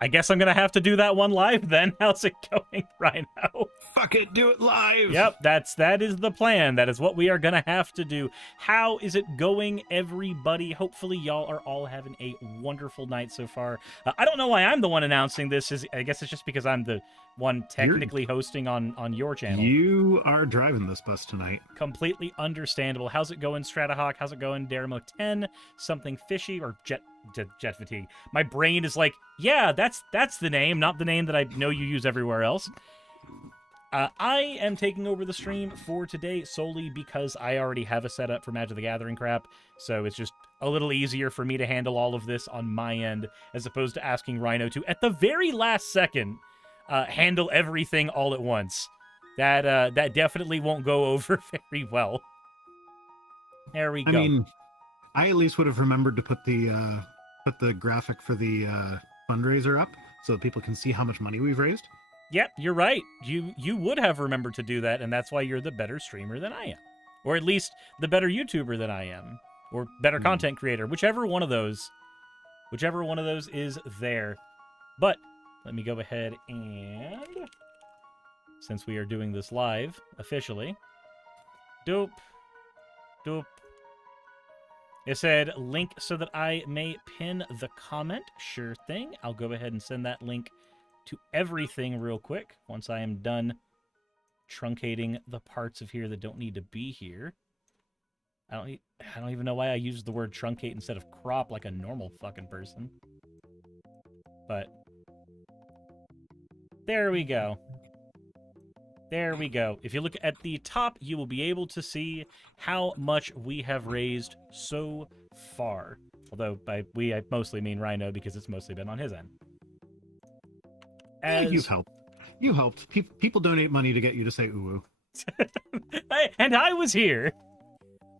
I guess I'm gonna have to do that one live then. How's it going, Rhino? Fuck it, do it live! Yep, that is the plan. That is what we are gonna have to do. How is it going, everybody? Hopefully y'all are all having a wonderful night so far. I don't know why I'm the one announcing this. I guess it's just because I'm the one technically hosting on your channel. You are driving this bus tonight. Completely understandable. How's it going, Stratahawk? How's it going, Dermo 10? Something fishy or jet fatigue? My brain is like, yeah, that's the name, not the name that I know you use everywhere else. I am taking over the stream for today solely because I already have a setup for Magic the Gathering crap, so it's just a little easier for me to handle all of this on my end, as opposed to asking Rhino to, at the very last second, handle everything all at once. That definitely won't go over very well. There we go. I mean, I at least would have remembered to put the graphic for the fundraiser up so that people can see how much money we've raised. Yep, you're right. You would have remembered to do that, and that's why you're the better streamer than I am. Or at least the better YouTuber than I am. Or better content creator. Whichever one of those is there. But let me go ahead and, since we are doing this live officially, dope. It said link so that I may pin the comment. Sure thing. I'll go ahead and send that link to everything real quick once I am done truncating the parts of here that don't need to be here. I don't even know why I used the word truncate instead of crop like a normal fucking person. But there we go. There we go. If you look at the top, you will be able to see how much we have raised so far. Although by we, I mostly mean Rhino because it's mostly been on his end. You've helped. You helped. People donate money to get you to say ooh. And I was here.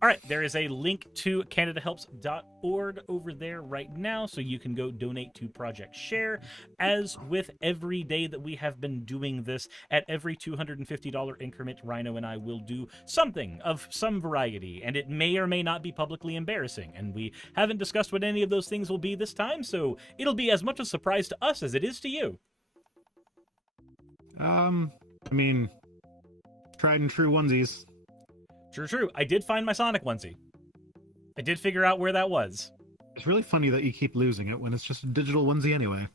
All right, there is a link to CanadaHelps.org over there right now, so you can go donate to Project Share. As with every day that we have been doing this, at every $250 increment, Rhino and I will do something of some variety, and it may or may not be publicly embarrassing, and we haven't discussed what any of those things will be this time, so it'll be as much a surprise to us as it is to you. I mean, tried and true onesies. True. I did find my Sonic onesie. I did figure out where that was. It's really funny that you keep losing it when it's just a digital onesie anyway.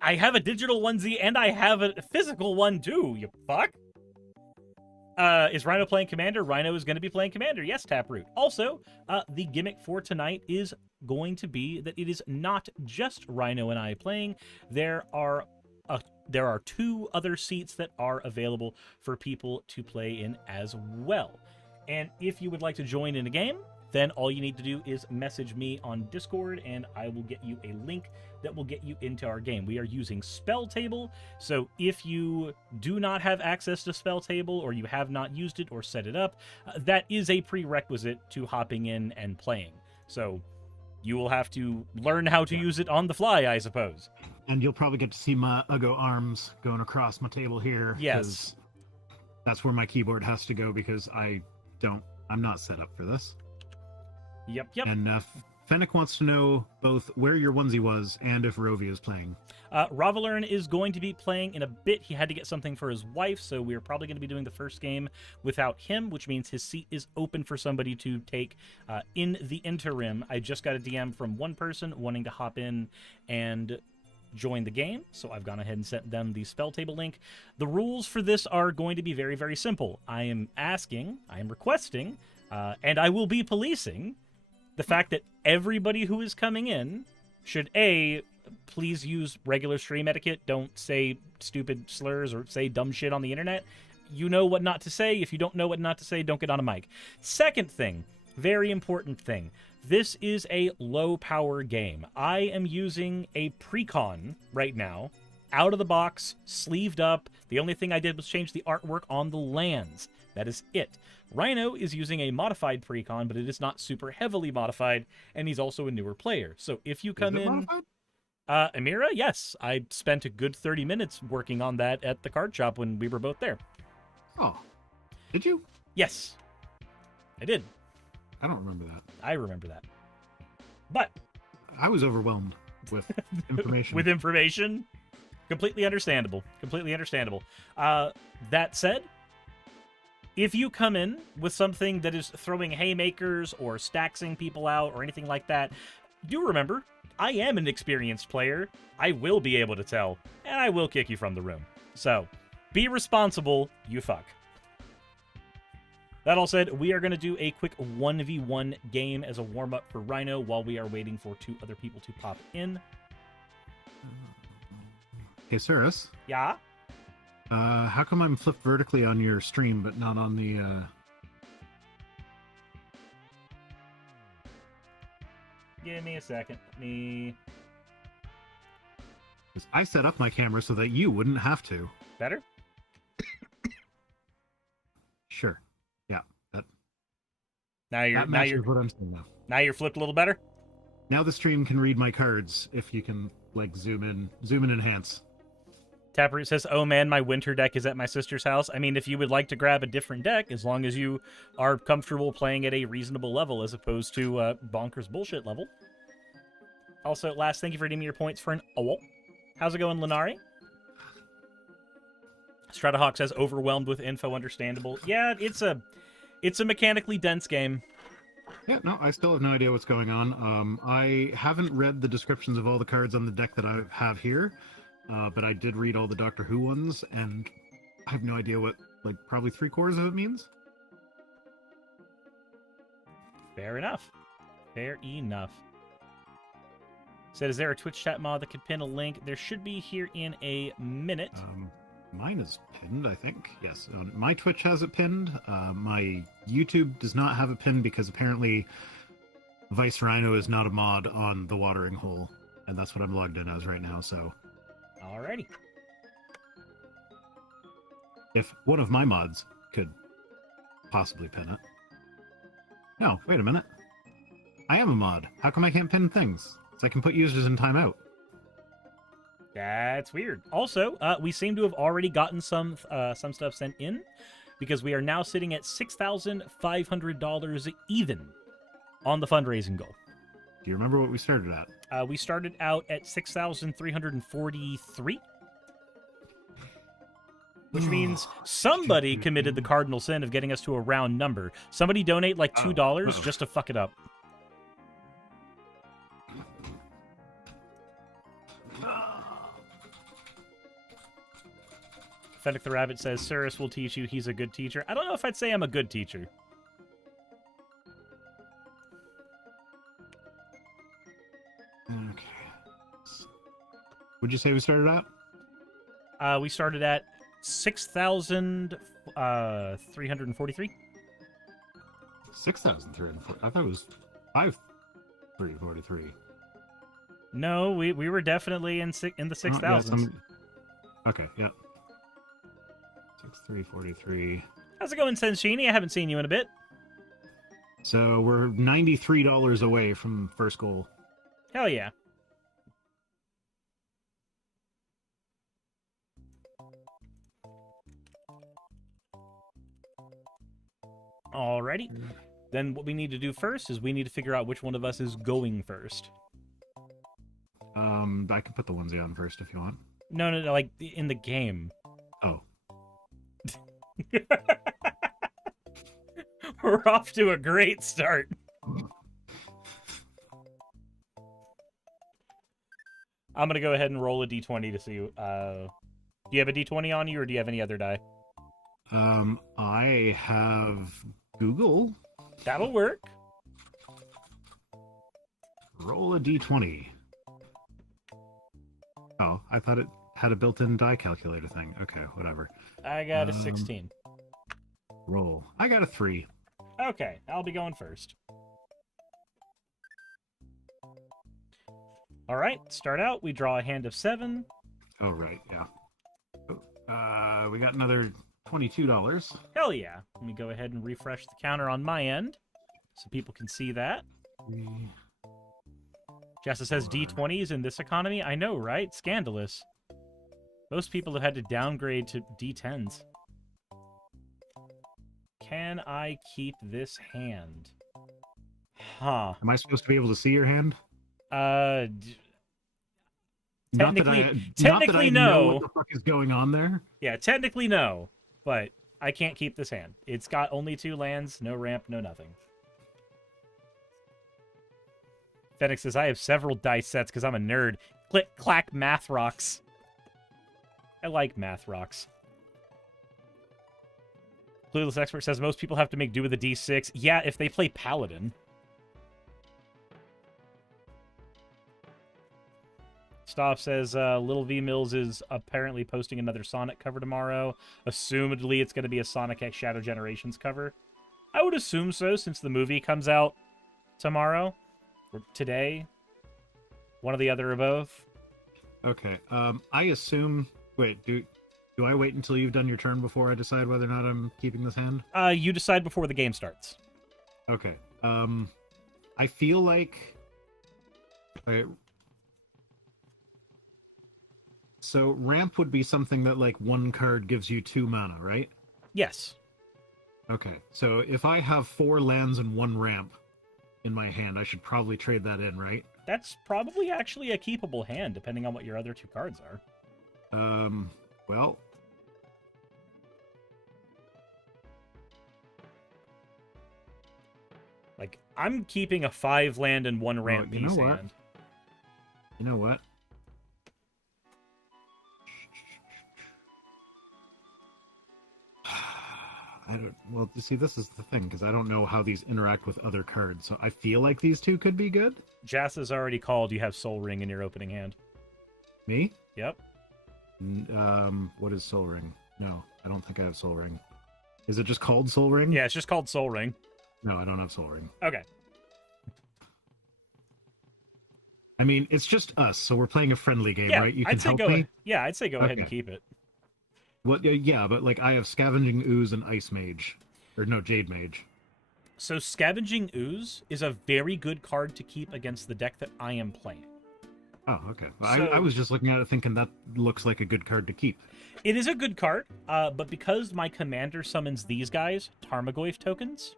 I have a digital onesie and I have a physical one too, you fuck. Is Rhino playing Commander? Rhino is going to be playing Commander. Yes, Taproot. Also, the gimmick for tonight is going to be that it is not just Rhino and I playing. There are 2 other seats that are available for people to play in as well. And if you would like to join in a game, then all you need to do is message me on Discord, and I will get you a link that will get you into our game. We are using Spell Table, so if you do not have access to Spell Table, or you have not used it or set it up, that is a prerequisite to hopping in and playing. So you will have to learn how to use it on the fly, I suppose. And you'll probably get to see my Uggo arms going across my table here. Yes. That's where my keyboard has to go because I'm not set up for this. Yep. And Fennec wants to know both where your onesie was and if Rovi is playing. Ravalern is going to be playing in a bit. He had to get something for his wife, so we're probably going to be doing the first game without him, which means his seat is open for somebody to take in the interim. I just got a DM from one person wanting to hop in and join the game, so I've gone ahead and sent them the spell table link. The rules for this are going to be very, very simple. I am requesting, and I will be policing the fact that everybody who is coming in should please use regular stream etiquette. Don't say stupid slurs or say dumb shit on the internet. You know what not to say. If you don't know what not to say, don't get on a mic. Second thing, very important thing. This is a low power game. I am using a precon right now, out of the box, sleeved up. The only thing I did was change the artwork on the lands. That is it. Rhino is using a modified precon, but it is not super heavily modified, and he's also a newer player. So if you come in... Amira, yes. I spent a good 30 minutes working on that at the card shop when we were both there. Oh. Did you? Yes. I did. I don't remember that. I remember that. But... I was overwhelmed with information. With information? Completely understandable. Completely understandable. That said... If you come in with something that is throwing haymakers or staxing people out or anything like that, do remember, I am an experienced player. I will be able to tell, and I will kick you from the room. So, be responsible, you fuck. That all said, we are going to do a quick 1v1 game as a warm-up for Rhino while we are waiting for 2 other people to pop in. Hey, Cirrus. Yeah? How come I'm flipped vertically on your stream, but not on the, Give me a second. Me... 'Cause I set up my camera so that you wouldn't have to. Better? Sure. Yeah. Now you're what I'm saying now. Now you're flipped a little better? Now the stream can read my cards if you can, like, zoom in, enhance. Taproot says, oh man, my winter deck is at my sister's house. I mean, if you would like to grab a different deck, as long as you are comfortable playing at a reasonable level as opposed to bonkers bullshit level. Also, last, thank you for redeeming your points for an owl. How's it going, Linari? Stratahawk says, overwhelmed with info, understandable. Yeah, it's a mechanically dense game. Yeah, no, I still have no idea what's going on. I haven't read the descriptions of all the cards on the deck that I have here. But I did read all the Doctor Who ones, and I have no idea what, like, probably 3/4 of it means. Fair enough. Fair enough. Said, is there a Twitch chat mod that could pin a link? There should be here in a minute. Mine is pinned, I think. Yes, my Twitch has it pinned. My YouTube does not have it pinned because apparently Vice Rhino is not a mod on the watering hole, and that's what I'm logged in as right now, so... Alrighty. If one of my mods could possibly pin it. No, wait a minute. I am a mod. How come I can't pin things? So I can put users in timeout. That's weird. Also, we seem to have already gotten some stuff sent in, because we are now sitting at $6,500 even on the fundraising goal. Do you remember what we started at? We started out at 6,343. Which means somebody committed the cardinal sin of getting us to a round number. Somebody donate like $2 just to fuck it up. Fennec the Rabbit says, Cirrus will teach you he's a good teacher. I don't know if I'd say I'm a good teacher. Okay. Would you say we started at? We started at 6,343. 6,340. I thought it was 5,343. No, we were definitely in the 6,000s. Okay, yeah. 6,343. How's it going, Senshini? I haven't seen you in a bit. So we're $93 away from first goal. Hell yeah. Alrighty. Then what we need to do first is we need to figure out which one of us is going first. I can put the onesie on first if you want. No, like in the game. Oh. We're off to a great start. I'm going to go ahead and roll a d20 to see. Do you have a d20 on you, or do you have any other die? I have Google. That'll work. Roll a d20. Oh, I thought it had a built-in die calculator thing. Okay, whatever. I got a 16. Roll. I got a 3. Okay, I'll be going first. All right, start out. We draw a hand of 7. Oh, right, yeah. We got another $22. Hell yeah. Let me go ahead and refresh the counter on my end so people can see that. Jessa says D20s in this economy. I know, right? Scandalous. Most people have had to downgrade to D10s. Can I keep this hand? Huh. Am I supposed to be able to see your hand? Technically, no. Know what the fuck is going on there? Yeah, technically no, but I can't keep this hand. It's got only 2 lands, no ramp, no nothing. Fenix says, I have several dice sets because I'm a nerd. Click, clack, math rocks. I like math rocks. Clueless Expert says, most people have to make do with a D6. Yeah, if they play Paladin. Stoff says, Little V Mills is apparently posting another Sonic cover tomorrow. Assumedly, it's going to be a Sonic X Shadow Generations cover. I would assume so, since the movie comes out tomorrow. Or today. One or the other or both. Okay. I assume... Wait, do I wait until you've done your turn before I decide whether or not I'm keeping this hand? You decide before the game starts. Okay. I feel like... Wait. So ramp would be something that, like, one card gives you 2 mana, right? Yes. Okay. So if I have 4 lands and 1 ramp in my hand, I should probably trade that in, right? That's probably actually a keepable hand, depending on what your other 2 cards are. Well... Like, I'm keeping a 5 land and 1 ramp you know beast what? hand. You know what? Well, you see, this is the thing, because I don't know how these interact with other cards, so I feel like these 2 could be good. Jas has already called you have Soul Ring in your opening hand. Me? Yep. What is Soul Ring? No, I don't think I have Soul Ring. Is it just called Soul Ring? Yeah, it's just called Soul Ring. No, I don't have Soul Ring. Okay. I mean, it's just us, so we're playing a friendly game, Yeah, right? You can I'd say help me? Yeah, I'd say go ahead and Okay. keep it. What? Yeah, but like I have Scavenging Ooze and Ice Mage. Or no, Jade Mage. So Scavenging Ooze is a very good card to keep against the deck that I am playing. Oh, okay. Well, So- I was just looking at it thinking that looks like a good card to keep. It is a good card, but because my commander summons these guys, Tarmogoyf tokens,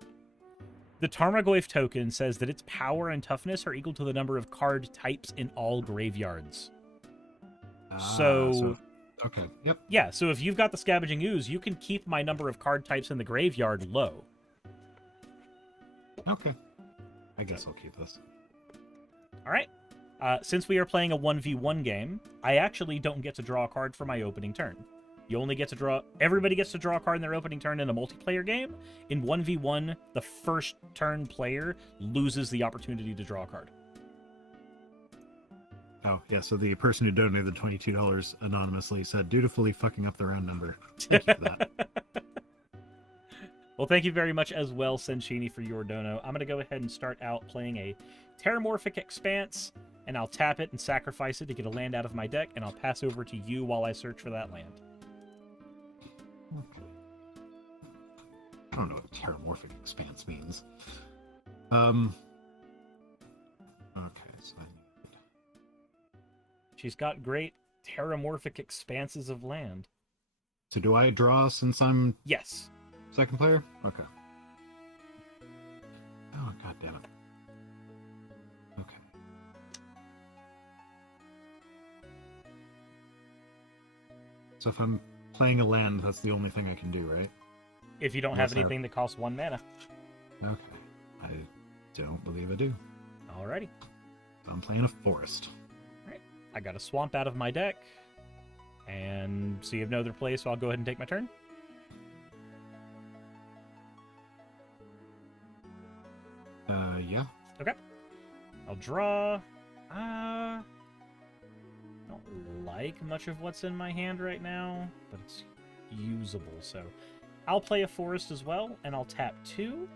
the Tarmogoyf token says that its power and toughness are equal to the number of card types in all graveyards. So okay, yep. yeah, so if you've got the Scavenging Ooze, you can keep my number of card types in the graveyard low. Okay. I guess I'll keep this. All right. Since we are playing a 1v1 game, I actually don't get to draw a card for my opening turn. You only get to draw... Everybody gets to draw a card in their opening turn in a multiplayer game. In 1v1, the first turn player loses the opportunity to draw a card. Oh, yeah, so the person who donated the $22 anonymously said, dutifully fucking up the round number. Thank you for that. Well, thank you very much as well, Senshini, for your dono. I'm going to go ahead and start out playing a Terramorphic Expanse, and I'll tap it and sacrifice it to get a land out of my deck, and I'll pass over to you while I search for that land. Okay. I don't know what Terramorphic Expanse means. Okay, so I need... She's got great Terramorphic Expanses of land. So do I draw since I'm Yes. second player? Okay. Oh, god damn it. Okay. So if I'm playing a land, that's the only thing I can do, right? If you don't have anything that costs 1 mana. Okay. I don't believe I do. Alrighty. I'm playing a forest. Alright. I got a swamp out of my deck. And so you have no other play, so I'll go ahead and take my turn. Yeah. Okay. I'll draw. I don't like much of what's in my hand right now, but it's usable, so I'll play a forest as well, and I'll tap 2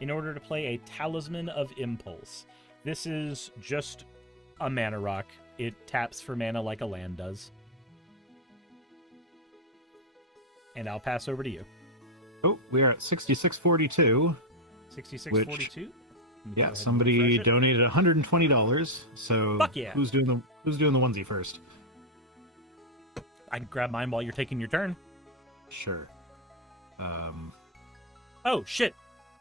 in order to play a Talisman of Impulse. This is just a mana rock. It taps for mana like a land does. And I'll pass over to you. Oh, we are at 6642. 6642? Yeah, somebody donated $120. So Fuck yeah. Who's doing the onesie first? I can grab mine while you're taking your turn. Sure. Oh, shit.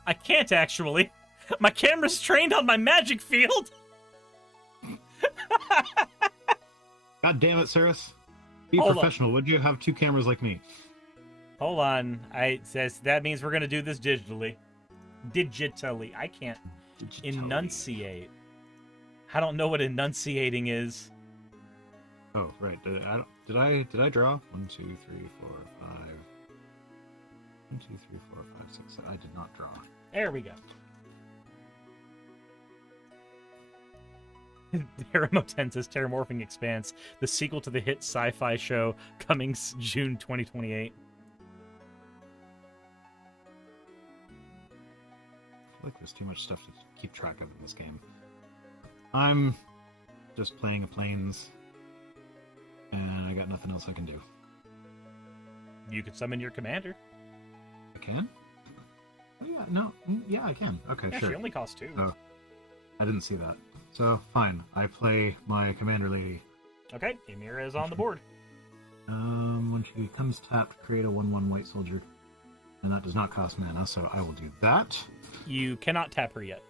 I can't, actually. My camera's trained on my magic field. God damn it, Saris. Be Hold professional, would you? Have 2 cameras like me. Hold on. That means we're going to do this digitally. I can't enunciate. I don't know what enunciating is. Oh, right. Did I draw? 1, 2, 3, 4, 5. 1, 2, 3, 4, 5, 6, 7. I did not draw. There we go. Terramoten says Terramorphing Expanse, the sequel to the hit sci-fi show coming June 2028. I feel like there's too much stuff to keep track of in this game. I'm just playing a plains, and I got nothing else I can do. You could summon your commander. I can? Oh, yeah, no. Yeah, I can. Okay, Yeah, sure. she only costs 2. Oh, I didn't see that. So, fine. I play my commander lady. Okay, Ymira is on the board. When she becomes tapped, create a 1/1 white soldier. And that does not cost mana, so I will do that. You cannot tap her yet.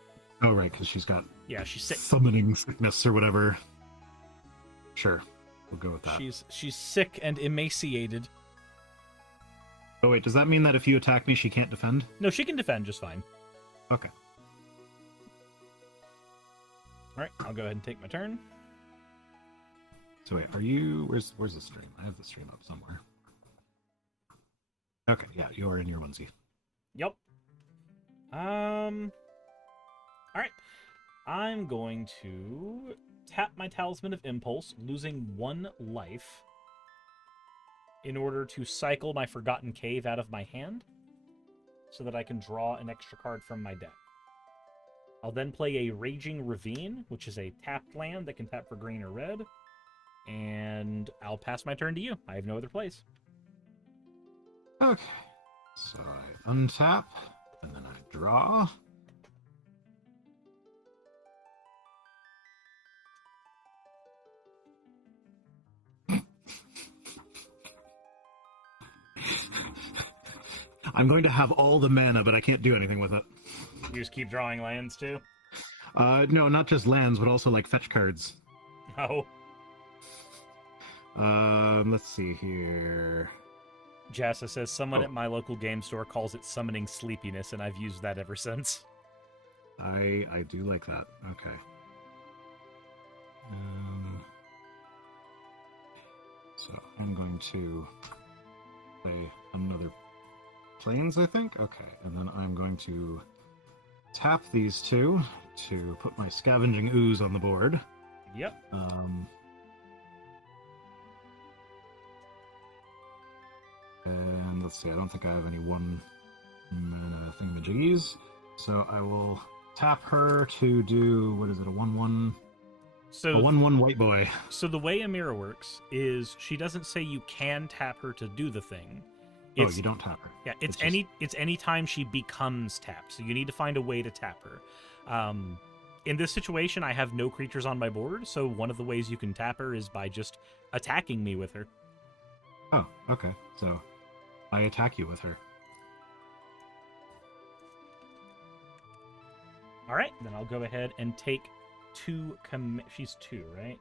Oh, right, because she's got she's sick. summoning sickness or whatever. Sure, we'll go with that. She's sick and emaciated. Oh, wait, does that mean that if you attack me, she can't defend? No, she can defend just fine. Okay. Alright, I'll go ahead and take my turn. So wait, are you... Where's the stream? I have the stream up somewhere. Okay, yeah, you're in your onesie. Yep. Alright. I'm going to tap my Talisman of Impulse, losing 1 life, in order to cycle my Forgotten Cave out of my hand, so that I can draw an extra card from my deck. I'll then play a Raging Ravine, which is a tapped land that can tap for green or red, and I'll pass my turn to you. I have no other plays. Okay. So I untap, and then I draw. I'm going to have all the mana, but I can't do anything with it. You just keep drawing lands, too? No, not just lands, but also, like, fetch cards. Oh. Let's see here. Jassa says, someone at my local game store calls it summoning sleepiness, and I've used that ever since. I do like that. Okay. So I'm going to play another plains, I think? Okay, and then I'm going to tap these 2 to put my Scavenging Ooze on the board. Yep. And let's see, I don't think I have any 1 thingamajiggies. So I will tap her to do, what is it, a 1/1? So A 1/1 white boy. So the way Amira works is she doesn't say you can tap her to do the thing. Oh, you don't tap her. Yeah, it's just... it's any time she becomes tapped. So you need to find a way to tap her. In this situation, I have no creatures on my board, so one of the ways you can tap her is by just attacking me with her. Oh, okay. So I attack you with her. All right, then I'll go ahead and take two. She's 2, right?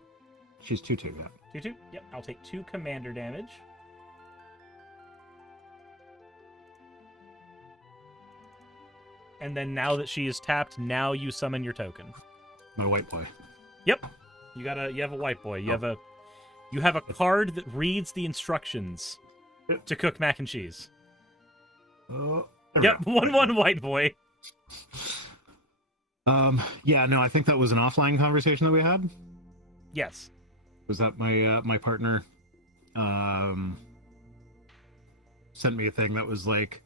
She's 2/2, yeah. 2/2. Yep. I'll take 2 commander damage. And then now that she is tapped, now you summon your token. My white boy. Yep. You have a white boy. You have a card that reads the instructions to cook mac and cheese. Yep, 1/1 white boy. Yeah, no, I think that was an offline conversation that we had. Yes. Was that my partner sent me a thing that was like,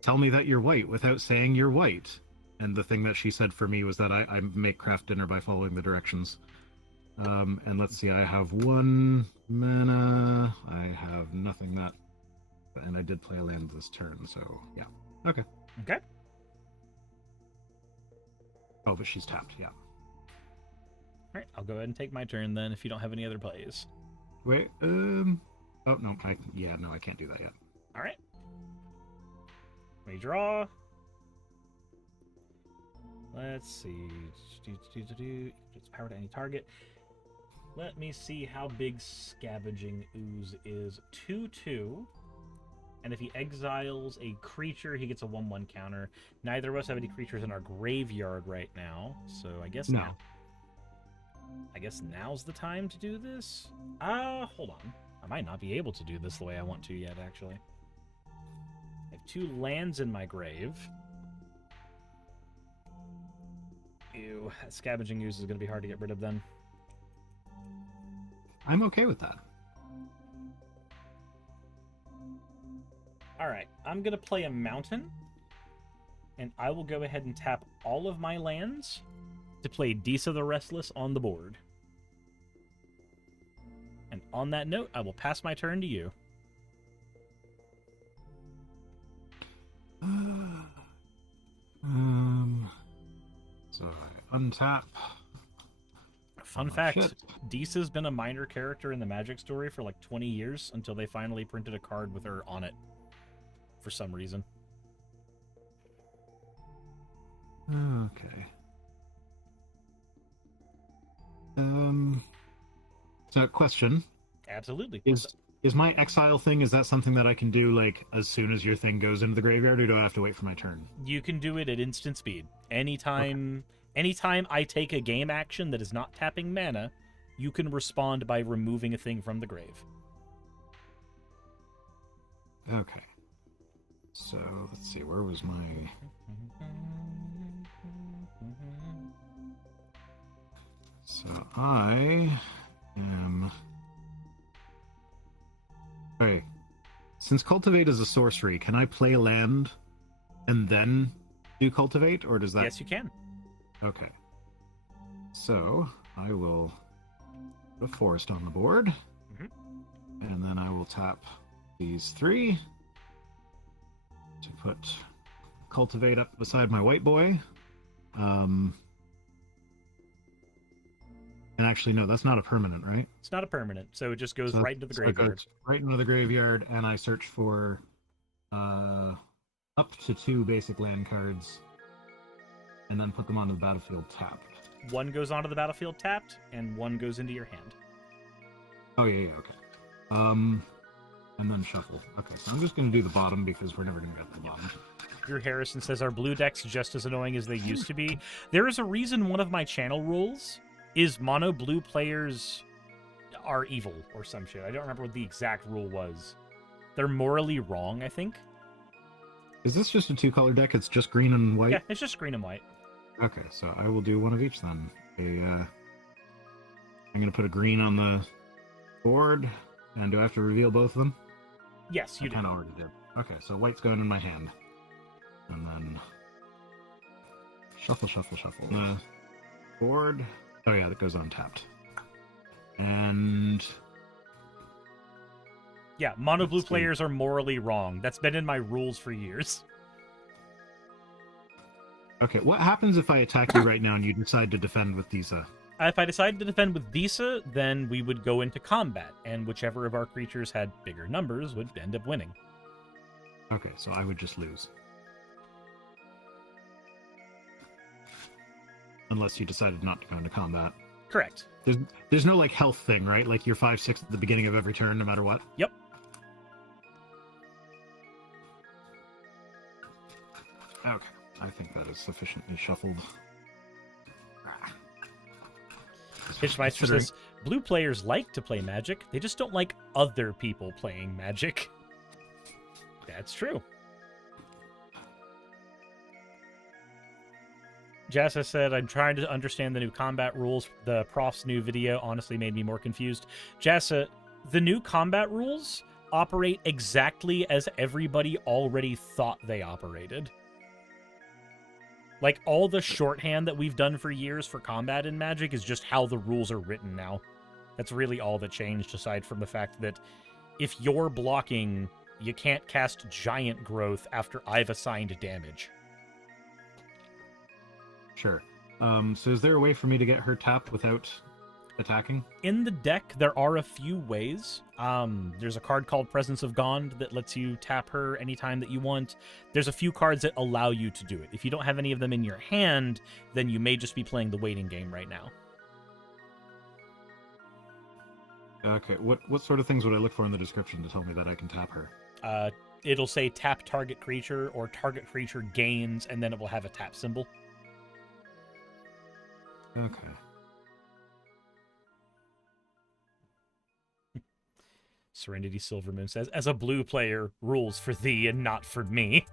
tell me that you're white without saying you're white. And the thing that she said for me was that I make craft dinner by following the directions. And let's see, I have 1 mana. I have nothing that... And I did play a land this turn, so yeah. Okay. Okay. Oh, but she's tapped, yeah. All right, I'll go ahead and take my turn then if you don't have any other plays. Wait, oh, no, I can't do that yet. All right. Let me draw. Let's see. It's power to any target. Let me see how big Scavenging Ooze is. 2/2. And if he exiles a creature, he gets a 1/1 counter. Neither of us have any creatures in our graveyard right now, so I guess No. I guess now's the time to do this? Hold on. I might not be able to do this the way I want to yet, actually. I have 2 lands in my grave. Ew, Scavenging Ooze is going to be hard to get rid of then. I'm okay with that. Alright, I'm going to play a mountain, and I will go ahead and tap all of my lands to play Disa the Restless on the board. And on that note, I will pass my turn to you. So I untap. Fun fact, Disa's been a minor character in the Magic story for like 20 years until they finally printed a card with her on it. For some reason. Okay. So question. Absolutely. Is my exile thing, is that something that I can do like as soon as your thing goes into the graveyard, or do I have to wait for my turn? You can do it at instant speed. Anytime I take a game action that is not tapping mana, you can respond by removing a thing from the grave. Okay. So, let's see, where was my... So, I am... Okay. Since Cultivate is a sorcery, can I play land and then do Cultivate, or does that... Yes, you can. Okay. So, I will put a forest on the board, and then I will tap these 3... to put Cultivate up beside my white boy. And actually, no, that's not a permanent, right? It's not a permanent, so it just goes right into the graveyard. Right into the graveyard, and I search for up to 2 basic land cards, and then put them onto the battlefield tapped. 1 goes onto the battlefield tapped, and 1 goes into your hand. Oh, yeah, okay. And then shuffle. Okay, so I'm just going to do the bottom because we're never going to get to the bottom. Drew Harrison says, are blue decks just as annoying as they used to be? There is a reason one of my channel rules is mono blue players are evil or some shit. I don't remember what the exact rule was. They're morally wrong, I think. Is this just a 2-color deck? It's just green and white? Yeah, it's just green and white. Okay, so I will do one of each then. I'm going to put a green on the board, and do I have to reveal both of them? Yes, you do. I kind of already did. Okay, so white's going in my hand. And then shuffle, shuffle, shuffle. The board. Oh yeah, that goes untapped. And Yeah, mono blue Let's see. players are morally wrong. That's been in my rules for years. okay, what happens if I attack you right now and you decide to defend with Disa? If I decided to defend with Disa, then we would go into combat, and whichever of our creatures had bigger numbers would end up winning. Okay, so I would just lose. Unless you decided not to go into combat. Correct. There's no like health thing, right? Like you're 5/6 at the beginning of every turn, no matter what. Yep. Okay, I think that is sufficiently shuffled. Hitchmeister says, blue players like to play Magic, they just don't like other people playing Magic. That's true. Jassa said, I'm trying to understand the new combat rules. The prof's new video honestly made me more confused. Jassa, the new combat rules operate exactly as everybody already thought they operated. Like, all the shorthand that we've done for years for combat in Magic is just how the rules are written now. That's really all that changed, aside from the fact that if you're blocking, you can't cast Giant Growth after I've assigned damage. Sure. So is there a way for me to get her tapped without attacking? In the deck, there are a few ways. There's a card called Presence of Gond that lets you tap her anytime that you want. There's a few cards that allow you to do it. If you don't have any of them in your hand, then you may just be playing the waiting game right now. Okay, what sort of things would I look for in the description to tell me that I can tap her? It'll say tap target creature or target creature gains, and then it will have a tap symbol. Okay. Serenity Silvermoon says, as a blue player, rules for thee and not for me.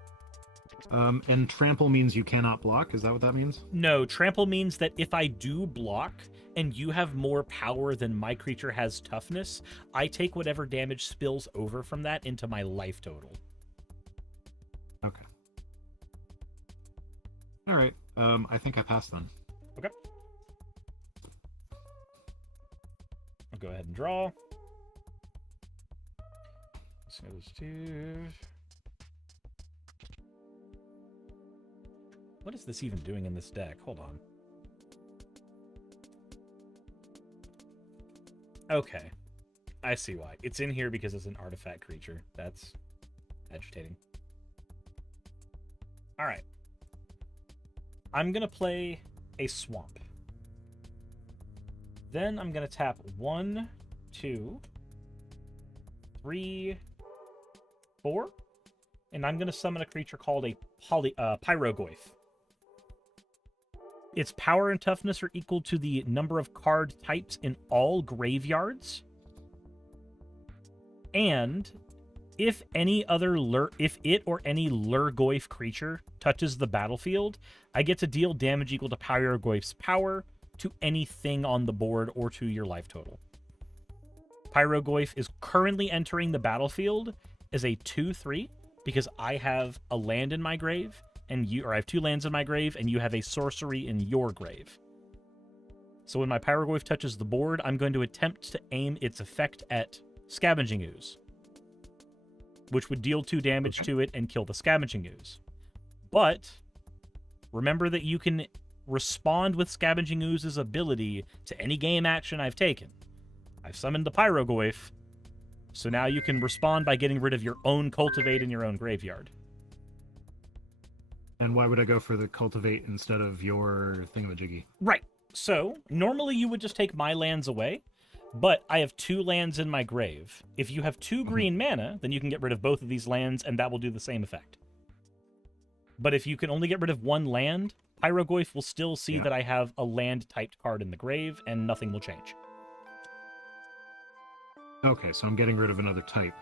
And trample means you cannot block? Is that what that means? No, trample means that if I do block and you have more power than my creature has toughness, I take whatever damage spills over from that into my life total. Okay. All right. I think I passed then. Okay. I'll go ahead and draw. This goes to... What is this even doing in this deck? Hold on. Okay. I see why. It's in here because it's an artifact creature. That's agitating. Alright. I'm going to play a swamp. Then I'm going to tap 1, 2, 3, 4. And I'm going to summon a creature called a Pyrogoyf. Its power and toughness are equal to the number of card types in all graveyards. And if any other if it or any Lurgoyf creature touches the battlefield, I get to deal damage equal to Pyrogoyf's power to anything on the board or to your life total. Pyrogoyf is currently entering the battlefield as a 2/3 because I have a land in my grave. I have 2 lands in my grave, and you have a sorcery in your grave. So when my Pyrogoyf touches the board, I'm going to attempt to aim its effect at Scavenging Ooze, which would deal 2 damage to it and kill the Scavenging Ooze. But remember that you can respond with Scavenging Ooze's ability to any game action I've taken. I've summoned the Pyrogoyf, so now you can respond by getting rid of your own Cultivate in your own graveyard. And why would I go for the cultivate instead of your thingamajiggy? Right. So, normally you would just take my lands away, but I have 2 lands in my grave. If you have 2 green mana, then you can get rid of both of these lands, and that will do the same effect. But if you can only get rid of 1 land, Pyrogoyf will still see that I have a land-typed card in the grave, and nothing will change. Okay, so I'm getting rid of another type.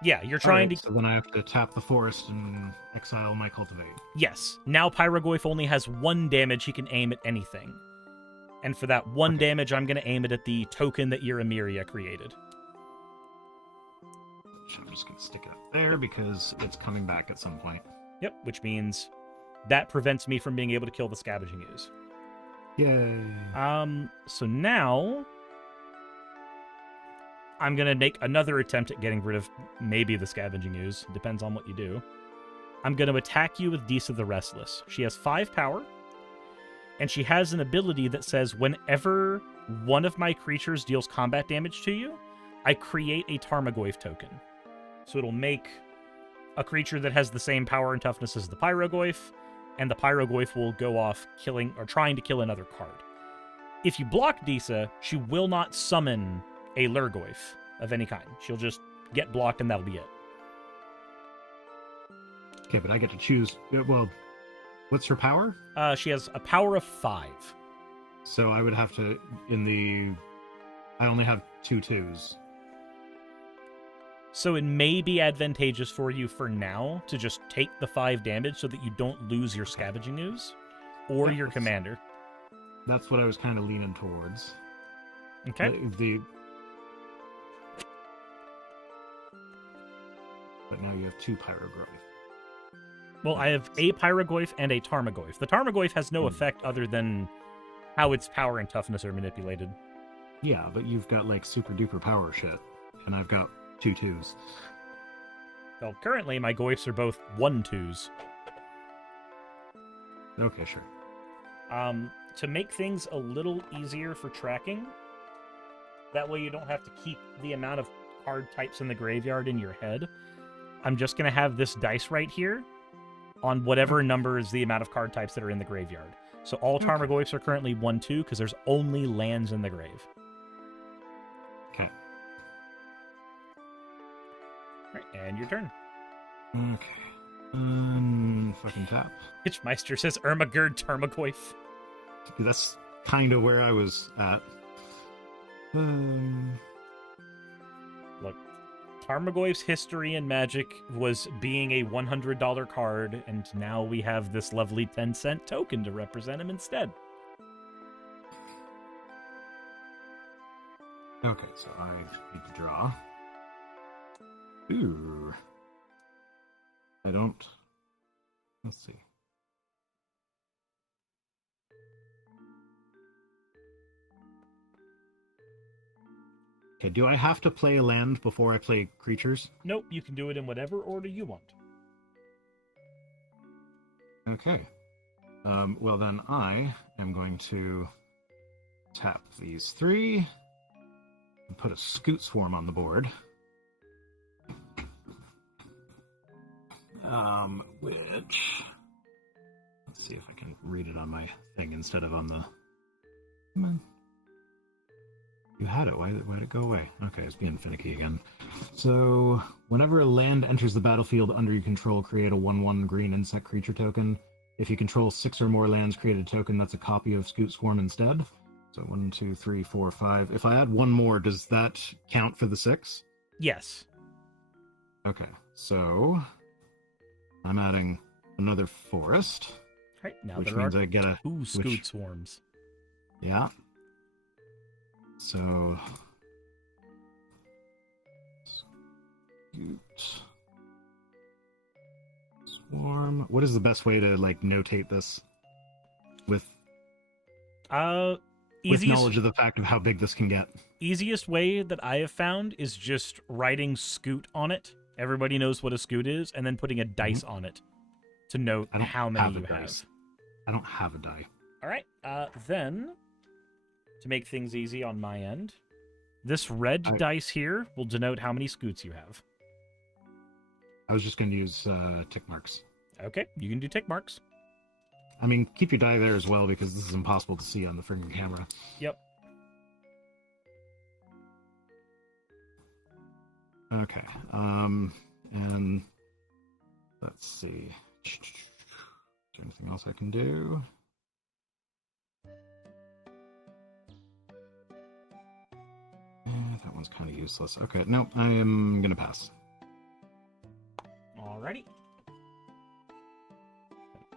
Yeah, you're trying to... So then I have to tap the forest and exile my cultivate. Yes. Now Pyrogoyf only has 1 damage he can aim at anything. And for that 1 damage, I'm going to aim it at the token that Erie created. So I'm just going to stick it up there because it's coming back at some point. Yep, which means that prevents me from being able to kill the Scavenging Ooze. Yay. So now I'm going to make another attempt at getting rid of maybe the Scavenging Ooze. Depends on what you do. I'm going to attack you with Disa the Restless. She has 5 power, and she has an ability that says whenever one of my creatures deals combat damage to you, I create a Tarmogoyf token. So it'll make a creature that has the same power and toughness as the Pyrogoyf, and the Pyrogoyf will go off killing or trying to kill another card. If you block Disa, she will not summon a Lurgoyf of any kind. She'll just get blocked and that'll be it. Okay, but I get to choose. Well, what's her power? She has a power of 5. So I would have to, I only have 2 2s. So it may be advantageous for you for now to just take the 5 damage so that you don't lose your Scavenging Ooze or your commander. That's what I was kind of leaning towards. Okay. But now you have 2 Pyrogoyf. Well, I have a Pyrogoyf and a Tarmogoyf. The Tarmogoyf has no effect other than how its power and toughness are manipulated. Yeah, but you've got like super duper power shit, and I've got 2 2s. Well, currently my Goyfs are both 1/2s. Okay, sure. To make things a little easier for tracking, that way you don't have to keep the amount of card types in the graveyard in your head, I'm just going to have this dice right here on whatever number is the amount of card types that are in the graveyard. So all Tarmogoyfs are currently 1/2 because there's only lands in the grave. Okay. Right, and your turn. Okay. Fucking tap. Hitchmeister says Ermagerd Tarmogoyf. That's kind of where I was at. Look, Tarmogoyf's history in Magic was being a $100 card, and now we have this lovely 10-cent token to represent him instead. Okay, so I need to draw. Ooh. I don't... Let's see. Okay, do I have to play land before I play creatures? Nope, you can do it in whatever order you want. Okay. Well then I am going to tap these 3 and put a Scoot Swarm on the board. Which... Let's see if I can read it on my thing instead of on the... Come on. You had it. Why did it go away? Okay, it's being finicky again. So, whenever a land enters the battlefield under your control, create a 1/1 green insect creature token. If you control 6 or more lands, create a token that's a copy of Scoot Swarm instead. So 1, 2, 3, 4, 5. If I add 1 more, does that count for the 6? Yes. Okay, so I'm adding another forest. Right, now which there means are I get a 2 Scoot Swarms. Yeah. So Scoot Swarm. What is the best way to like notate this with knowledge of the fact of how big this can get? Easiest way that I have found is just writing Scoot on it. Everybody knows what a Scoot is, and then putting a dice on it to note how many you have. I don't have a die. All right. Then, to make things easy on my end, this red dice here will denote how many Scoots you have. I was just going to use tick marks. Okay, you can do tick marks. I mean, keep your die there as well, because this is impossible to see on the freaking camera. Yep. Okay. And let's see. Is there anything else I can do? That one's kind of useless. Okay, no, I am going to pass. Alrighty.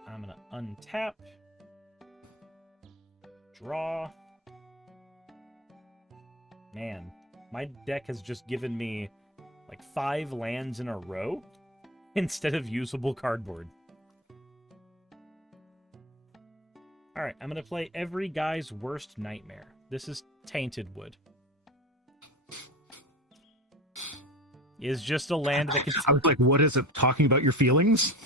I'm going to untap. Draw. Man, my deck has just given me like 5 lands in a row instead of usable cardboard. All right, I'm going to play every guy's worst nightmare. This is Tainted Wood. Is just a land that can... I was like, what is it talking about your feelings?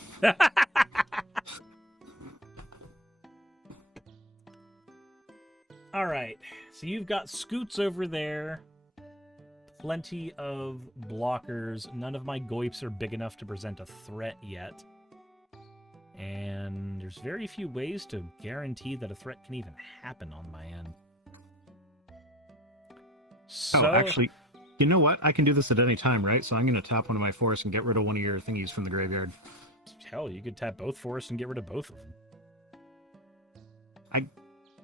All right, so you've got scoots over there. Plenty of blockers. None of my goips are big enough to present a threat yet. And there's very few ways to guarantee that a threat can even happen on my end. So, Oh, actually, you know what? I can do this at any time, right? So I'm going to tap one of my forests and get rid of one of your thingies from the graveyard. hell, you could tap both forests and get rid of both of them.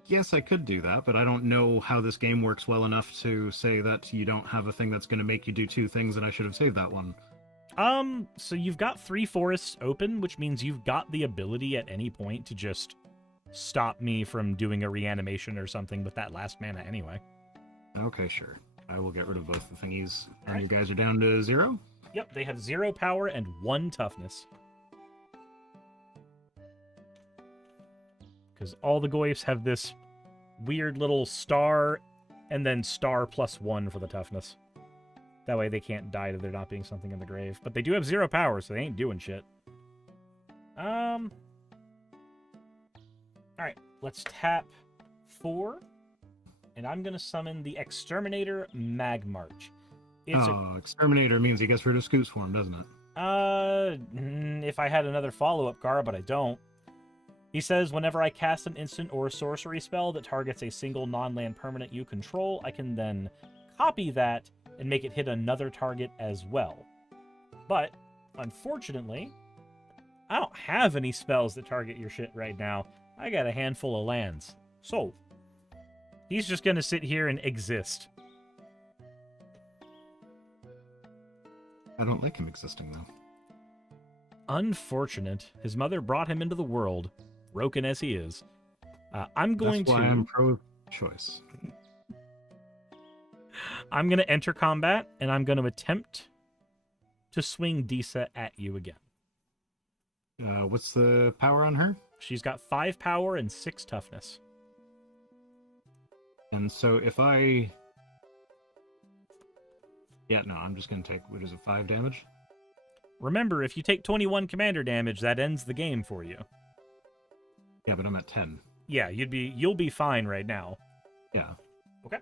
Yes, I could do that, but I don't know how this game works well enough to say that you don't have a thing that's going to make you do two things and I should have saved that one. So you've got 3 forests open, which means you've got the ability at any point to just stop me from doing a reanimation or something with that last mana anyway. Okay, sure. I will get rid of both the thingies. And Alright. you guys are down to 0? Yep, they have 0 power and 1 toughness. Because all the goips have this weird little star and then star +1 for the toughness. That way they can't die to there not being something in the grave. But they do have 0 power, so they ain't doing shit. Alright, let's tap 4. And I'm going to summon the Exterminator Magmarch. Exterminator means he gets rid of Scoot's form, doesn't it? If I had another follow-up card, but I don't. He says, whenever I cast an instant or a sorcery spell that targets a single non-land permanent you control, I can then copy that and make it hit another target as well. But, unfortunately, I don't have any spells that target your shit right now. I got a handful of lands. So, he's just going to sit here and exist. I don't like him existing, though. Unfortunate. His mother brought him into the world, broken as he is. I'm going That's why I'm pro-choice. I'm going to enter combat, and I'm going to attempt to swing Disa at you again. What's the power on her? She's got 5 power and 6 toughness. And so if I... Yeah, no, I'm just going to take, what is it, 5 damage? Remember, if you take 21 commander damage, that ends the game for you. Yeah, but I'm at 10. Yeah, you'll be fine right now. Yeah. Okay.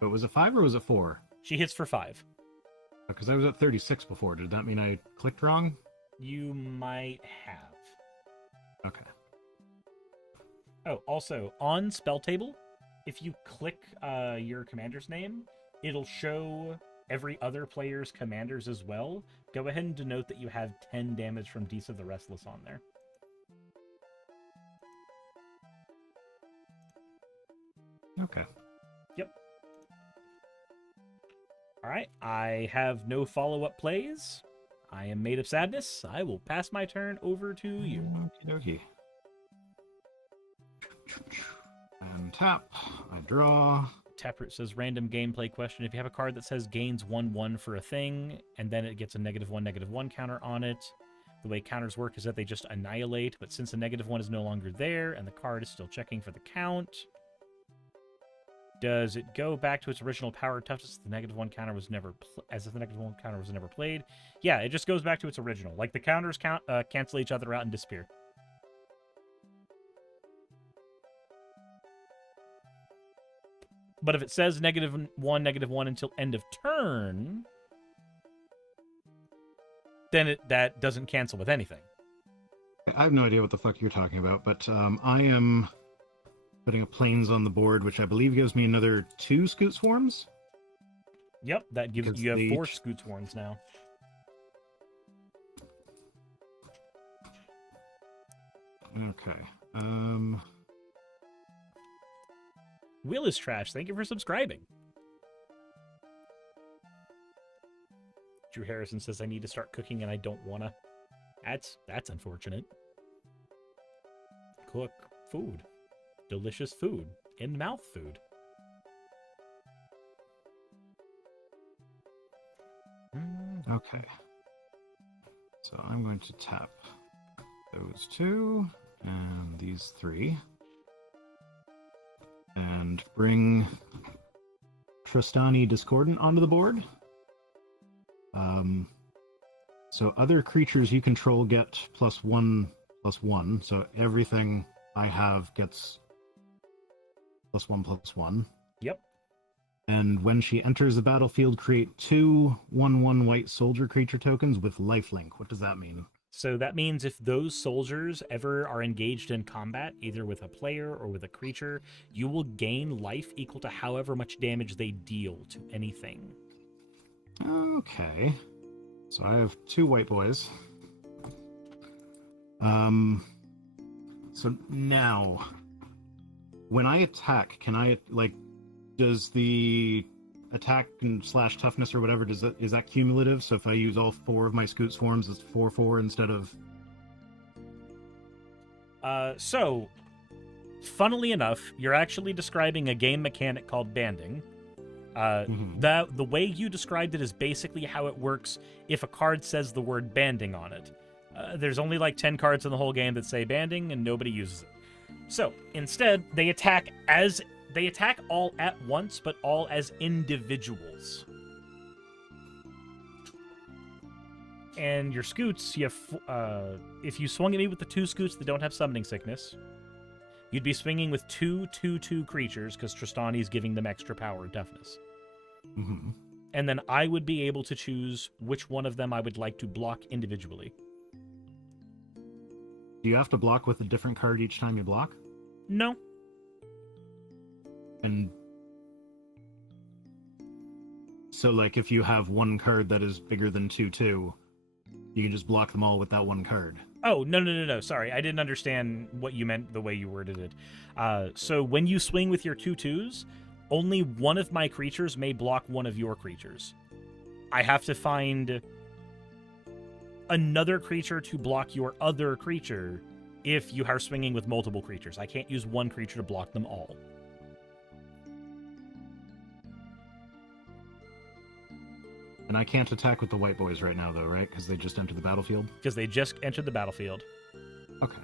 But was it 5 or was it 4? She hits for 5. Because I was at 36 before. Did that mean I clicked wrong? You might have. Okay. Oh, also, on spell table, if you click your commander's name, it'll show every other player's commanders as well. Go ahead and denote that you have 10 damage from Disa the Restless on there. Okay. Yep. Alright, I have no follow-up plays. I am Made of Sadness. I will pass my turn over to you. Okie dokie. And tap. I draw. Taproot says, random gameplay question. If you have a card that says gains 1/1 for a thing, and then it gets a -1/-1 counter on it, the way counters work is that they just annihilate, but since the -1 is no longer there, and the card is still checking for the count, does it go back to its original power toughness? The -1 counter was never as if the -1 counter was never played. Yeah, it just goes back to its original. Like the counters cancel each other out and disappear. But if it says -1/-1 until end of turn, then that doesn't cancel with anything. I have no idea what the fuck you're talking about, but I am putting a plains on the board, which I believe gives me another 2 Scoot Swarms. Yep, that gives Because you have they 4 each- Scoot Swarms now. Okay. Will is trash. Thank you for subscribing. Drew Harrison says I need to start cooking and I don't wanna. That's unfortunate. Cook food. Delicious food. In-mouth food. Okay. So I'm going to tap those 2 And these 3. And bring Tristani Discordant onto the board. So other creatures you control get +1/+1. So everything I have gets +1/+1. Yep. And when she enters the battlefield, create 2 1/1 white soldier creature tokens with lifelink. What does that mean? So that means if those soldiers ever are engaged in combat, either with a player or with a creature, you will gain life equal to however much damage they deal to anything. Okay. So I have 2 white boys. So now, when I attack, can I, does the attack and / toughness or whatever, is that cumulative? So if I use all 4 of my Scoots forms, it's 4/4 instead of... So, funnily enough, you're actually describing a game mechanic called banding. The way you described it is basically how it works if a card says the word banding on it. There's only 10 cards in the whole game that say banding, and nobody uses it. So, instead, they attack all at once, but all as individuals. And your Scoots, you have, if you swung at me with the 2 Scoots that don't have summoning sickness, you'd be swinging with 2 2/2 creatures, because Tristani's giving them extra power and toughness. Mm-hmm. And then I would be able to choose which one of them I would like to block individually. Do you have to block with a different card each time you block? No. And so, if you have one card that is bigger than 2/2, you can just block them all with that one card. Oh, no. Sorry, I didn't understand what you meant the way you worded it. So when you swing with your 2/2s, only one of my creatures may block one of your creatures. I have to find another creature to block your other creature if you are swinging with multiple creatures. I can't use one creature to block them all. And I can't attack with the white boys right now, though, right? Because they just entered the battlefield? Because they just entered the battlefield. Okay.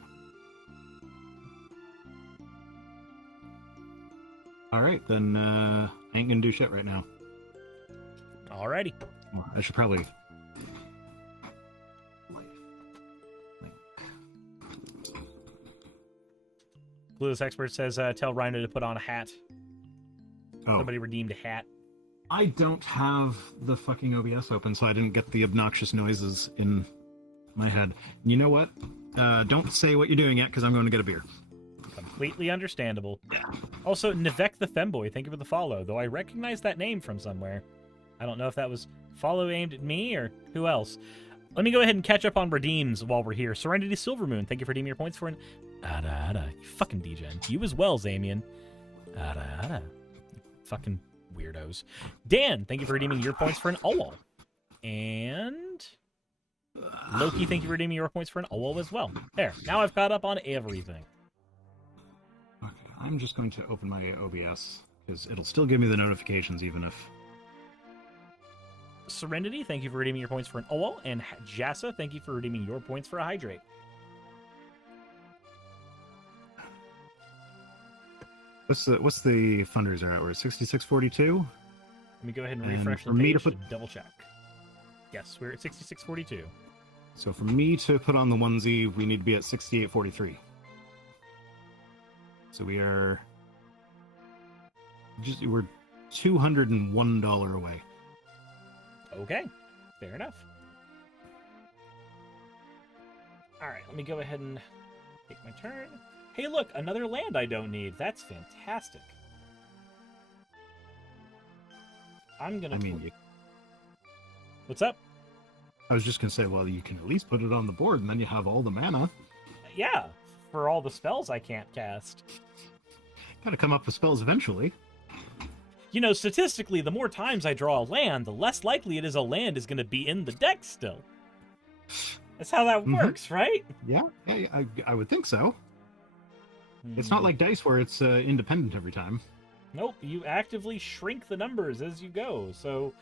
Alright, then ain't gonna do shit right now. Alrighty. Well, I should probably... Clueless Expert says, tell Rhino to put on a hat. Oh. Somebody redeemed a hat. I don't have the fucking OBS open, so I didn't get the obnoxious noises in my head. You know what? Don't say what you're doing yet, because I'm going to get a beer. Completely understandable. Also, Nivek the Femboy, thank you for the follow, though I recognize that name from somewhere. I don't know if that was follow aimed at me or who else. Let me go ahead and catch up on redeems while we're here. Serenity Silvermoon, thank you for redeeming your points for an... You fucking degen. You as well, Zamian. Fucking weirdos. Dan, thank you for redeeming your points for an Owal. And... Loki, thank you for redeeming your points for an Owal as well. There, now I've caught up on everything. Okay, I'm just going to open my OBS, because it'll still give me the notifications even if... Serenity, thank you for redeeming your points for an Owal. And Jassa, thank you for redeeming your points for a Hydrate. What's the fundraiser at? We're at 6642? Let me go ahead and refresh the page to double check. Yes, we're at 6642. So for me to put on the onesie, we need to be at 6843. So we're $201 away. Okay, fair enough. All right, let me go ahead and take my turn. Hey, look, another land I don't need. That's fantastic. What's up? I was just going to say, well, you can at least put it on the board, and then you have all the mana. Yeah, for all the spells I can't cast. Gotta come up with spells eventually. You know, statistically, the more times I draw a land, the less likely it is a land is going to be in the deck still. That's how that works, right? Yeah, I would think so. It's not like dice where it's independent every time. Nope, you actively shrink the numbers as you go, so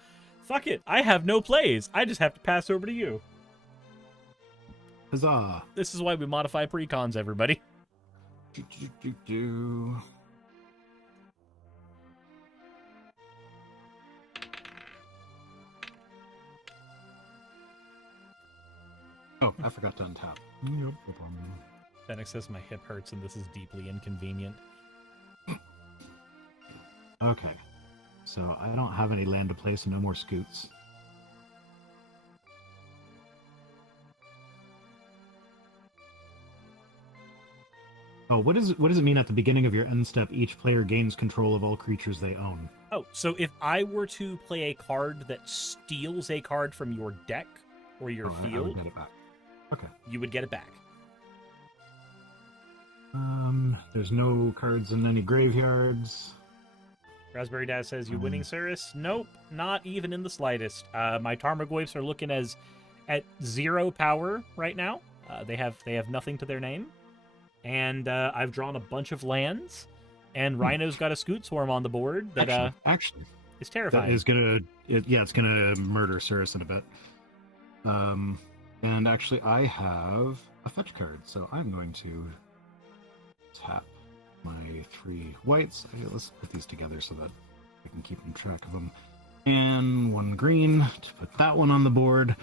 fuck it. I have no plays. I just have to pass over to you. Huzzah! This is why we modify precons, everybody. Do. Oh, I forgot to untap. Fennec says my hip hurts and this is deeply inconvenient. Okay. So I don't have any land to place and no more scoots. Oh, what does it mean at the beginning of your end step? Each player gains control of all creatures they own. Oh, so if I were to play a card that steals a card from your deck or your I would field, get it back. Okay. you would get it back. There's no cards in any graveyards. Raspberry Dad says, you winning, Cirrus? Nope, not even in the slightest. My Tarmogoyfs are looking at 0 power right now. They have nothing to their name. And I've drawn a bunch of lands, and Rhino's got a Scoot Swarm on the board that actually is terrifying. That is it's gonna murder Cirrus in a bit. And actually I have a fetch card, so I'm going to tap my 3 whites. Okay, let's put these together so that I can keep track of them. And 1 green to put that one on the board.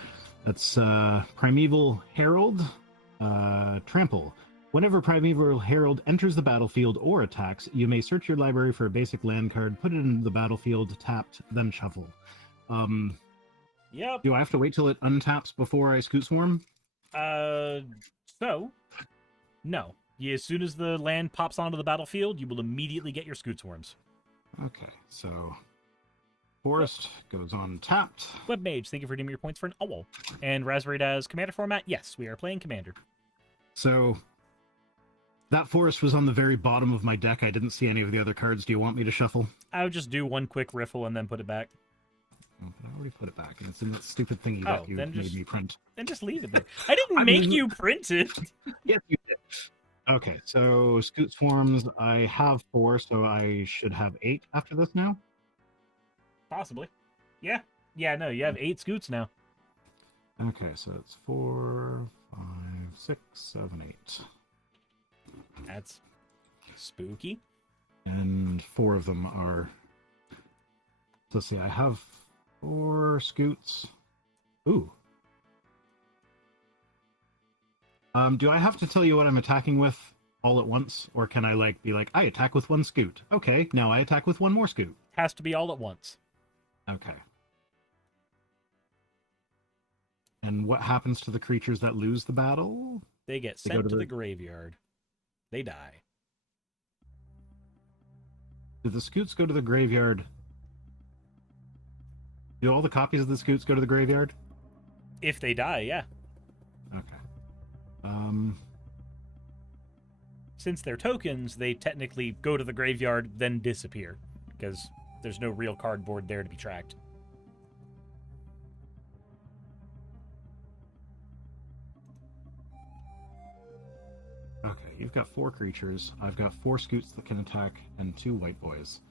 That's Primeval Herald. Trample. Whenever Primeval Herald enters the battlefield or attacks, you may search your library for a basic land card, put it into the battlefield, tapped, then shuffle. Yep. Do I have to wait till it untaps before I Scoot Swarm? So, no. As soon as the land pops onto the battlefield, you will immediately get your Scoot Swarms. Okay, so Forest goes on tapped. Webmage, thank you for redeeming your points for an owl. And Raspberry Daz Commander format, yes, we are playing Commander. So that Forest was on the very bottom of my deck. I didn't see any of the other cards. Do you want me to shuffle? I would just do one quick riffle and then put it back. Oh, but I already put it back, and it's in that stupid thingy that you made me print. Then just leave it there. I didn't make you print it. Yes, you did. Okay, so Scoot Swarms, I have 4, so I should have 8 after this now? Possibly. Yeah. Yeah, no, you have 8 Scoots now. Okay, so it's 4, 5, 6, 7, 8. That's spooky. And 4 of them are... Let's see, I have 4 Scoots. Ooh. Do I have to tell you what I'm attacking with all at once? Or can I, be like, I attack with 1 Scoot. Okay, now I attack with 1 more Scoot. Has to be all at once. Okay. And what happens to the creatures that lose the battle? They get sent to the graveyard. They die. Do the Scoots go to the graveyard? Do all the copies of the Scoots go to the graveyard? If they die, yeah. Okay. Since they're tokens, they technically go to the graveyard, then disappear. Because there's no real cardboard there to be tracked. Okay, you've got 4 creatures. I've got 4 Scoots that can attack and 2 white boys.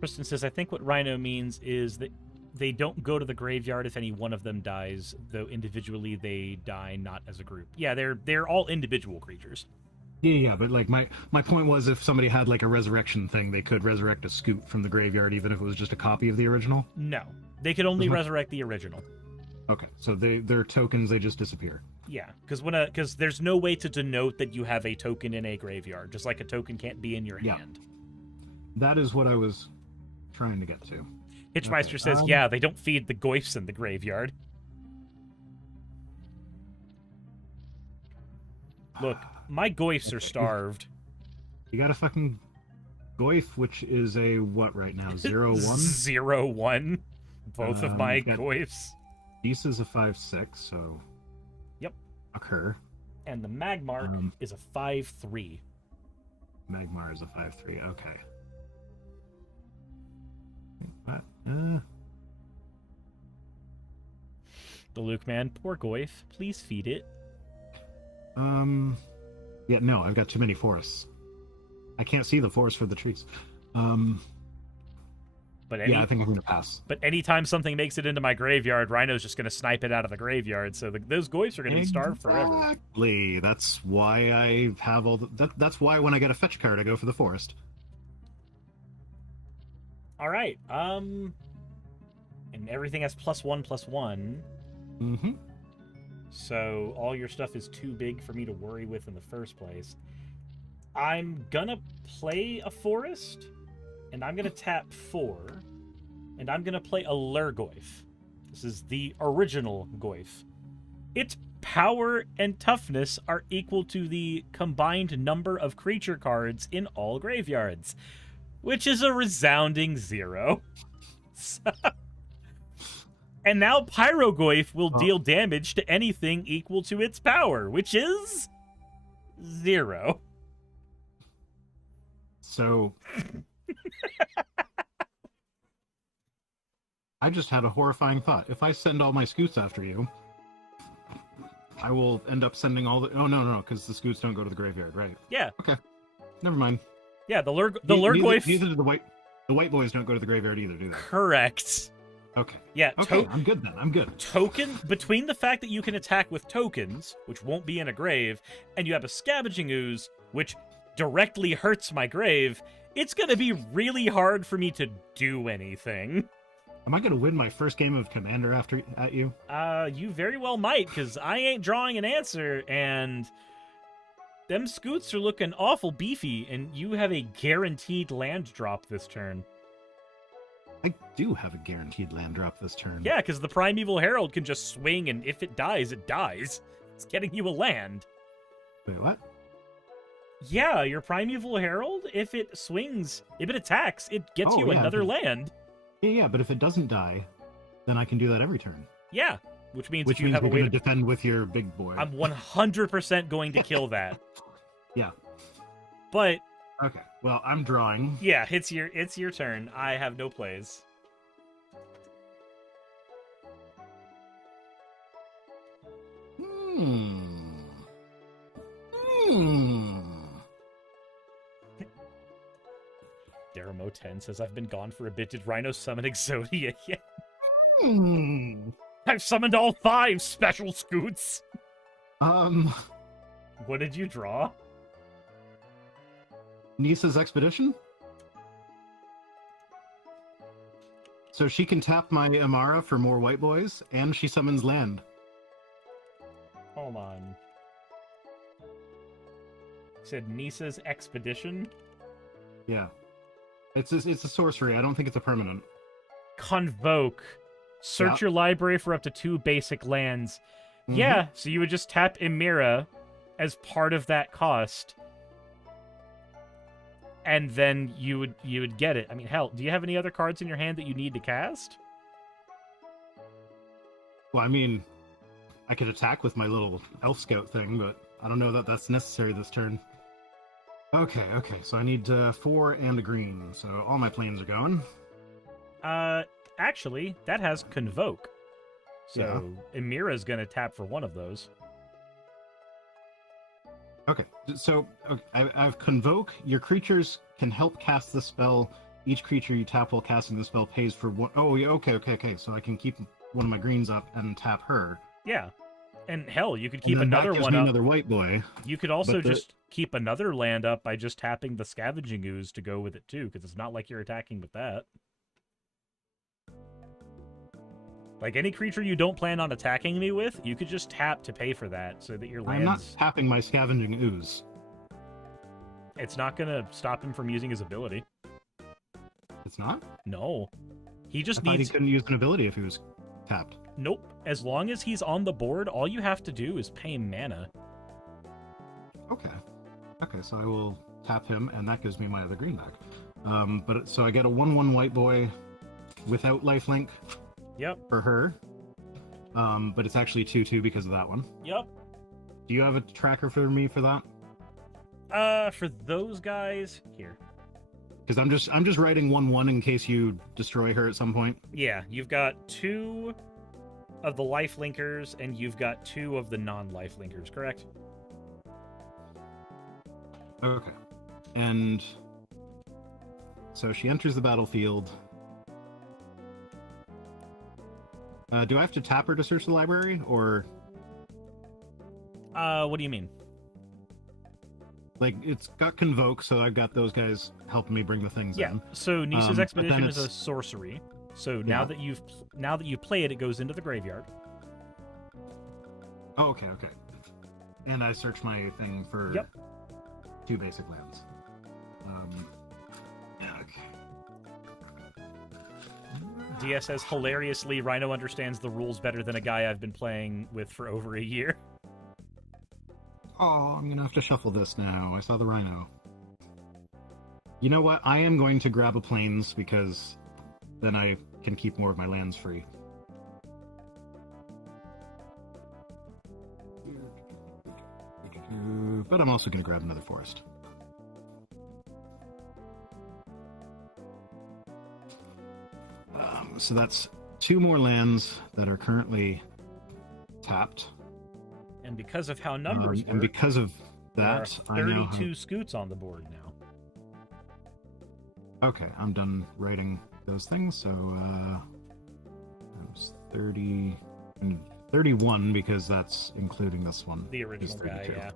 Kristen says, I think what Rhino means is that they don't go to the graveyard if any one of them dies, though individually they die, not as a group. Yeah, they're all individual creatures. Yeah, but my point was if somebody had a resurrection thing, they could resurrect a Scoot from the graveyard even if it was just a copy of the original? No. They could only resurrect the original. Okay, so they're tokens, they just disappear. Yeah, because there's no way to denote that you have a token in a graveyard, just like a token can't be in your hand. That is what I was trying to get to. Hitchmeister says, yeah, they don't feed the goyfs in the graveyard. Look, my goyfs are starved. You got a fucking goyf, which is a what right now? 0-1? 0-1. Both of my goyfs. This is a 5-6, so... Yep. Occur. And the Magmar is a 5-3. Magmar is a 5-3, okay. What? The Luke man, poor goyf. Please feed it. Yeah, no, I've got too many forests. I can't see the forest for the trees. But Yeah, I think I'm going to pass. But anytime something makes it into my graveyard, Rhino's just going to snipe it out of the graveyard. So those goyfs are going to be starved forever. Exactly. That's why I have all the... That's why when I get a fetch card, I go for the forest. All right. And everything has +1/+1. Mm-hmm. So all your stuff is too big for me to worry with in the first place. I'm gonna play a forest, and I'm gonna tap 4, and I'm gonna play a Lurgoyf. This is the original Goyf. Its power and toughness are equal to the combined number of creature cards in all graveyards, which is a resounding 0. And now Pyrogoyf will deal damage to anything equal to its power, which is 0. So... I just had a horrifying thought. If I send all my scoots after you, I will end up sending all the... Oh, no, because the scoots don't go to the graveyard, right? Yeah. Okay. Never mind. Yeah, the Lurgoyf... Neither do the white boys don't go to the graveyard either, do they? Correct. Okay. Yeah, okay, I'm good then. I'm good. Between the fact that you can attack with tokens, which won't be in a grave, and you have a Scavenging Ooze, which directly hurts my grave, it's going to be really hard for me to do anything. Am I going to win my first game of Commander at you? You very well might, because I ain't drawing an answer, and them scoots are looking awful beefy, and you have a guaranteed land drop this turn. I do have a guaranteed land drop this turn. Yeah, because the Primeval Herald can just swing, and if it dies, it dies. It's getting you a land. Wait, what? Yeah, your Primeval Herald, if it swings, if it attacks, it gets you another land. Yeah, but if it doesn't die, then I can do that every turn. Yeah, which means you have we're going to defend with your big boy. I'm 100% going to kill that. Yeah. But... Okay, well, I'm drawing. Yeah, it's your turn. I have no plays. Daramo 10 says, I've been gone for a bit. Did Rhino summon Exodia yet? I've summoned all 5 special scoots. What did you draw? Nisa's Expedition? So she can tap my Amara for more white boys, and she summons land. Hold on. Said Nisa's Expedition? Yeah. It's a sorcery. I don't think it's a permanent. Convoke. Search your library for up to 2 basic lands. Mm-hmm. Yeah, so you would just tap Emira as part of that cost. And then you would get it. I mean, hell, do you have any other cards in your hand that you need to cast? Well, I mean, I could attack with my little Elf Scout thing, but I don't know that that's necessary this turn. Okay, so I need 4 and a green, so all my planes are going. Actually, that has Convoke. So Emira's gonna tap for one of those. Okay, so I have Convoke. Your creatures can help cast the spell. Each creature you tap while casting the spell pays for 1... Oh, yeah, okay. So I can keep one of my greens up and tap her. Yeah. And hell, you could keep another one up. Another white boy. You could also just keep another land up by just tapping the Scavenging Ooze to go with it too, because it's not like you're attacking with that. Like, any creature you don't plan on attacking me with, you could just tap to pay for that, so that your lands... I'm not tapping my Scavenging Ooze. It's not gonna stop him from using his ability. It's not? No. He just I thought needs... he couldn't use an ability if he was tapped. Nope. As long as he's on the board, all you have to do is pay mana. Okay, so I will tap him, and that gives me my other green back. So I get a 1/1 white boy without lifelink. Yep. For her. But it's actually 2/2 because of that one. Yep. Do you have a tracker for me for that? For those guys, here. Because I'm just writing 1/1 in case you destroy her at some point. Yeah, you've got 2 of the life linkers, and you've got 2 of the non-life linkers, correct? Okay. And so she enters the battlefield. Do I have to tap her to search the library, or What do you mean? like it's got convoke, so I've got those guys helping me bring the things Yeah. in. So Nisa's But then Expedition is a it's- sorcery. So Yeah. now that you play it, it goes into the graveyard. Oh, okay, okay. And I search my thing for Yep. 2 basic lands. Okay. DS says, hilariously, Rhino understands the rules better than a guy I've been playing with for over a year. Oh, I'm gonna have to shuffle this now. I saw the Rhino. You know what? I am going to grab a plains because then I can keep more of my lands free. But I'm also going to grab another forest. So that's 2 more lands that are currently tapped. And because of how numbers And work, because of that, there I are now 32 scoots on the board now. Okay, I'm done writing those things. So that was 30 and 31 because that's including this one. The is original guy, 32. yeah.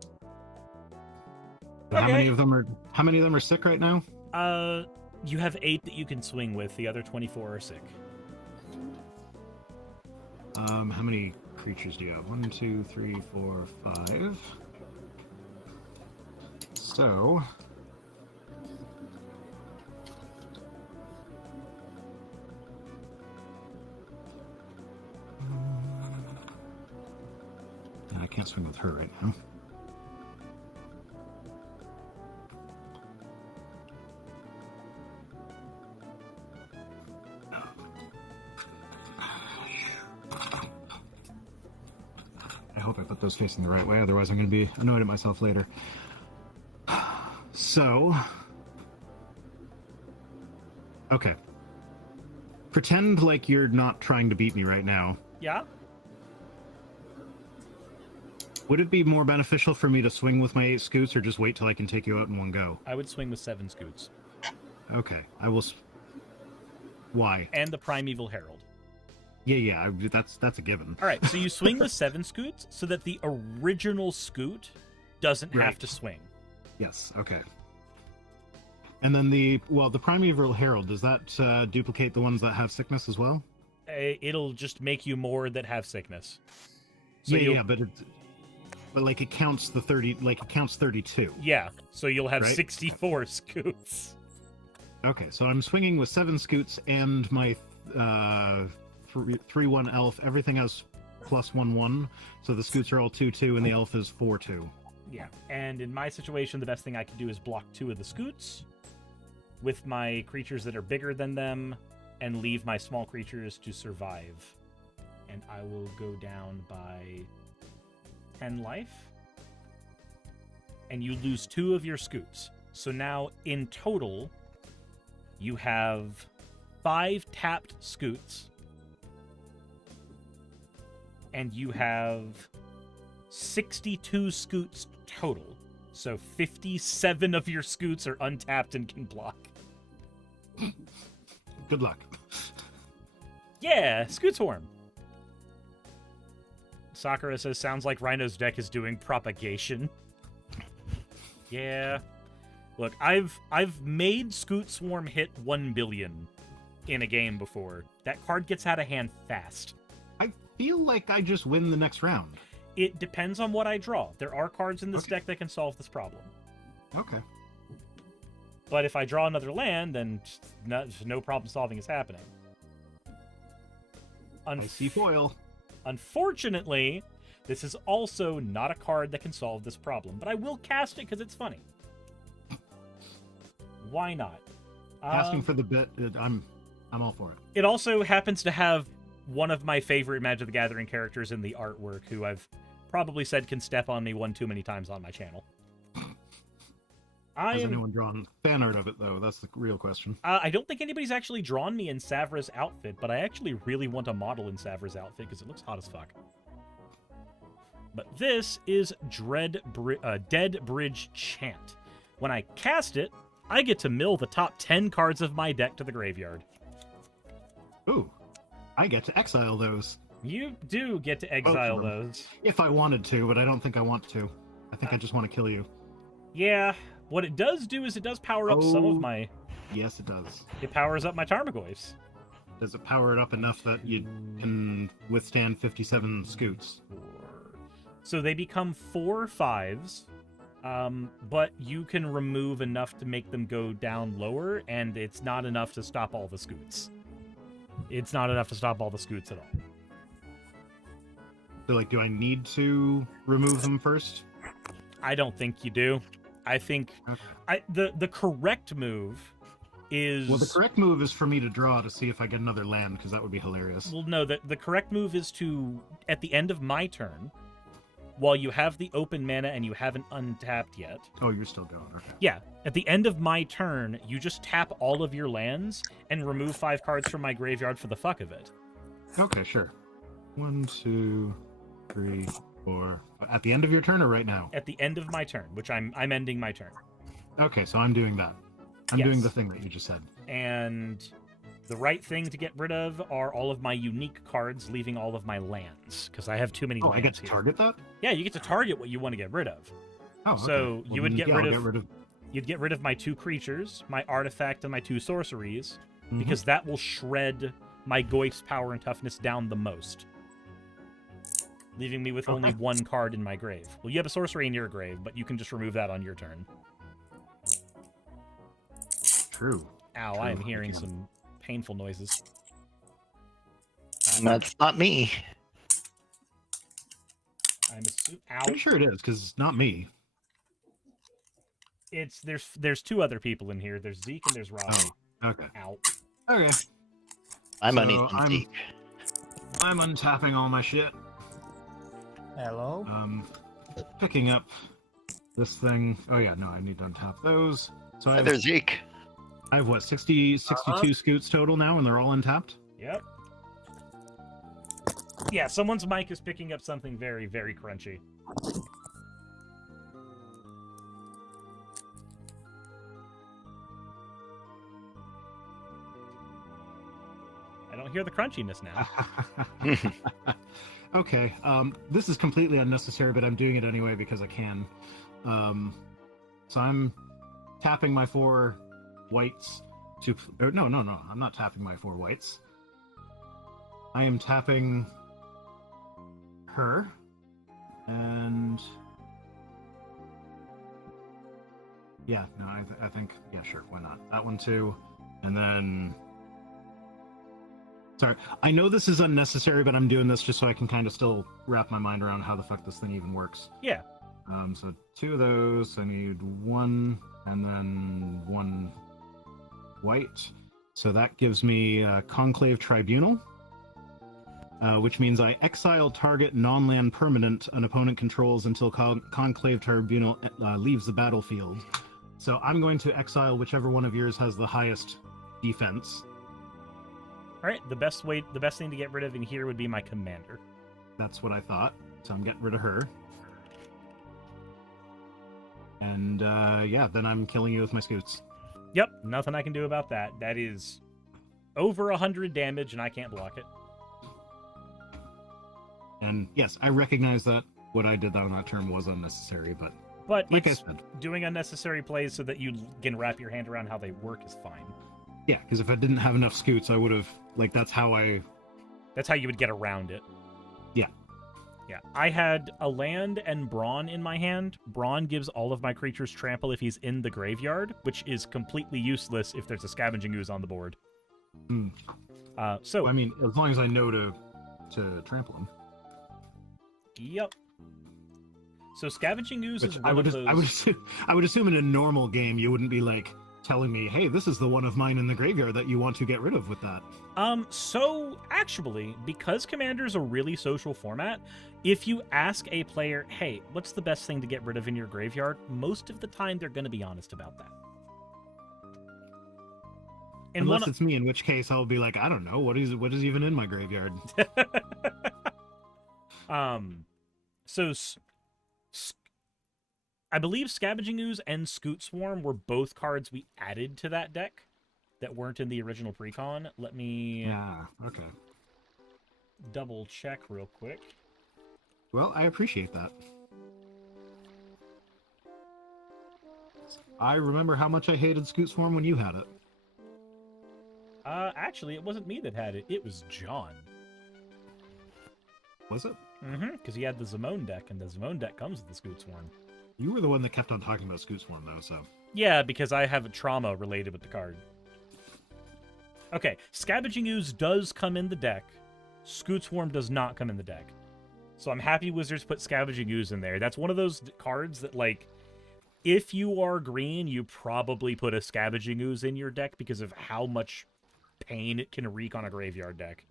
So how Okay. many of them are sick right now? You have 8 that you can swing with. The other 24 are sick. How many creatures do you have? 1, 2, 3, 4, 5. So I can't swing with her right now. I hope I put those facing the right way, otherwise I'm going to be annoyed at myself later. So, okay. Pretend like you're not trying to beat me right now. Yeah? Would it be more beneficial for me to swing with my 8 scoots or just wait till I can take you out in one go? I would swing with 7 scoots. Okay, I will. Why? And the Primeval Herald. Yeah, that's a given. All right, so you swing with 7 scoots so that the original scoot doesn't have Right. to swing. Yes, okay. And then the Primeval Herald, does that duplicate the ones that have sickness as well? It'll just make you more that have sickness. So Yeah, but like it counts the 30, like it counts 32. Yeah, so you'll have Right? 64 scoots. Okay, so I'm swinging with 7 scoots and my 3/1 elf. Everything has +1/1, so the scoots are all 2/2 and the elf is 4/2. Yeah, and in my situation, the best thing I can do is block 2 of the scoots with my creatures that are bigger than them and leave my small creatures to survive. And I will go down by 10 life. And you lose 2 of your scoots. So now, in total, you have 5 tapped scoots. And you have 62 scoots total. So 57 of your scoots are untapped and can block. Good luck. Yeah, Scoot Swarm. Sakura says, sounds like Rhino's deck is doing propagation. Yeah. Look, I've made Scoot Swarm hit 1 billion in a game before. That card gets out of hand fast. I feel like I just win the next round. It depends on what I draw. There are cards in this deck that can solve this problem. Okay. But if I draw another land, then no problem solving is happening. I see foil. Unfortunately, this is also not a card that can solve this problem, but I will cast it because it's funny. Why not? Asking for the bit, I'm all for it. It also happens to have one of my favorite Magic the Gathering characters in the artwork, who I've probably said can step on me one too many times on my channel. Has anyone drawn fan art of it, though? That's the real question. I don't think anybody's actually drawn me in Savra's outfit, but I actually really want a model in Savra's outfit because it looks hot as fuck. But this is Dead Bridge Chant, When I cast it, I get to mill the top 10 cards of my deck to the graveyard. Ooh, I get to exile those. You do get to exile Both of them. those. If I wanted to, but I don't think I want to. I think I just want to kill you. Yeah, what it does do is it does power up some of my... Yes, it does. It powers up my Tarmogoyfs. Does it power it up enough that you can withstand 57 scoots? So they become 4/5s, but you can remove enough to make them go down lower, and it's not enough to stop all the scoots. It's not enough to stop all the scoots at all. So, like, do I need to remove them first? I don't think you do. I think the correct move is... Well, the correct move is for me to draw to see if I get another land, because that would be hilarious. Well, no, the correct move is to, at the end of my turn, while you have the open mana and you haven't untapped yet... Oh, you're still going, okay. Yeah, at the end of my turn, you just tap all of your lands and remove 5 cards from my graveyard for the fuck of it. Okay, sure. 1, 2, 3, 4... At the end of your turn or right now? At the end of my turn, which I'm ending my turn. Okay, so I'm doing that. I'm Yes. doing the thing that you just said. And the right thing to get rid of are all of my unique cards, leaving all of my lands, because I have too many Oh, lands I get to here. target that? Yeah, you get to target what you want to get rid of. Oh, okay. So Well, you would then, get yeah, rid I'll of... get rid of... You'd get rid of my 2 creatures, my artifact, and my 2 sorceries, Mhm. because that will shred my Goyf's power and toughness down the most, leaving me with only Okay. 1 card in my grave. Well, you have a sorcery in your grave, but you can just remove that on your turn. True. Ow, True, I am I hearing can. some painful noises. That's not me. I'm ow. Pretty sure it is, because it's not me. There's 2 other people in here. There's Zeke and there's Robbie. Oh, okay. Ow. Okay. I'm So uneasy. I'm- Zeke. I'm untapping all my shit. Hello? Picking up this thing. Oh yeah, no, I need to untap those. So I Hi have, there, Zeke. I have what, 62 scoots total now, and they're all untapped? Yep. Yeah, someone's mic is picking up something very, very crunchy. I don't hear the crunchiness now. Okay, this is completely unnecessary, but I'm doing it anyway because I can. So I'm tapping my 4 whites to... No, I'm not tapping my 4 whites. I am tapping her, and... Yeah, no, I think... Yeah, sure, why not? That one too, and then... Sorry, I know this is unnecessary, but I'm doing this just so I can kind of still wrap my mind around how the fuck this thing even works. Yeah. So 2 of those, I need 1, and then 1 white. So that gives me Conclave Tribunal, which means I exile target non-land permanent an opponent controls until Conclave Tribunal leaves the battlefield. So I'm going to exile whichever one of yours has the highest defense. All right, the best thing to get rid of in here would be my commander. That's what I thought. So I'm getting rid of her. And yeah, then I'm killing you with my scoots. Yep, nothing I can do about that. That is over 100 damage, and I can't block it. And yes, I recognize that what I did on that turn was unnecessary, but like it's I said, doing unnecessary plays so that you can wrap your hand around how they work is fine. yeah, because if I didn't have enough scoots, I would have, like, that's how you would get around it. Yeah. Yeah, I had a land and Brawn in my hand. Brawn gives all of my creatures trample if he's in the graveyard, which is completely useless if there's a Scavenging Ooze on the board. So I mean, as long as I know to trample him. Yep. So Scavenging Ooze Which is I one would, of those... I would assume in a normal game you wouldn't be like telling me, hey, this is the one of mine in the graveyard that you want to get rid of with that. So actually, because Commander is a really social format, if you ask a player, hey, what's the best thing to get rid of in your graveyard, most of the time they're going to be honest about that. And Unless it's me, in which case I'll be like, I don't know, what is even in my graveyard? So I believe Scavenging Ooze and Scoot Swarm were both cards we added to that deck that weren't in the original precon. Let me Yeah, okay. double check real quick. Well, I appreciate that. I remember how much I hated Scoot Swarm when you had it. Actually, it wasn't me that had it. It was John. Was it? Because he had the Zimone deck, and the Zimone deck comes with the Scoot Swarm. You were the one that kept on talking about Scoot Swarm, though, so... Yeah, because I have a trauma related with the card. Okay, Scavenging Ooze does come in the deck. Scoot Swarm does not come in the deck. So I'm happy Wizards put Scavenging Ooze in there. That's one of those cards that, like, if you are green, you probably put a Scavenging Ooze in your deck because of how much pain it can wreak on a graveyard deck.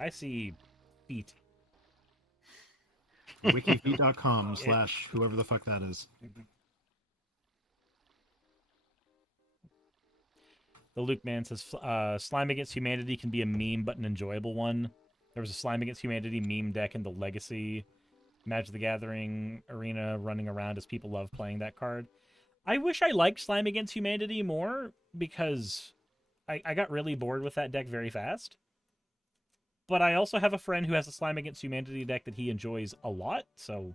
I see feet. Wikifeet.com / whoever the fuck that is. The Luke Man says, Slime Against Humanity can be a meme, but an enjoyable one. There was a Slime Against Humanity meme deck in the Legacy Magic the Gathering arena running around as people love playing that card. I wish I liked Slime Against Humanity more because I got really bored with that deck very fast. But I also have a friend who has a Slime Against Humanity deck that he enjoys a lot, so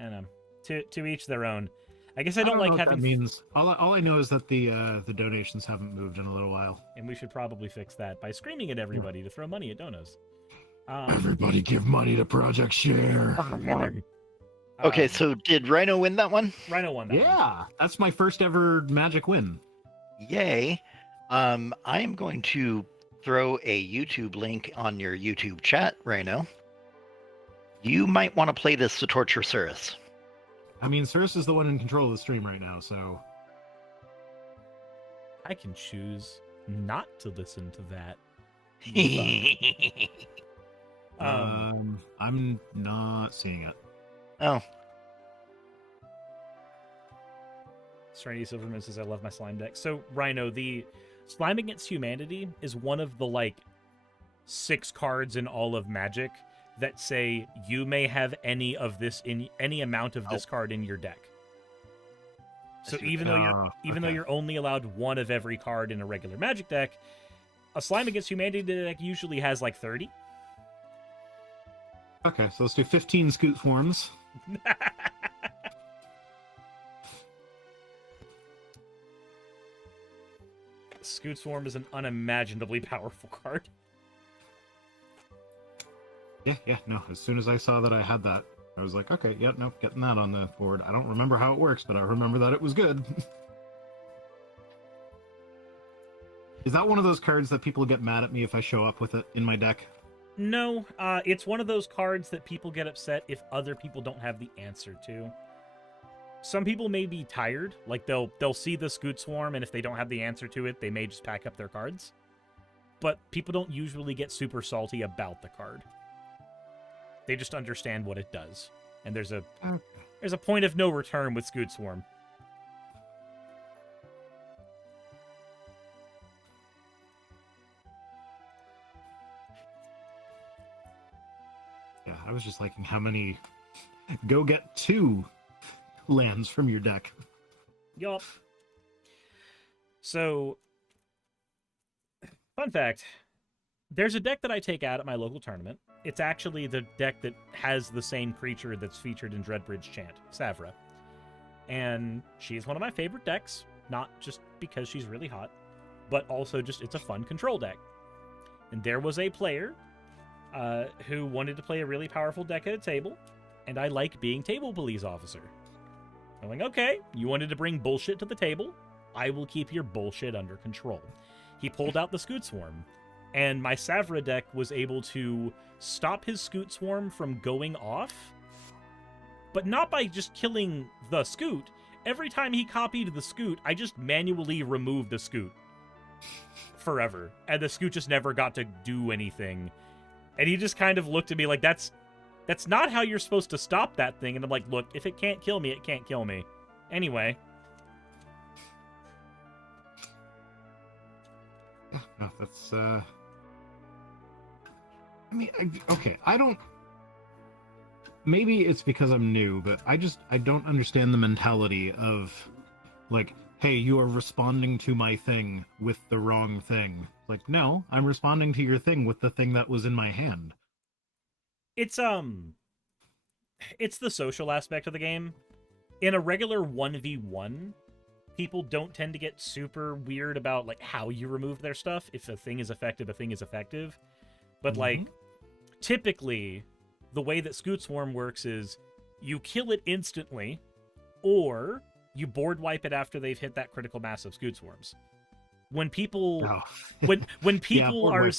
I don't know. To each their own. I guess I don't like know what having. That means all I know is that the donations haven't moved in a little while. And we should probably fix that by screaming at everybody to throw money at donos. Everybody give money to Project Share. Okay, so did Rhino win that one? Rhino won that one. Yeah, that's my first ever Magic win. Yay. I am going to throw a YouTube link on your YouTube chat, Rhino. You might want to play this to torture Cirrus. I mean, Cirrus is the one in control of the stream right now, so... I can choose not to listen to that. I'm not seeing it. Oh. Serenity Silverman says, I love my slime deck. So, Rhino, the Slime Against Humanity is one of the, like, 6 cards in all of Magic that say you may have any of this in any amount of this card in your deck. So even though you're only allowed one of every card in a regular Magic deck, a Slime Against Humanity deck usually has like 30. Okay, so let's do 15 Scoot Forms. Scoot Swarm is an unimaginably powerful card. Yeah, no. As soon as I saw that I had that, I was like, okay, yeah, no, getting that on the board. I don't remember how it works, but I remember that it was good. Is that one of those cards that people get mad at me if I show up with it in my deck? No, it's one of those cards that people get upset if other people don't have the answer to. Some people may be tired, like they'll see the Scoot Swarm, and if they don't have the answer to it, they may just pack up their cards. But people don't usually get super salty about the card. They just understand what it does. And there's a point of no return with Scoot Swarm. Yeah, I was just liking how many... Go get 2 lands from your deck. Yup. So, fun fact. There's a deck that I take out at my local tournament. It's actually the deck that has the same creature that's featured in Dreadbridge Chant, Savra. And she's one of my favorite decks, not just because she's really hot, but also just it's a fun control deck. And there was a player who wanted to play a really powerful deck at a table, and I like being table police officer. I'm like, okay, you wanted to bring bullshit to the table? I will keep your bullshit under control. He pulled out the Scoot Swarm, and my Savra deck was able to stop his Scoot Swarm from going off, but not by just killing the Scoot. Every time he copied the Scoot, I just manually removed the Scoot forever, and the Scoot just never got to do anything. And he just kind of looked at me like, that's not how you're supposed to stop that thing. And I'm like, look, if it can't kill me, it can't kill me. Anyway, No, that's I mean, okay, I don't. Maybe it's because I'm new, but I don't understand the mentality of, like, hey, you are responding to my thing with the wrong thing. Like, no, I'm responding to your thing with the thing that was in my hand. It's the social aspect of the game. In a regular 1v1, people don't tend to get super weird about like how you remove their stuff. If a thing is effective, a thing is effective. But like typically the way that Scoot Swarm works is you kill it instantly, or you board wipe it after they've hit that critical mass of Scoot Swarms. When people when Yeah, people board are wipe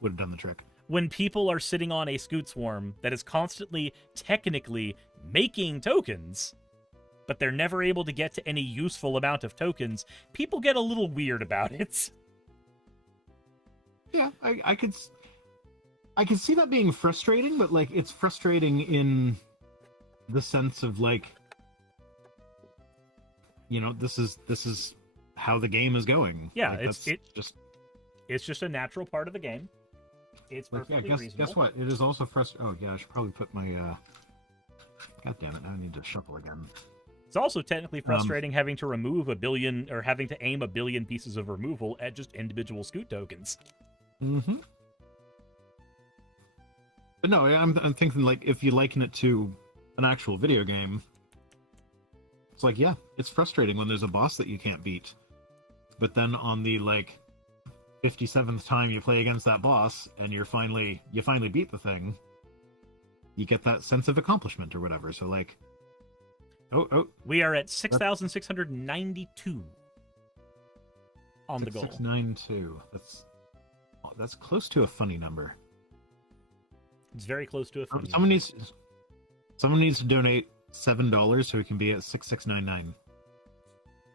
would have done the trick. when people are sitting on a Scoot Swarm that is constantly technically making tokens, but they're never able to get to any useful amount of tokens, people get a little weird about it. Yeah, I could see that being frustrating, but like it's frustrating in the sense of like, you know, this is how the game is going. Yeah, like, it's just a natural part of the game. It's like, perfectly yeah, reasonable. guess what? It is also frustrating. Oh yeah, I should probably put my God damn it! Now I need to shuffle again. It's also technically frustrating having to remove 1 billion, or having to aim 1 billion pieces of removal at just individual Scoot tokens. Mm-hmm. But no, I'm thinking like if you liken it to an actual video game, it's like, yeah, it's frustrating when there's a boss that you can't beat. But then on the like 57th time you play against that boss and you finally beat the thing, you get that sense of accomplishment or whatever. So like, oh, We are at 6,692 on the goal. 692. That's close to a funny number. It's very close to a funny Someone number. needs to donate $7 so we can be at 6699.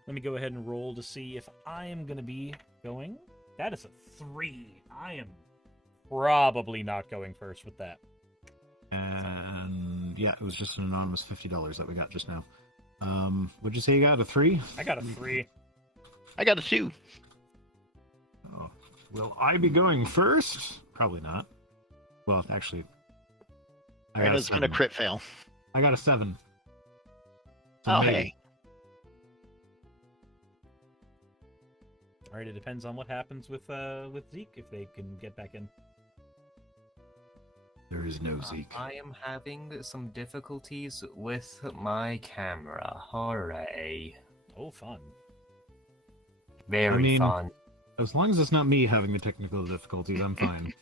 Let me go ahead and roll to see if I am going to be going. That is a 3. I am probably not going first with that. And yeah, it was just an anonymous $50 that we got just now. Would you say you got a 3? I got a 3. I got a 2. Oh, will I be going first? Probably not. Well, actually, I got a It's been a 7. crit fail. I got a 7. So Oh, maybe. hey. All right, it depends on what happens with Zeke, if they can get back in. There is no Zeke. I am having some difficulties with my camera. Hooray. Oh, fun. Very fun. As long as it's not me having the technical difficulties, I'm fine.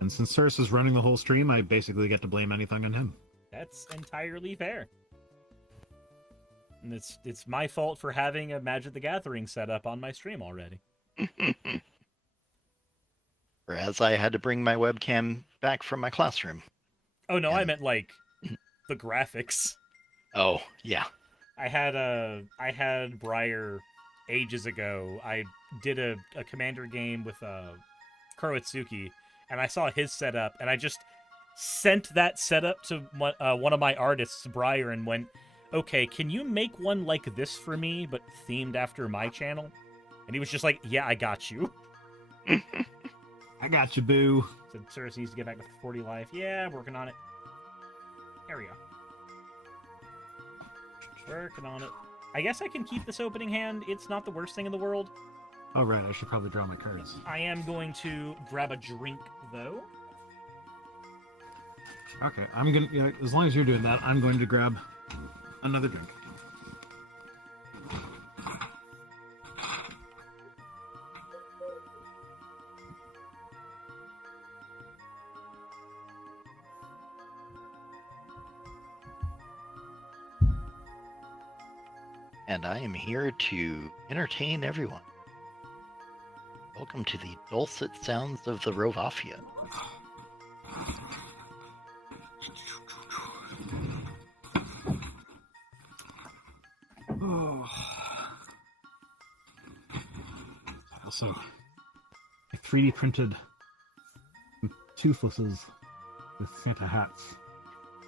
And since Cirrus is running the whole stream, I basically get to blame anything on him. That's entirely fair. And it's my fault for having a Magic the Gathering set up on my stream already. Whereas I had to bring my webcam back from my classroom. Oh no, I And- meant like the graphics. Oh, yeah. I had Briar ages ago. I did a commander game with Kuroitsuki, and I saw his setup, and I just sent that setup to one of my artists, Briar, and went, okay, can you make one like this for me, but themed after my channel? And he was just like, yeah, I got you. I got you, boo. Said, Cirrus needs to get back to 40 life. Yeah, working on it. There we go. Working on it. I guess I can keep this opening hand. It's not the worst thing in the world. Oh, right, I should probably draw my cards. I am going to grab a drink, though. Okay, I'm gonna. Yeah, as long as you're doing that, I'm going to grab another drink. And I am here to entertain everyone. Welcome to the dulcet sounds of the Rovafia. Oh. Also, I 3D printed some toothlesses with Santa hats.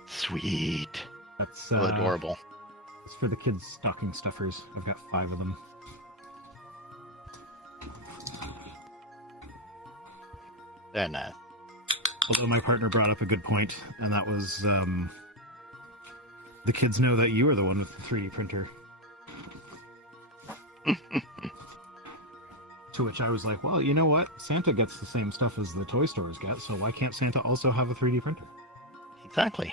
Sweet. That's So adorable. It's for the kids' stocking stuffers. I've got 5 of them. Very nice. Although my partner brought up a good point, and that was the kids know that you are the one with the 3D printer. To which I was like, well, you know what? Santa gets the same stuff as the toy stores get, so why can't Santa also have a 3D printer? Exactly.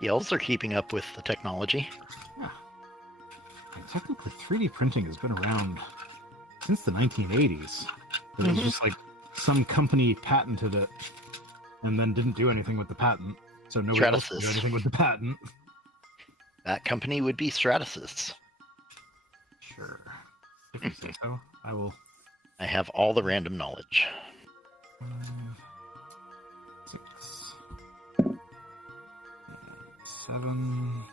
The elves are keeping up with the technology. Yeah. And technically, 3D printing has been around since the 1980s. It was just like some company patented it and then didn't do anything with the patent, so nobody else could do Stratasys. anything with the patent. That company would be Stratasys. Sure. If you say so, I will. I have all the random knowledge. 5, 6, 7.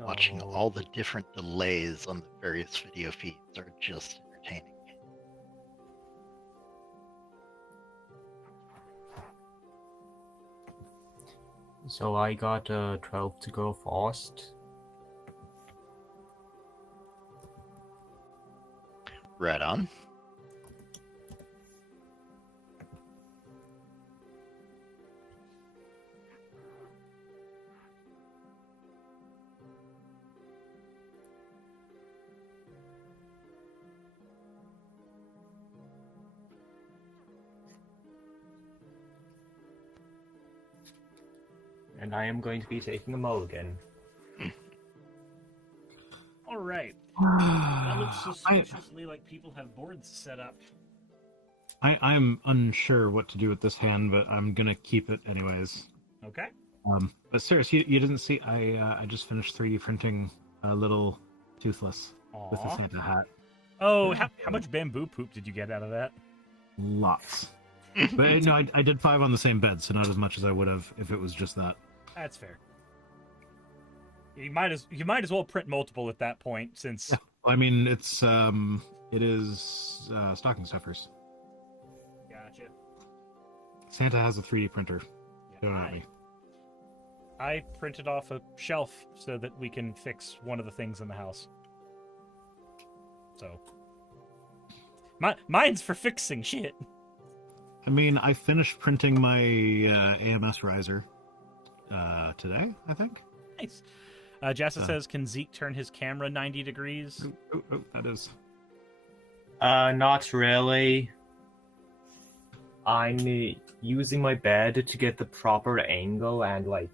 Watching all the different delays on the various video feeds are just entertaining. So I got 12 to go fast. Right on. And I am going to be taking a mulligan. All right. That looks suspiciously like people have boards set up. I'm unsure what to do with this hand, but I'm gonna keep it anyways. Okay. But Cirrus, you didn't see? I just finished 3D printing a little toothless with the Aw. Santa hat. Oh, how much bamboo poop did you get out of that? Lots. But no, I did 5 on the same bed, so not as much as I would have if it was just that. That's fair. You might as well print multiple at that point, since I mean, it is stocking stuffers. Gotcha. Santa has a 3D printer. Yeah, Don't at me. I printed off a shelf so that we can fix one of the things in the house. So, mine's for fixing shit. I mean, I finished printing my AMS riser today, I think. Nice. Jassa says, can Zeke turn his camera 90 degrees? Oh, that is. Not really. I'm using my bed to get the proper angle, and like,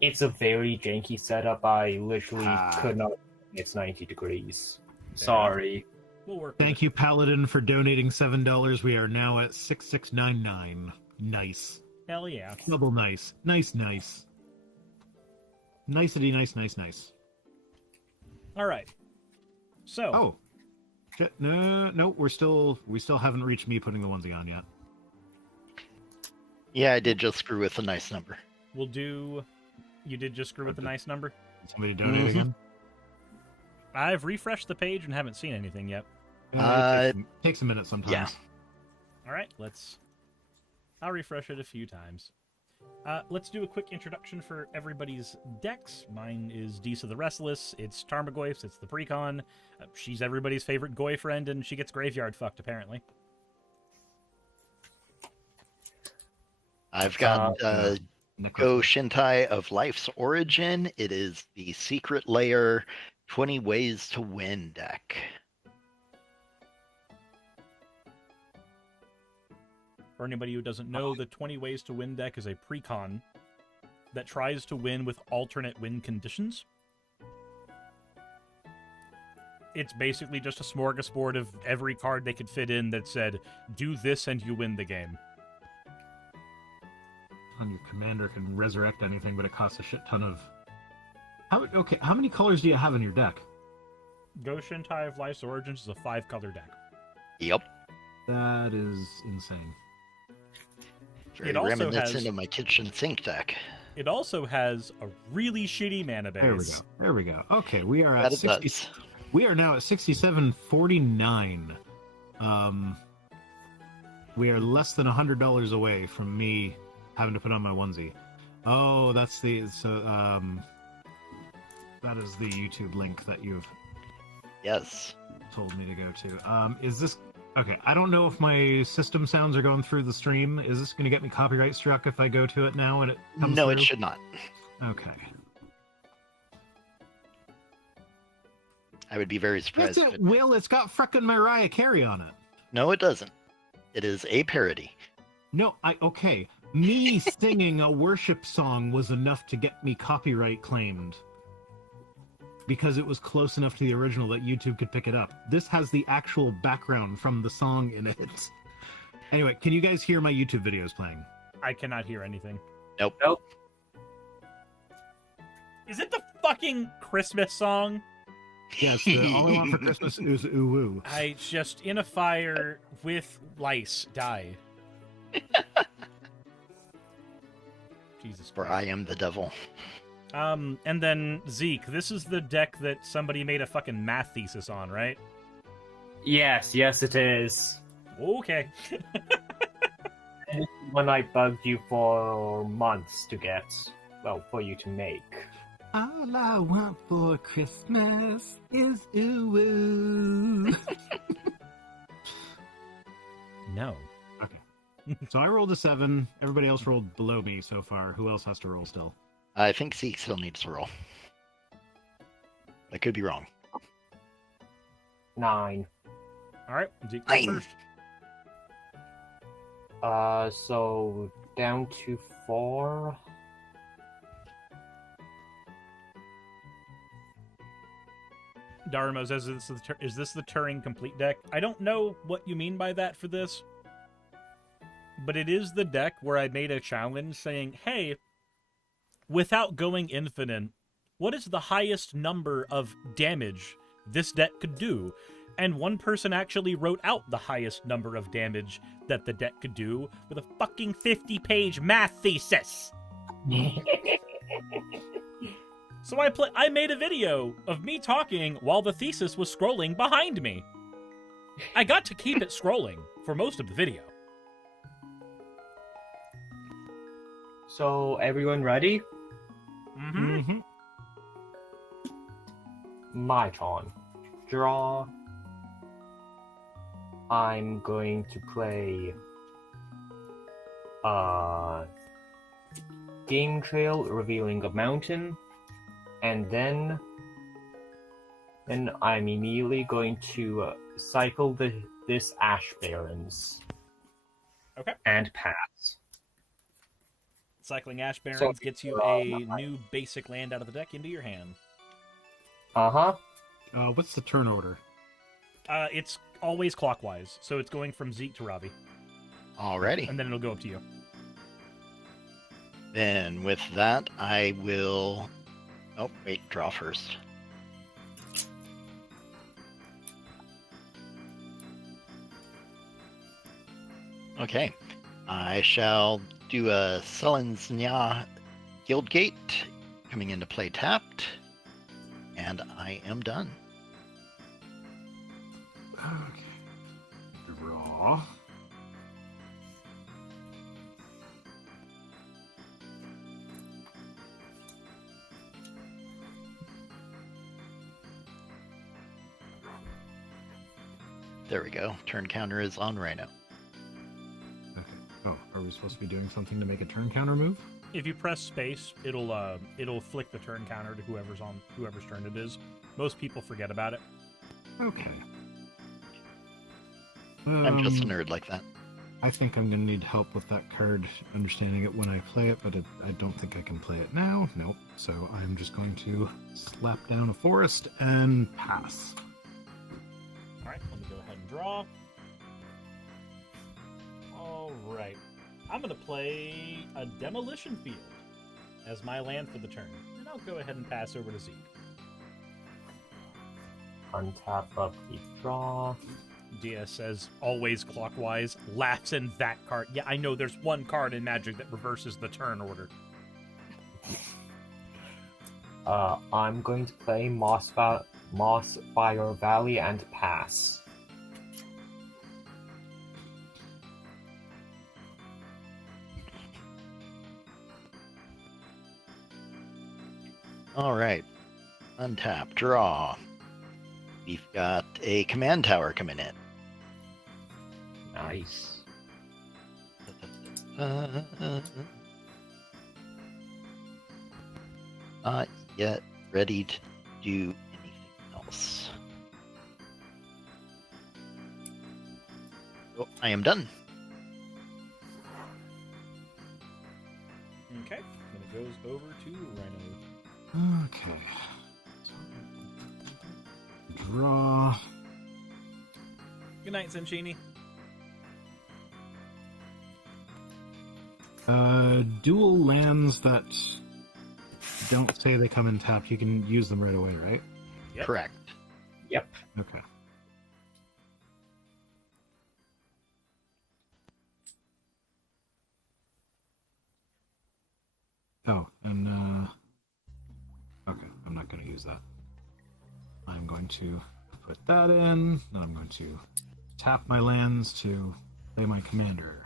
it's a very janky setup. I literally could not. It's 90 degrees. Sorry. We'll work. Thank you, Paladin, for donating $7. We are now at 6699. Nice. Hell yeah. Double nice. Nice. Nicety, nice. All right. So. Oh. Shit, no, we still haven't reached me putting the onesie on yet. Yeah, I did just screw with a nice number. We'll do. You did just screw with the nice number? Somebody donate again? I've refreshed the page and haven't seen anything yet. It takes a minute sometimes. Yeah. All right, I'll refresh it a few times. Let's do a quick introduction for everybody's decks. Mine is Disa the Restless. It's Tarmogoyf's. It's the Precon. She's everybody's favorite Goy friend, and she gets graveyard fucked, apparently. I've got Necro- Go Shintai of Life's Origin. It is the Secret Layer 20 Ways to Win deck. For anybody who doesn't know, the 20 Ways to Win deck is a Precon that tries to win with alternate win conditions. It's basically just a smorgasbord of every card they could fit in that said, do this and you win the game. On your commander can resurrect anything, but it costs a shit ton of... How many colors do you have in your deck? Go Shintai of Life's Origins is a 5-color deck. Yep. That is insane. Very It also reminiscent has- of my kitchen sink deck. It also has a really shitty mana base. There we go. There we go. Okay, we are at That it 60. does. We are now at 67.49. We are less than $100 away from me having to put on my onesie. Oh, that's the that is the YouTube link that you've Yes. told me to go to. Is this okay? I don't know if my system sounds are going through the stream. Is this going to get me copyright struck if I go to it now and it comes No, through? it should not. Okay. I would be very surprised. Yes, if it will. It's got frickin' Mariah Carey on it. No, it doesn't. It is a parody. No, okay. Me singing a worship song was enough to get me copyright claimed. Because it was close enough to the original that YouTube could pick it up. This has the actual background from the song in it. Anyway, can you guys hear my YouTube videos playing? I cannot hear anything. Nope. Is it the fucking Christmas song? Yes, all I want for Christmas is ooh woo. I just in a fire with lice die. Jesus For Christ. I am the devil. And then Zeke, this is the deck that somebody made a fucking math thesis on, right? Yes, it is. Okay. When I bugged you for months to get, well, for you to make. All I want for Christmas is ooh woo. No. So I rolled a 7. Everybody else rolled below me so far. Who else has to roll still? I think Zeke still needs to roll. I could be wrong. 9. All right, Zeke goes 9. first. So down to 4. Darmo says, is this the Turing complete deck? I don't know what you mean by that for this, but it is the deck where I made a challenge saying, hey, without going infinite, what is the highest number of damage this deck could do? And one person actually wrote out the highest number of damage that the deck could do with a fucking 50-page math thesis. So I made a video of me talking while the thesis was scrolling behind me. I got to keep it scrolling for most of the video. So everyone ready? Mm-hmm. My turn. Draw. I'm going to play Game Trail revealing a mountain, and then I'm immediately going to cycle this Ash Barrens. Okay. And pass. Cycling Ash Barrens So, gets you a new basic land out of the deck into your hand. Uh-huh. What's the turn order? It's always clockwise, so it's going from Zeke to Ravi, Alrighty. and then it'll go up to you. Then with that, I will... Oh, wait, draw first. Okay. I shall do a Sullen's Nya Guildgate, coming into play tapped, and I am done. Okay. Draw. There we go. Turn counter is on Rhino. Okay. Oh, are we supposed to be doing something to make a turn counter move? If you press space, it'll flick the turn counter to whoever's turn it is. Most people forget about it. Okay. I'm just a nerd like that. I think I'm going to need help with that card, understanding it when I play it, but I don't think I can play it now. Nope. So I'm just going to slap down a forest and pass. All right, let me go ahead and draw. All right. I'm going to play a Demolition Field as my land for the turn. And I'll go ahead and pass over to Zeke. Untap, upkeep, draw. Dia says, always clockwise, laughs in that card. Yeah, I know there's one card in Magic that reverses the turn order. I'm going to play Mossfire Valley and pass. All right. Untap, draw. We've got a command tower coming in. Nice. Not yet ready to do anything else. Oh, I am done. Okay, and it goes over to Rhino. Okay. Draw. Good night, Senchini. Dual lands that don't say they come in tapped, you can use them right away, right? Yep. Correct. Yep. Okay. Oh, and okay, I'm not going to use that. I'm going to put that in, then I'm going to tap my lands to play my commander.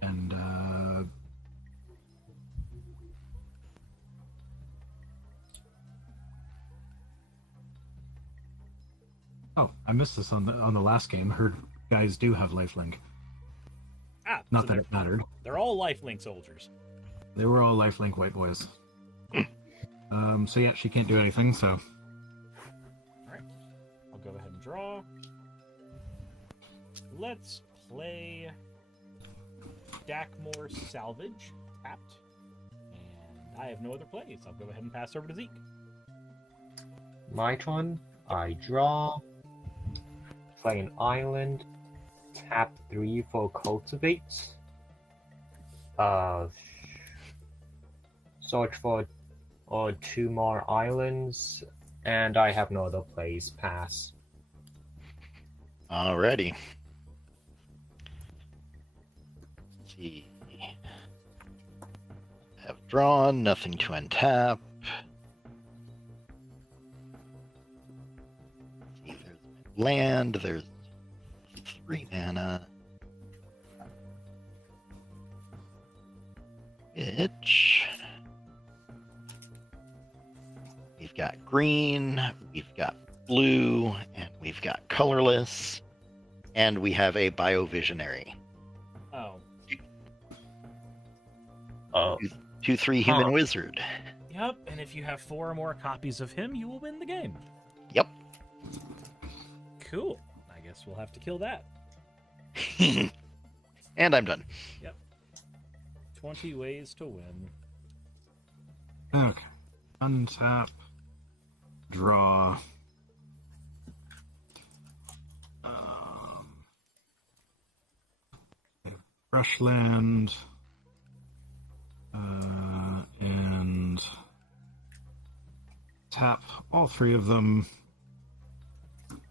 And oh, I missed this on the last game. Heard guys do have lifelink. Ah, Not so that it mattered. they're all lifelink soldiers. They were all lifelink white boys. So yeah, she can't do anything, so Alright. I'll go ahead and draw. Let's play Dakmore Salvage, tapped. And I have no other plays. I'll go ahead and pass over to Zeke. My turn. I draw. Play an island. Tap 3 for cultivate. Search for 2 more islands, and I have no other plays. Pass. Alrighty. Let's see. Have drawn, nothing to untap. Let's see, there's land, there's 3 mana. Which we've got green, we've got blue, and we've got colorless, and we have a biovisionary. Oh. 2/3 human Huh. wizard. Yep, and if you have 4 or more copies of him, you will win the game. Yep. Cool. I guess we'll have to kill that. And I'm done. 20 ways to win. okay. Untap. Draw. Fresh land. And tap all 3 of them.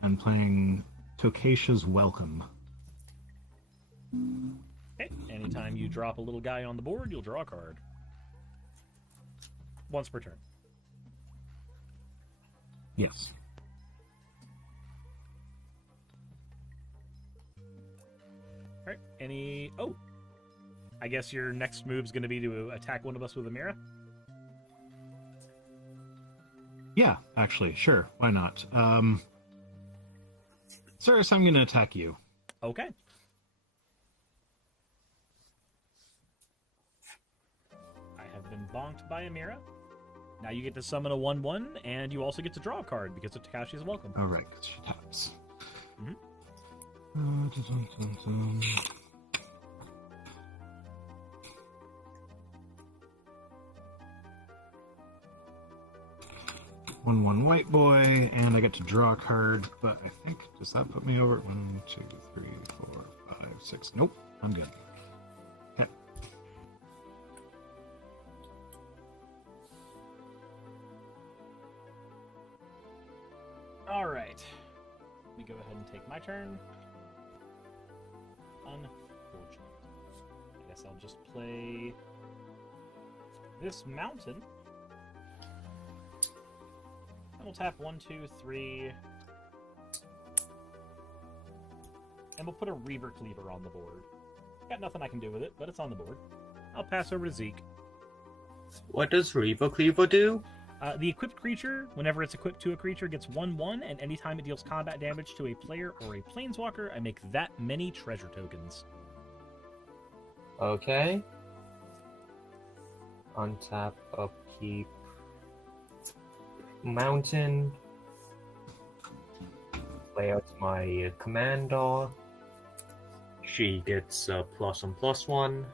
And playing Tokasha's Welcome. Okay. Anytime you drop a little guy on the board, you'll draw a card. Once per turn. Yes. Alright. Any... Oh! I guess your next move's going to be to attack one of us with a mirror? Yeah, actually, sure. Why not? Cyrus, I'm going to attack you. Okay. I have been bonked by a mirror. Now you get to summon a 1/1, and you also get to draw a card because of Takashi's Welcome. All right, because she taps. One white boy, and I get to draw a card, but I think, does that put me over? 1, 2, 3, 4, 5, 6. Nope, I'm good. Okay. All right. Let me go ahead and take my turn. Unfortunate. I guess I'll just play this mountain. And we'll tap 1, 2, 3. And we'll put a Reaver Cleaver on the board. Got nothing I can do with it, but it's on the board. I'll pass over to Zeke. What does Reaver Cleaver do? The equipped creature, whenever it's equipped to a creature, gets 1/1, and anytime it deals combat damage to a player or a planeswalker, I make that many treasure tokens. Okay. Untap, upkeep. Mountain. Play out my commander. She gets a +1/+1.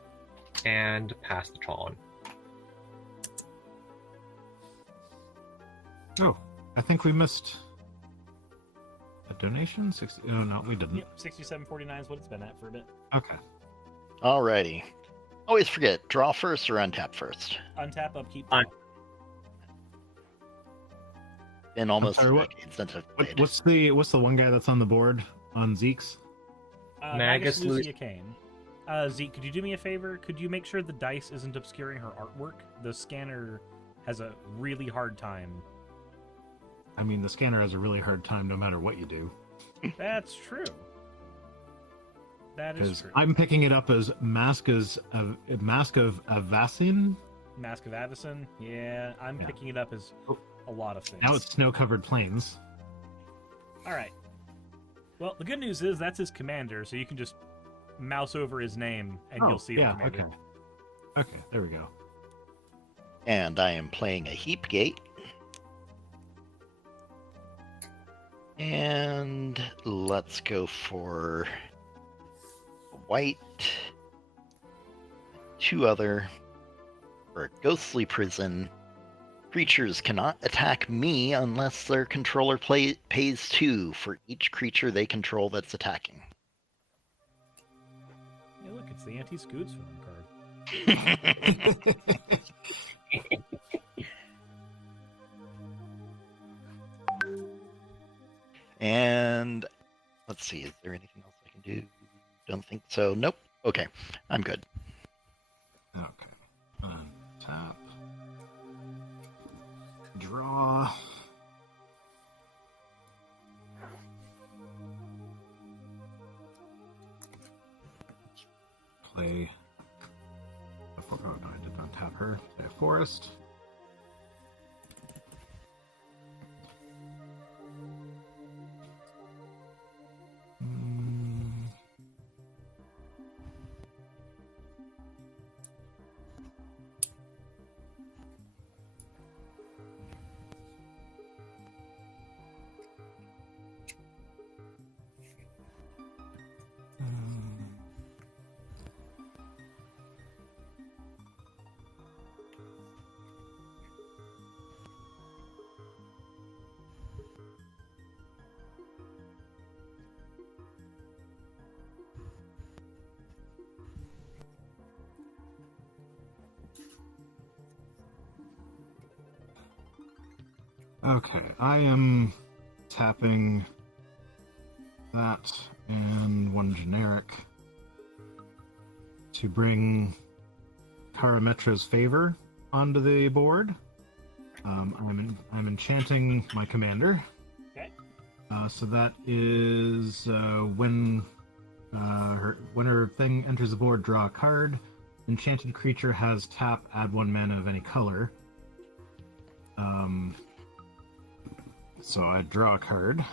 And pass the turn. Oh, I think we missed a donation. 60. Oh no, we didn't. Yep, 67.49 is what it's been at for a bit. Okay. Alrighty. Always forget, draw first or untap first. Untap, upkeep. Un- Been almost sorry, a what- decade since I've played. What's the one guy that's on the board on Zeke's? Magus Magus Lucia Kane. Zeke, could you do me a favor? Could you make sure the dice isn't obscuring her artwork? The scanner has a really hard time. I mean, the scanner has a really hard time no matter what you do. That's true. That is Because true. I'm picking it up as Mask of Avacyn. Mask of Avacyn. Yeah, I'm Yeah. picking it up as a lot of things. Now it's snow-covered plains. All right. Well, the good news is that's his commander, so you can just mouse over his name and you'll see the yeah, commander. okay. Okay, there we go. And I am playing a Heap Gate. And let's go for white. 2 other. For a Ghostly Prison. Creatures cannot attack me unless their controller pays 2 for each creature they control that's attacking. Hey, look, it's the anti-Scoots form card. And let's see, is there anything else I can do? Don't think so. Nope. Okay, I'm good. Okay. Tap. Draw. Play. Oh no, I did not tap her. Play a forest. Mm. Okay, I am tapping that and one generic to bring Karametra's Favor onto the board. I'm enchanting my commander. Okay. So that is when her thing enters the board, draw a card. Enchanted creature has tap, add 1 mana of any color. So I draw a card.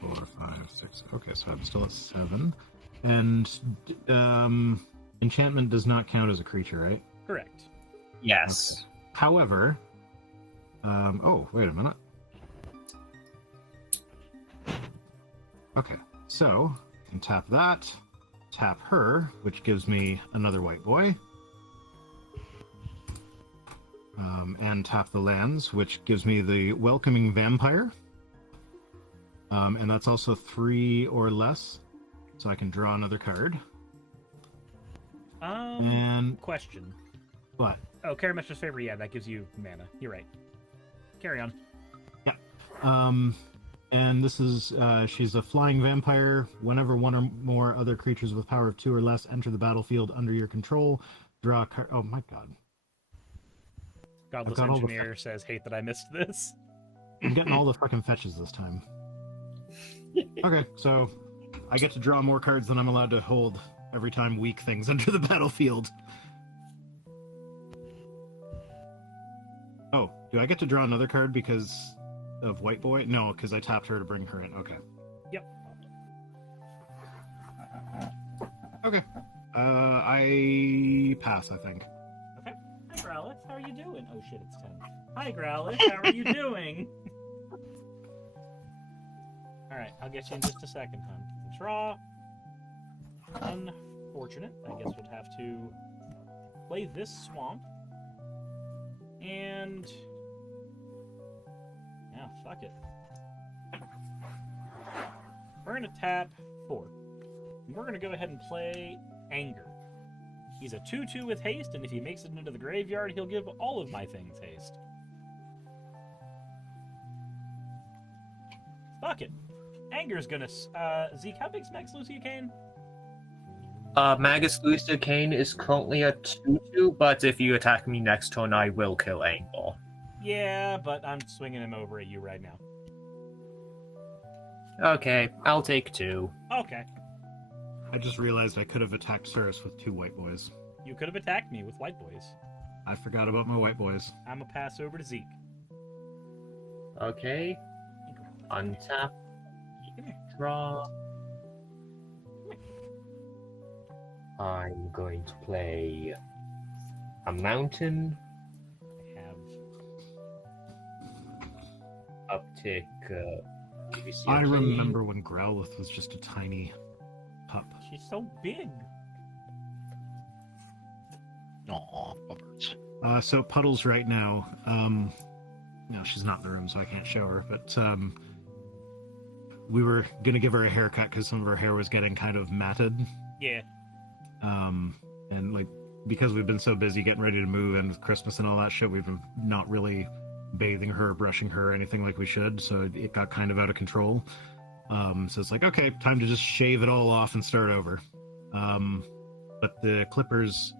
4, 5, 6. Okay, so I'm still at 7. And enchantment does not count as a creature, right? Correct. Yes. However, oh, wait a minute. Okay, so I can tap that, tap her, which gives me another white boy. And tap the lands, which gives me the Welcoming Vampire. And that's also 3 or less, so I can draw another card. And Question. What? Oh, Caramistress Favor, yeah, that gives you mana. You're right. Carry on. And this is, she's a flying vampire. Whenever one or more other creatures with power of 2 or less enter the battlefield under your control, draw a card. Oh my god. Godless got all the Engineer says, hate that I missed this. I'm getting all the fucking fetches this time. Okay, so I get to draw more cards than I'm allowed to hold every time weak things enter the battlefield. Oh, do I get to draw another card because of White Boy? No, because I tapped her to bring her in. Okay. Yep. Okay. I pass, I think. Okay. Hi, Growlithe. How are you doing? Oh, shit, it's 10. Hi, Growlithe. How are you doing? Alright, I'll get you in just a second, hon. Draw. Unfortunate. I guess we'll have to play this swamp. And... yeah, fuck it. We're gonna tap 4. And we're gonna go ahead and play Anger. He's a 2/2 with haste, and if he makes it into the graveyard, he'll give all of my things haste. Fuck it. Anger's gonna... Zeke, how big's Max Luciacane? Magus Luciacane is currently a 2/2, but if you attack me next turn, I will kill Angle. Yeah, but I'm swinging him over at you right now. Okay, I'll take 2. Okay. I just realized I could have attacked Cirrus with 2 White Boys. You could have attacked me with White Boys. I forgot about my White Boys. I'm gonna pass over to Zeke. Okay, untap, draw. I'm going to play a mountain, I have... uptick. I remember when Growlithe was just a tiny pup. She's so big. Aw, bummers. So Puddles right now, no, she's not in the room, so I can't show her, but we were gonna give her a haircut because some of her hair was getting kind of matted. Yeah. And like, because we've been so busy getting ready to move and with Christmas and all that shit, we've been not really bathing her, brushing her, or anything like we should, so it got kind of out of control. So it's like, okay, time to just shave it all off and start over. But the clippers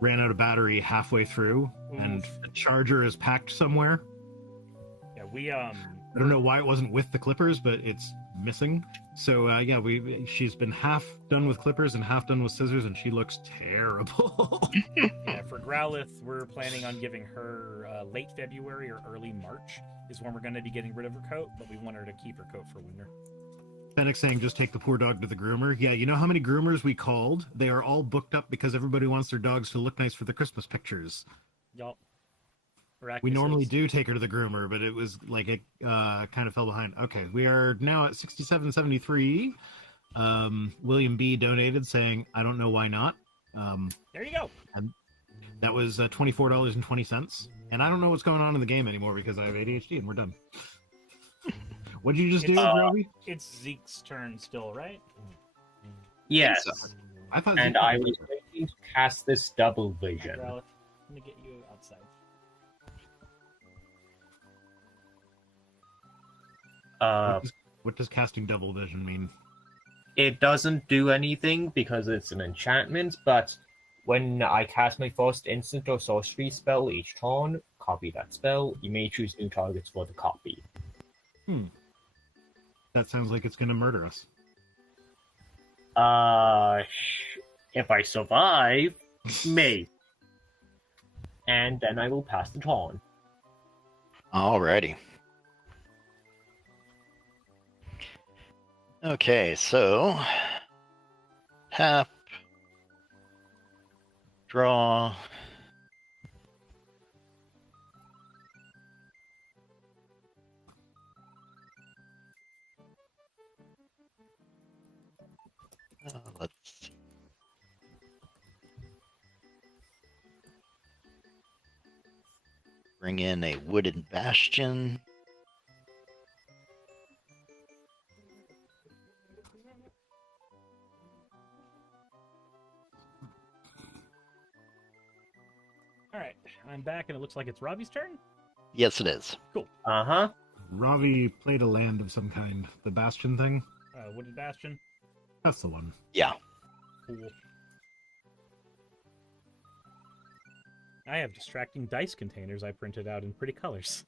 ran out of battery halfway through, and the charger is packed somewhere. Yeah, we, I don't know why it wasn't with the clippers, but it's missing. So yeah, she's been half done with clippers and half done with scissors, and she looks terrible. yeah, for Growlithe, we're planning on giving her late February or early March is when we're going to be getting rid of her coat, but we want her to keep her coat for winter. Fennec saying, just take the poor dog to the groomer. Yeah, you know how many groomers we called? They are all booked up because everybody wants their dogs to look nice for the Christmas pictures. Y'all. We normally do take her to the groomer, but it was like it kind of fell behind. Okay, we are now at 67.73. William B donated saying, I don't know why not. There you go. And that was $24.20. And I don't know what's going on in the game anymore because I have ADHD and we're done. What did you just do, Roby? It's Zeke's turn still, right? Yes, I thought and Zeke- I was waiting to cast this double Hi, vision. Growlithe. Let me get you outside. What does casting double vision mean? It doesn't do anything because it's an enchantment, but when I cast my first instant or sorcery spell each turn, copy that spell. You may choose new targets for the copy. That sounds like it's going to murder us. If I survive, may. And then I will pass the turn. Alrighty. Okay, so tap, draw. Let's see. Bring in a wooden bastion. All right. I'm back, and it looks like it's Robbie's turn. Yes, it is. Uh-huh. Ravi played a land of some kind. The Bastion thing? Wooded Bastion. That's the one. Yeah. Cool. I have distracting dice containers I printed out in pretty colors.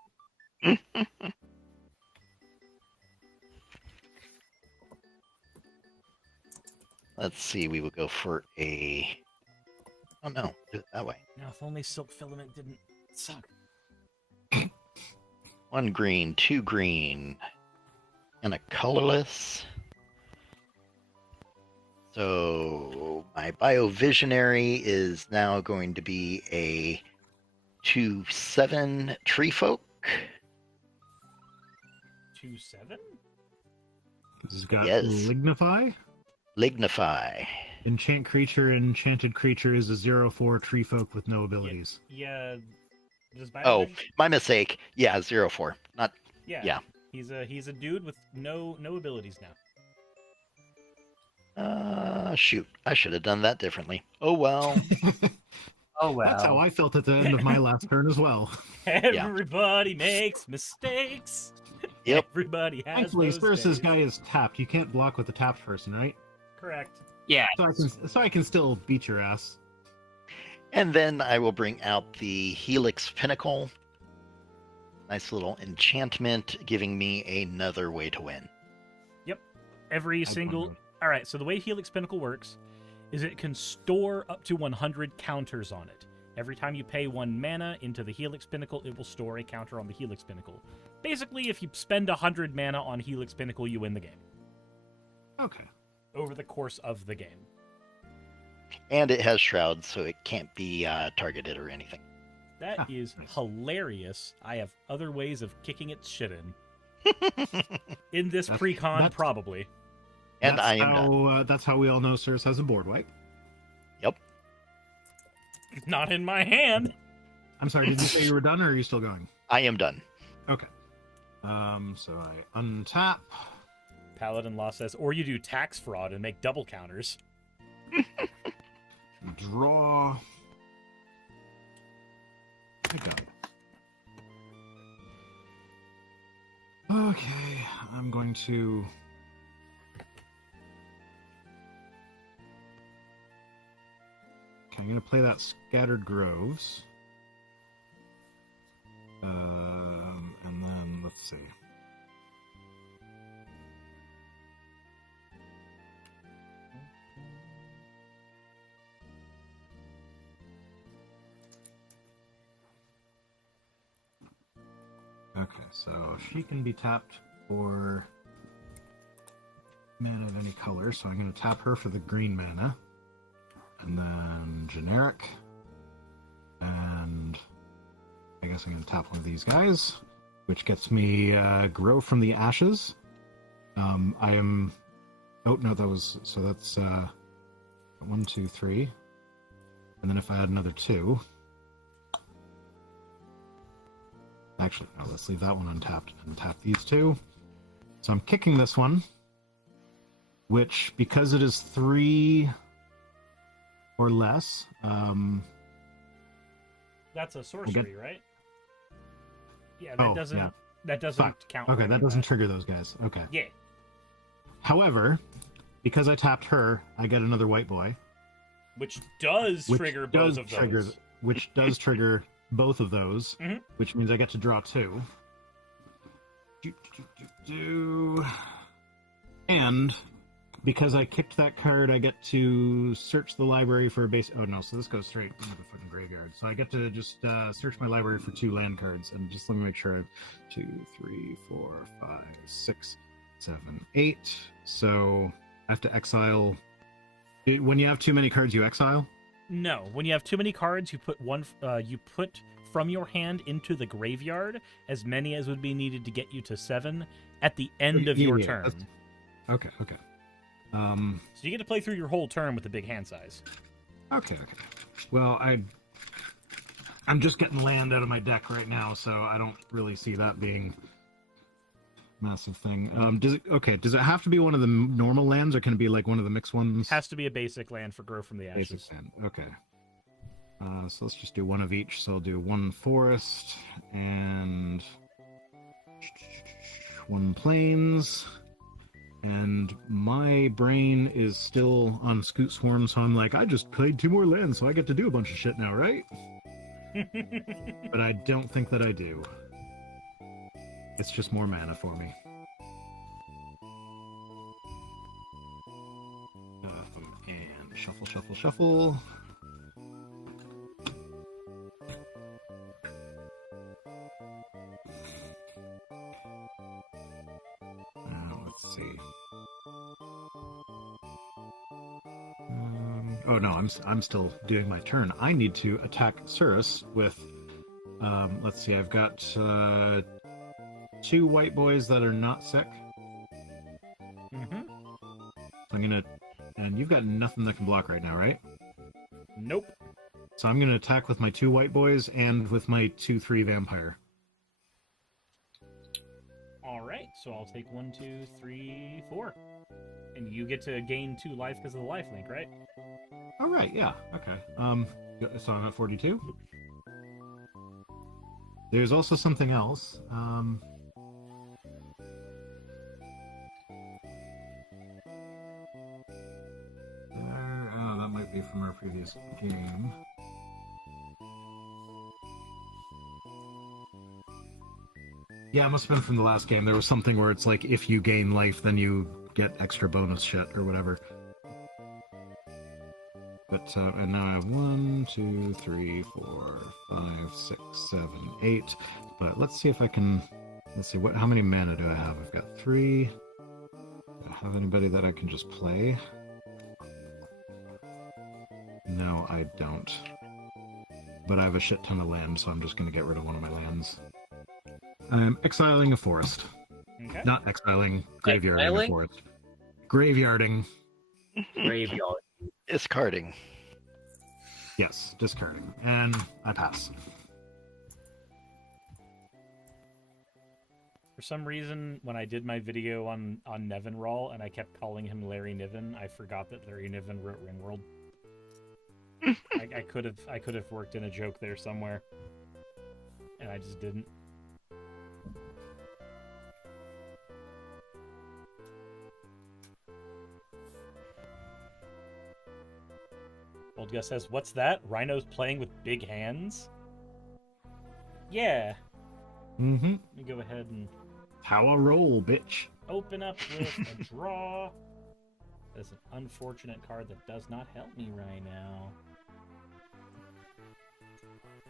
Let's see. We will go for a. Oh no, do it that way. Now, if only silk filament didn't suck. 1 green, 2 green, and a colorless. So my Biovisionary is now going to be a 2/7 tree folk. 2/7? He's got Yes. Lignify. Lignify. Enchant creature, enchanted creature is a 0/4 tree folk with no abilities. Yeah. Does Oh, Biovision- my mistake. Yeah, 0/4. Not. yeah. yeah. He's a dude with no abilities now. Shoot. I should have done that differently. Oh well. Oh well. That's how I felt at the end of my last turn as well. Everybody makes mistakes. Yep. Everybody has Thankfully, those Spurs, this days. guy is tapped. You can't block with the tapped person, right? Correct. Yeah. So I can still beat your ass. And then I will bring out the Helix Pinnacle. Nice little enchantment, giving me another way to win. Every I'd single. wonder. All right. So the way Helix Pinnacle works is it can store up to 100 counters on it. Every time you pay 1 mana into the Helix Pinnacle, it will store a counter on the Helix Pinnacle. Basically, if you spend 100 mana on Helix Pinnacle, you win the game Okay. over the course of the game. And it has Shroud, so it can't be targeted or anything. That Ah, is nice. hilarious. I have other ways of kicking its shit in this That's- pre-con, that's- probably. And I am done. That's how we all know Sirs has a board wipe. Not in my hand. I'm sorry, did you say you were done, or are you still going? I am done. Okay. So I untap. Paladin Law says, or you do tax fraud and make double counters. Draw. My God. Okay, I'm going to. Okay, I'm going to play that Scattered Groves. And then let's see. Okay, so she can be tapped for mana of any color, so I'm going to tap her for the green mana. And then generic. And I guess I'm going to tap one of these guys, which gets me Grow from the Ashes. I am. Oh, no, that was. So that's 1, 2, 3. And then if I add another 2. Actually, no, let's leave that one untapped and tap these 2. So I'm kicking this one, which, because it is 3 or less, That's a sorcery, right? Yeah, that Oh, doesn't yeah. that doesn't Fuck. count. Okay, for that any of doesn't trigger those guys. Okay. Yeah, However, because I tapped her, I get another white boy, which does which trigger does both of trigger, those. which does trigger both of those, Mhm. which means I get to draw 2. And because I kicked that card, I get to search the library for a base. Oh no, so this goes straight into the fucking graveyard. So I get to just search my library for 2 land cards, and just let me make sure I have 2, 3, 4, 5, 6, 7, 8. So I have to exile. When you have too many cards, you exile. No, when you have too many cards, you put you put from your hand into the graveyard as many as would be needed to get you to 7 at the end of your Yeah, turn. that's- Okay. So you get to play through your whole turn with a big hand size. Okay. Well, I'm just getting land out of my deck right now, so I don't really see that being a massive thing. Does it have to be one of the normal lands, or can it be like one of the mixed ones? Has to be a basic land for Grow from the Ashes. Basic land. Okay. So let's just do one of each. So I'll do one forest and one plains. And my brain is still on Scoot Swarm, so I'm like, I just played 2 more lands, so I get to do a bunch of shit now, right? But I don't think that I do. It's just more mana for me. And shuffle, shuffle, shuffle. Let's see. Oh no, I'm still doing my turn. I need to attack Cirrus with. Let's see. I've got 2 white boys that are not sick. Mm-hmm. I'm gonna, and you've got nothing that can block right now, right? Nope. So I'm gonna attack with my 2 white boys and with my 2/3 vampire. All right, so I'll take 1, 2, 3, 4. And you get to gain 2 life because of the life link, right? All right, yeah, okay. So I'm at 42. There's also something else. That might be from our previous game. Yeah, it must have been from the last game. There was something where it's like, if you gain life, then you get extra bonus shit or whatever. But, and now I have 1, 2, 3, 4, 5, 6, 7, 8. But let's see if I can, let's see, how many mana do I have? I've got 3. Do I have anybody that I can just play? No, I don't. But I have a shit ton of land, so I'm just going to get rid of one of my lands. I'm exiling a forest. Okay. Not exiling, graveyarding Exiling? a forest. Graveyarding. Graveyard. Discarding. Yes, discarding. And I pass. For some reason, when I did my video on Nevin Rawl and I kept calling him Larry Niven, I forgot that Larry Niven wrote Ringworld. I could have worked in a joke there somewhere, and I just didn't. Old Gus says, "What's that? Rhino's playing with big hands?" Yeah. Mm-hmm. Let me go ahead and How a roll, bitch. open up with a draw. That's an unfortunate card that does not help me right now.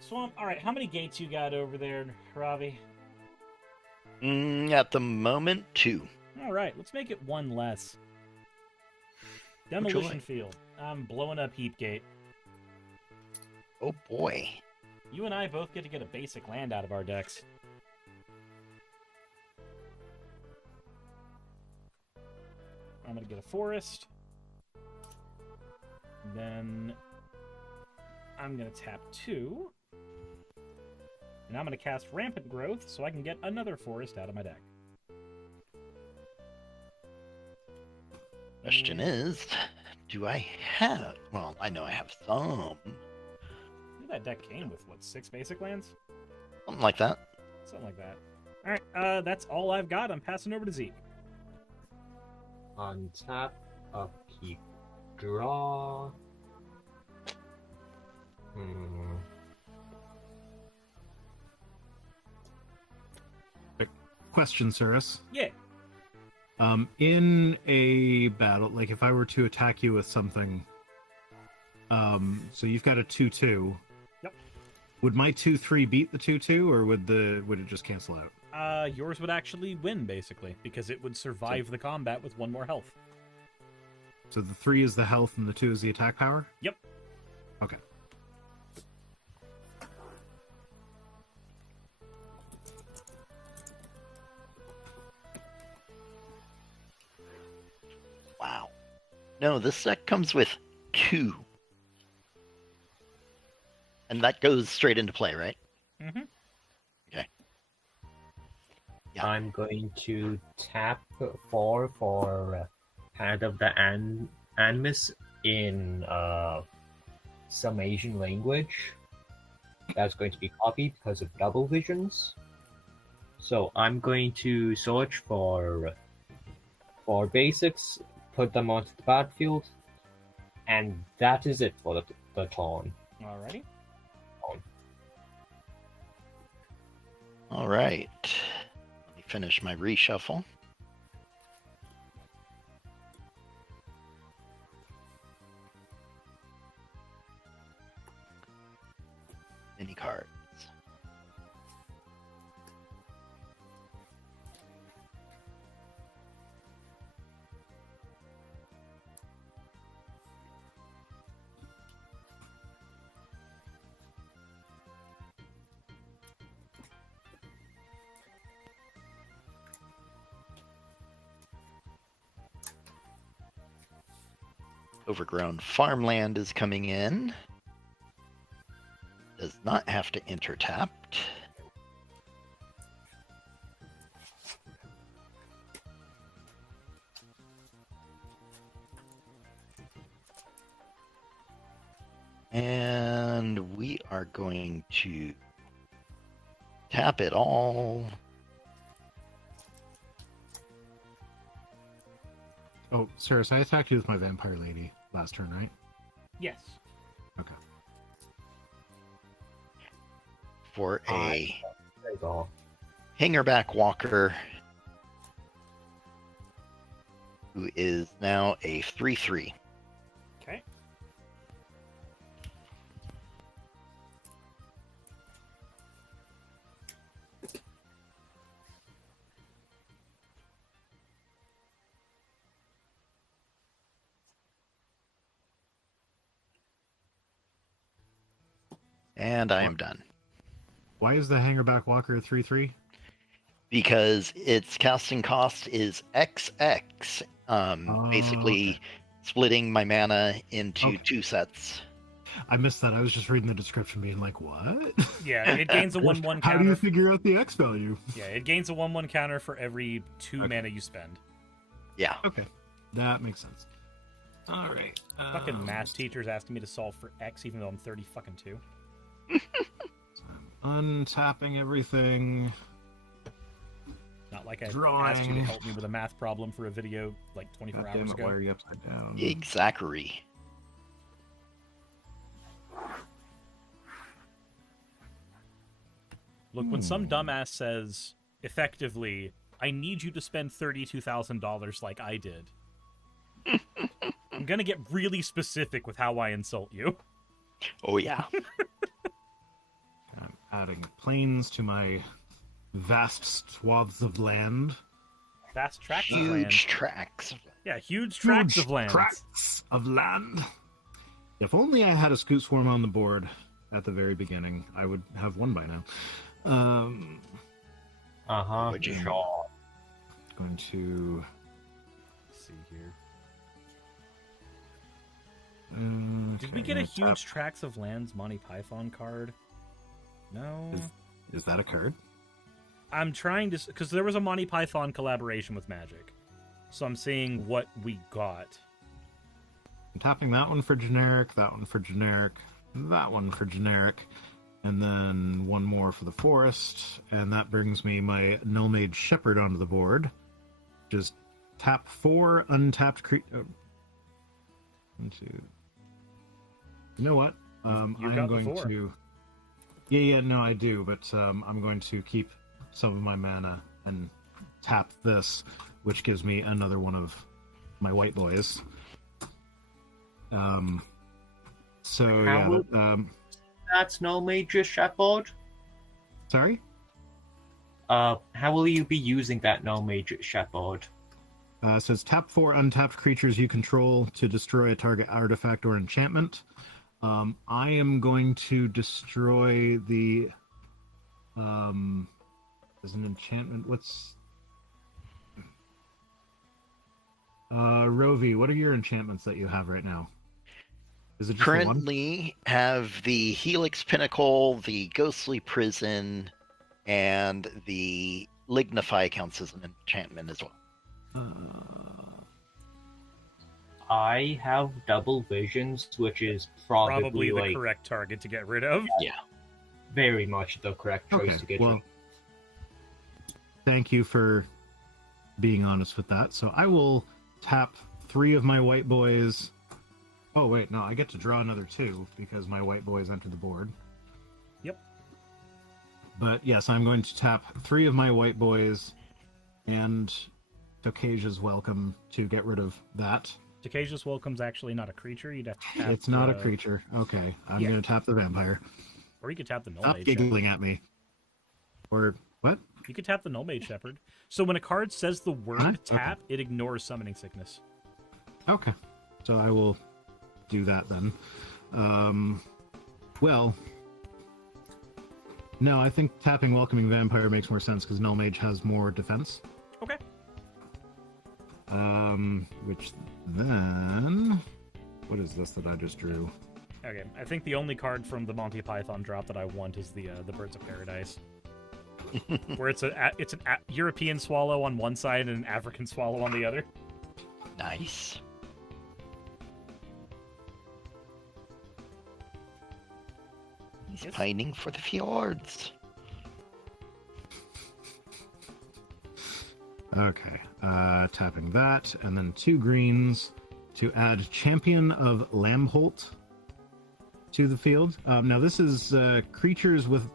Swamp, alright, how many gates you got over there, Ravi? At the moment, 2. Alright, let's make it 1 less. you Demolition like? Field. I'm blowing up Heap Gate. Oh boy. You and I both get to get a basic land out of our decks. I'm gonna get a forest. Then I'm gonna tap 2. And I'm gonna cast Rampant Growth so I can get another forest out of my deck. Question is, do I have... Well, I know I have some. That deck came with, what, 6 basic lands? Something like that. Something like that. Alright, that's all I've got. I'm passing over to Zeke. Untap, upkeep, draw. Question, Cirrus. Yeah. In a battle, like if I were to attack you with something, so you've got a 2/2. Yep. Would my 2/3 beat the 2/2, or would it just cancel out? Yours would actually win, basically, because it would survive the combat with 1 more health. So the 3 is the health and the 2 is the attack power? Yep. Okay. Wow. No, this deck comes with 2. And that goes straight into play, right? Mm-hmm. Okay. Yeah. I'm going to tap 4 for Hand of the Animus in some Asian language that's going to be copied because of double visions. So I'm going to search for basics, put them onto the battlefield, and that is it for the turn. Alrighty. All right. Let me finish my reshuffle. Mini cards. Overgrown farmland is coming in. Does not have to enter tapped. And we are going to tap it all. Oh, Sarah, so I attacked you with my vampire lady last turn, right? Yes. Okay. For a There you go. hangerback walker who is now a 3/3. Okay. And I am done. Why is the hangerback walker a 3/3? Because its casting cost is XX. Basically okay. splitting my mana into Okay. 2 sets. I missed that. I was just reading the description, being like, "What?" Yeah, it gains a 1/1 How counter. do you figure out the X value? Yeah, it gains a 1/1 counter for every 2 Okay. mana you spend. Yeah. Okay, that makes sense. All right. Fucking math teachers asking me to solve for X, even though I'm 30 fucking 2. So I'm untapping everything. Not like I asked you to Drawing. help me with a math problem for a video like 24 God damn hours it, why ago. are you upside down? Exactly. Look, when some dumbass says, effectively, I need you to spend $32,000 like I did, I'm gonna get really specific with how I insult you. Oh, yeah. I'm adding plains to my vast swaths of land. Vast tracts of land. Huge tracks. Yeah, huge tracts Huge of land. tracts of land. If only I had a scoot swarm on the board at the very beginning, I would have won by now. Would you? Sure. Going to Let's see here. Did okay, we get I'm a gonna tap- huge Tracts of Lands Monty Python card? No. Is that a card? I'm trying to... Because there was a Monty Python collaboration with Magic. So I'm seeing what we got. I'm tapping that one for generic, that one for generic, that one for generic, and then one more for the forest, and that brings me my Null Mage Shepherd onto the board. Just tap 4 untapped creatures. You know what? You I'm got the going 4. to. Yeah, no, I do, but I'm going to keep some of my mana and tap this, which gives me another one of my white boys. So How yeah, That's no major shepherd. sorry. How will you be using that no major shepherd? It says tap 4 untapped creatures you control to destroy a target artifact or enchantment. I am going to destroy the as an enchantment. What's Rovi? What are your enchantments that you have right now? Is it just the one? Currently have the Helix Pinnacle, the Ghostly Prison, and the Lignify counts as an enchantment as well. I have double visions, which is probably, Probably the like correct target to get rid of. very much the correct choice Okay, to get well, rid. thank you for being honest with that. So I will tap 3 of my white boys. Oh, wait, no, I get to draw another 2 because my white boys enter the board. Yep. But yes, I'm going to tap 3 of my white boys and Tokasia's Welcome to get rid of that. Tokasia's Welcome's actually not a creature. You'd have to tap, It's not a creature. Okay, I'm yeah. going to tap the vampire. Or you could tap the Null Stop Mage giggling at me. Or what? You could tap the Null Mage Shepherd. So when a card says the word Huh? tap, it ignores Summoning Sickness. Okay, so I will do that then. Well, no, I think tapping Welcoming Vampire makes more sense because Null Mage has more defense. Okay. Which then, what is this that I just drew? Okay, I think the only card from the Monty Python drop that I want is the Birds of Paradise, where it's an European swallow on one side and an African swallow on the other. Nice. He's Yes. pining for the fjords. Okay, tapping that, and then 2 greens to add Champion of Lambholt to the field. Now this is creatures with...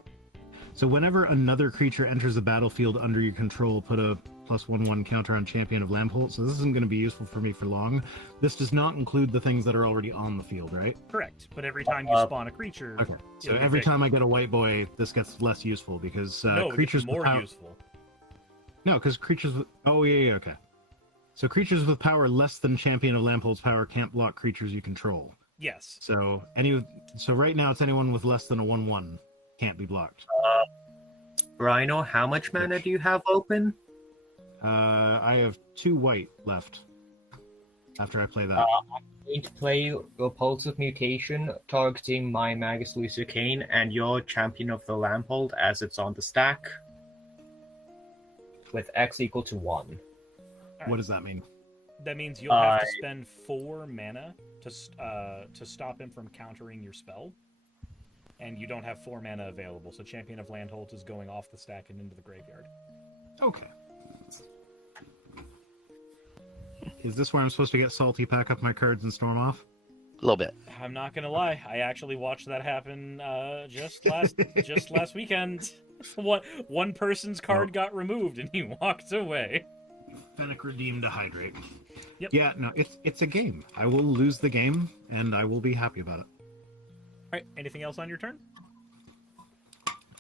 So whenever another creature enters the battlefield under your control, put a +1/1 counter on Champion of Lambholt. So this isn't going to be useful for me for long. This does not include the things that are already on the field, right? Correct, but every time you spawn a creature... Okay, so it'll be every bigger. time I get a white boy, this gets less useful because No, creatures it's more with power... useful. No, because creatures with... Oh, yeah, okay. So creatures with power less than Champion of Lampholt's power can't block creatures you control. Yes. So right now it's anyone with less than a 1/1 can't be blocked. Rhino, how much mana do you have open? I have 2 white left after I play that. I'm going to play Repulsive Mutation, targeting my Magus Lucercane and your Champion of the Lamphold as it's on the stack, with X equal to 1. What does that mean? That means you'll have to spend 4 mana to stop him from countering your spell. And you don't have 4 mana available, so Champion of Landholt is going off the stack and into the graveyard. Okay. Is this where I'm supposed to get salty, pack up my cards, and storm off? A little bit. I'm not gonna lie, I actually watched that happen just last weekend. One person's card got removed and he walked away. Fennec redeemed to hydrate. Yep. Yeah, no, it's a game. I will lose the game, and I will be happy about it. All right, anything else on your turn?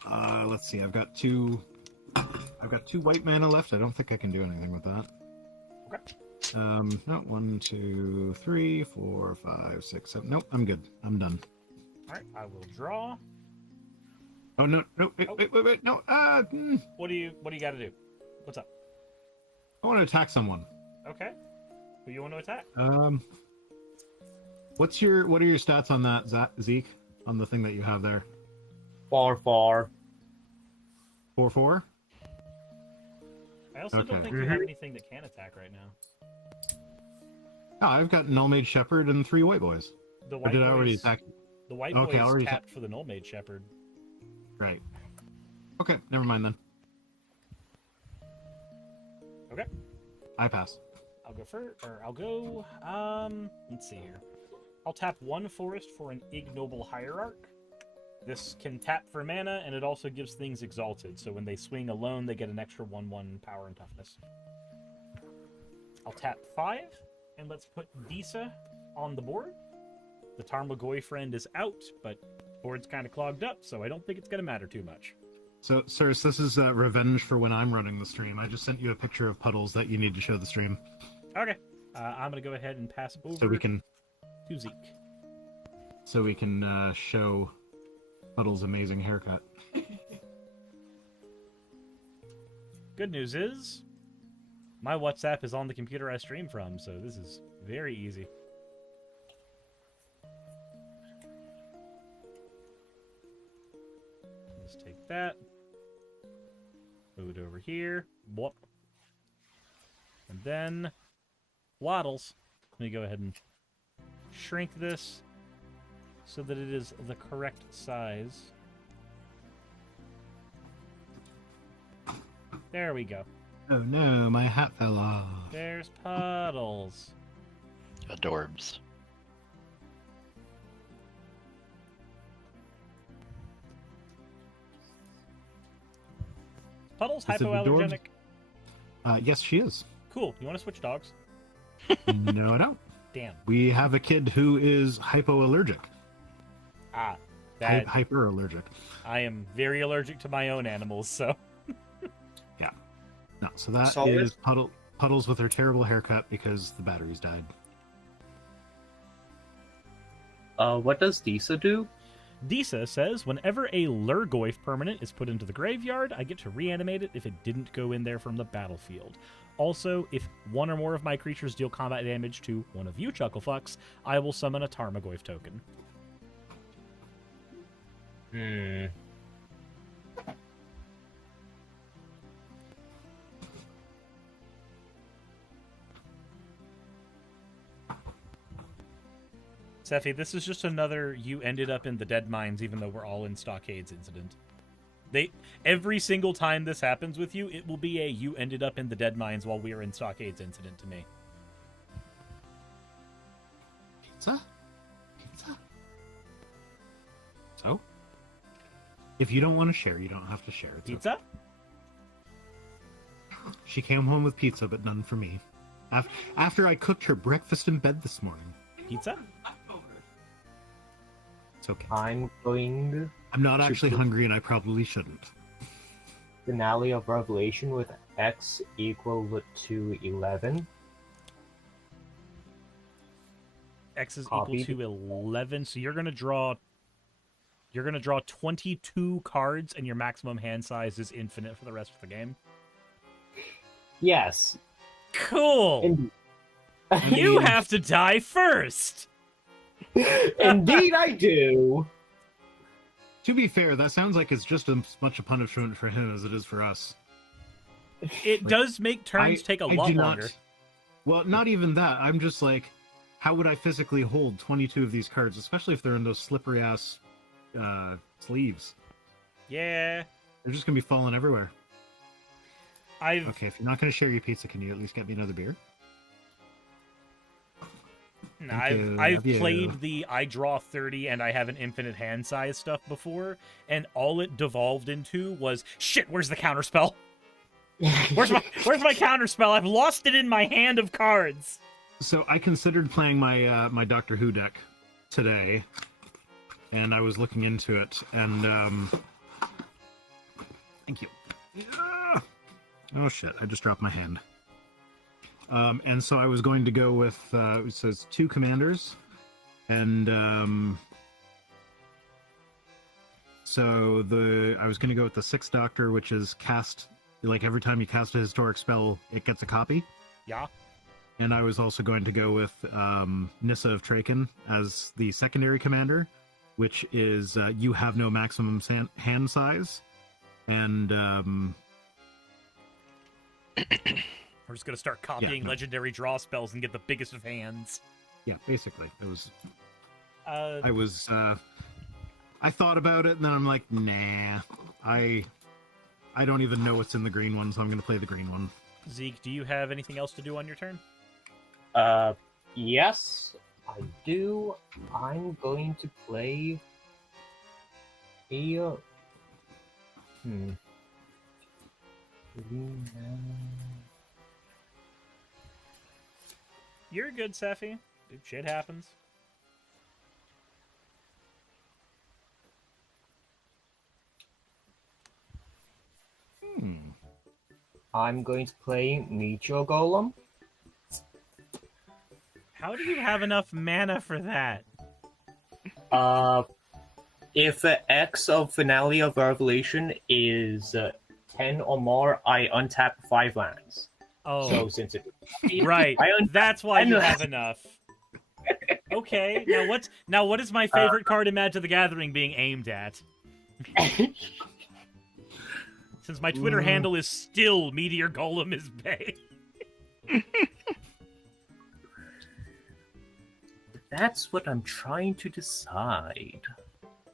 Let's see. I've got two white mana left. I don't think I can do anything with that. Okay. No, 1, 2, 3, 4, 5, 6, 7. Nope, I'm good. I'm done. All right, I will draw. Oh no, wait, no. What do you got to do? What's up? I want to attack someone. Okay. Who you want to attack? What are your stats on that, Zeke? On the thing that you have there? 4/4. 4/4? I also don't think you have anything that can attack right now. Oh, I've got Null Mage Shepherd and 3 white boys. The Or white did I boys, already attack? The white Okay, I boys already tapped for the Null Mage Shepherd. Right. Okay, never mind then. Okay. I pass. I'll go first, or I'll go. Let's see here. I'll tap 1 forest for an ignoble hierarch. This can tap for mana, and it also gives things exalted. So when they swing alone, they get an extra 1/1 power and toughness. I'll tap 5, and let's put Disa on the board. The Tarmogoy friend is out, but board's kind of clogged up, so I don't think it's going to matter too much. So, sirs, this is revenge for when I'm running the stream. I just sent you a picture of puddles that you need to show the stream. Okay. I'm going to go ahead and pass over So we can to Zeke. Show Puddle's amazing haircut. Good news is, my WhatsApp is on the computer I stream from, so this is very easy. Let's take that. Move it over here. Whoop. And then, Waddles. Let me go ahead and shrink this so that it is the correct size. There we go. Oh no, my hat fell off. There's Puddles. Adorbs. Puddles Is it hypoallergenic? Yes, she is. Cool. You want to switch dogs? No, I don't. Damn. We have a kid who is hypoallergic. Ah, that Hyperallergic. I am very allergic to my own animals, so. No, so that Solid. is Puddles with her terrible haircut because the batteries died. What does Disa do? Disa says, whenever a Lurgoyf permanent is put into the graveyard, I get to reanimate it if it didn't go in there from the battlefield. Also, if one or more of my creatures deal combat damage to one of you Chucklefucks, I will summon a Tarmogoyf token. Hmm. Sephi, this is just another you ended up in the dead mines even though we're all in Stockades incident. Every single time this happens with you, it will be a you ended up in the dead mines while we are in Stockades incident to me. Pizza? Pizza? So? If you don't want to share, you don't have to share. It's Pizza? okay. She came home with pizza, but none for me. After I cooked her breakfast in bed this morning. Pizza? It's okay. I'm going I'm not actually hungry, and I probably shouldn't. finale of Revelation with X equal to 11. X is Copied. equal to 11, so you're gonna draw 22 cards, and your maximum hand size is infinite for the rest of the game. Yes. Cool. Indeed. You have to die first. Indeed, I do. To be fair, that sounds like it's just as much a punishment for him as it is for us. It Like, does make turns take a lot do longer. Well, not even that. I'm just like, how would I physically hold 22 of these cards, especially if they're in those slippery ass sleeves? Yeah, They're just gonna be falling everywhere. I've Okay, if you're not gonna share your pizza, can you at least get me another beer? Thank you. I've Love you. played the I draw 30 and I have an infinite hand size stuff before, and all it devolved into was shit. Where's the counter spell? Where's my counter spell? I've lost it in my hand of cards. So I considered playing my my Doctor Who deck today, and I was looking into it, and thank you. Yeah. Oh shit! I just dropped my hand. And so I was going to go with it says 2 commanders, and so I was going to go with the 6th Doctor, which is cast like every time you cast a historic spell, it gets a copy. Yeah. And I was also going to go with Nissa of Traken as the secondary commander, which is you have no maximum hand size, and We're just gonna start copying no. legendary draw spells and get the biggest of hands. yeah, basically it was. Uh, I thought about it, and then I'm like, nah, I don't even know what's in the green one, so I'm going to play the green one. Zeke, do you have anything else to do on your turn? Yes, I do. I'm going to play a You're good, Sephi. Shit happens. I'm going to play Meteor Golem. How do you have enough mana for that? If the X of Finale of Revelation is 10 or more, I untap 5 lands. Oh, So since it right. I That's why you I- have enough. Okay. Now what is my favorite card in Magic the Gathering being aimed at? Since my Twitter handle is still Meteor Golem is Bay. That's what I'm trying to decide.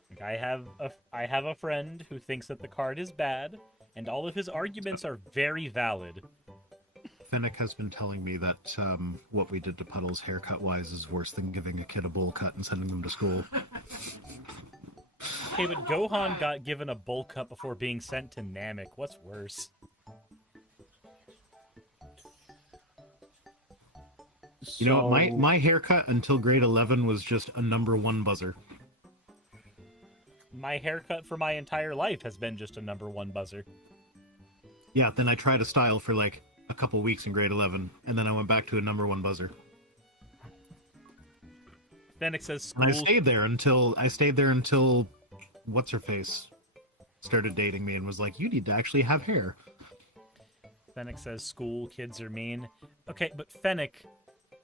Like, I have a friend who thinks that the card is bad, and all of his arguments are very valid. Fennec has been telling me that what we did to Puddles haircut-wise is worse than giving a kid a bowl cut and sending them to school. Okay, but Gohan got given a bowl cut before being sent to Namek. What's worse? You know, my haircut until grade 11 was just a number 1 buzzer. My haircut for my entire life has been just a number 1 buzzer. Yeah, then I tried a style for like a couple weeks in grade 11, and then I went back to a number 1 buzzer. Fennec says school... And I stayed there until what's her face started dating me and was like, "You need to actually have hair." Fennec says school kids are mean. Okay, but Fennec,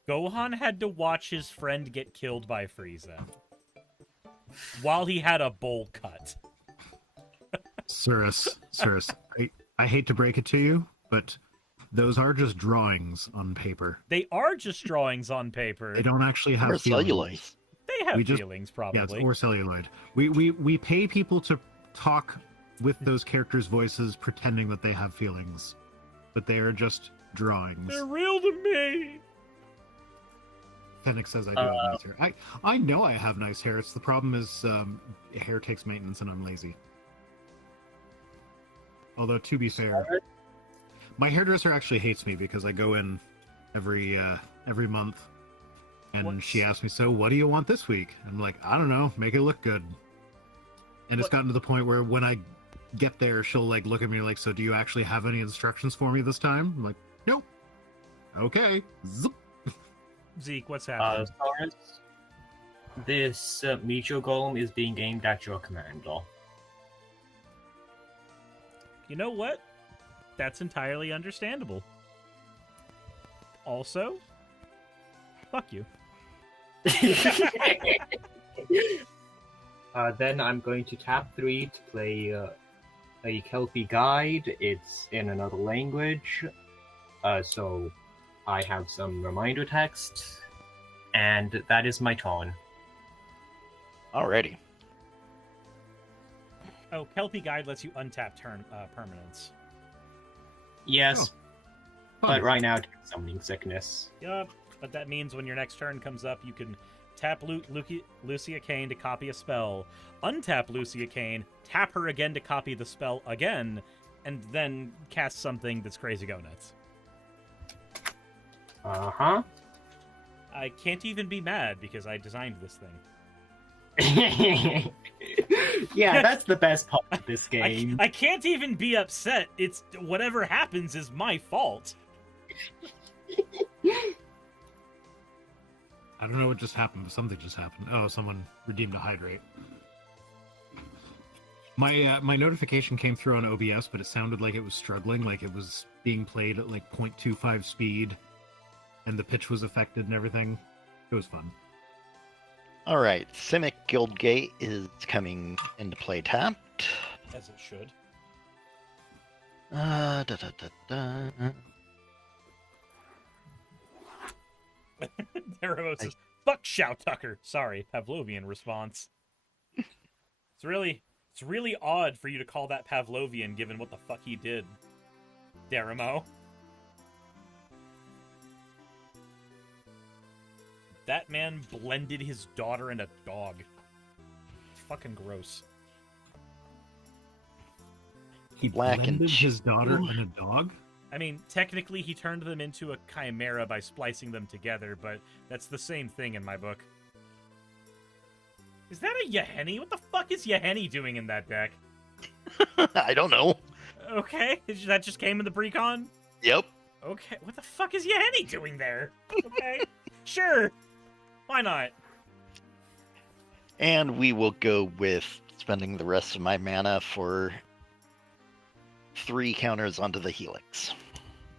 Gohan had to watch his friend get killed by Frieza while he had a bowl cut. Cirrus, I hate to break it to you, but those are just drawings on paper. They are just drawings on paper. They don't actually have Or feelings. cellulose. They have feelings, probably. Yeah, it's or celluloid. We pay people to talk with those characters' voices, pretending that they have feelings, but they are just drawings. They're real to me. Fennec says I do have nice hair. I know I have nice hair. It's the problem is hair takes maintenance, and I'm lazy. Although to be fair, my hairdresser actually hates me because I go in every month, and she asks me, "So what do you want this week?" I'm like, "I don't know, make it look good." And it's gotten to the point where when I get there, she'll like look at me like, "So do you actually have any instructions for me this time?" I'm like, "Nope." Okay. Zip. Zeke, what's happening? Taurus, this meteor golem is being aimed at your commander. You know what? That's entirely understandable. Also, fuck you. Then I'm going to tap 3 to play a Kelpie guide. It's in another language, so I have some reminder text, and that is my turn. Alrighty. Oh, Kelpie Guide lets you untap turn permanents. Yes, Fun. but right now it's summoning sickness. Yup, but that means when your next turn comes up, you can tap Lucia Kane to copy a spell, untap Lucia Kane, tap her again to copy the spell again, and then cast something that's crazy go nuts. Uh-huh. I can't even be mad because I designed this thing. Yeah, that's the best part of this game. I can't even be upset. It's whatever happens is my fault. I don't know what just happened, but something just happened. Oh, someone redeemed a hydrate. My notification came through on OBS, but it sounded like it was struggling, like it was being played at like 0.25 speed, and the pitch was affected and everything. It was fun. Alright, Simic Guildgate is coming into play tapped. As it should. Da, da, da, da. Darabo says, "Fuck Shao Tucker." Sorry, Pavlovian response. It's really odd for you to call that Pavlovian, given what the fuck he did, Daramo. That man blended his daughter and a dog. Fucking gross. He Black and blended his daughter and a dog? I mean, technically he turned them into a chimera by splicing them together, but that's the same thing in my book. Is that a Yahenni? What the fuck is Yahenni doing in that deck? I don't know. Okay, that just came in the precon? Yep. Okay, what the fuck is Yahenni doing there? Okay, sure. Why not? And we will go with spending the rest of my mana for 3 counters onto the Helix.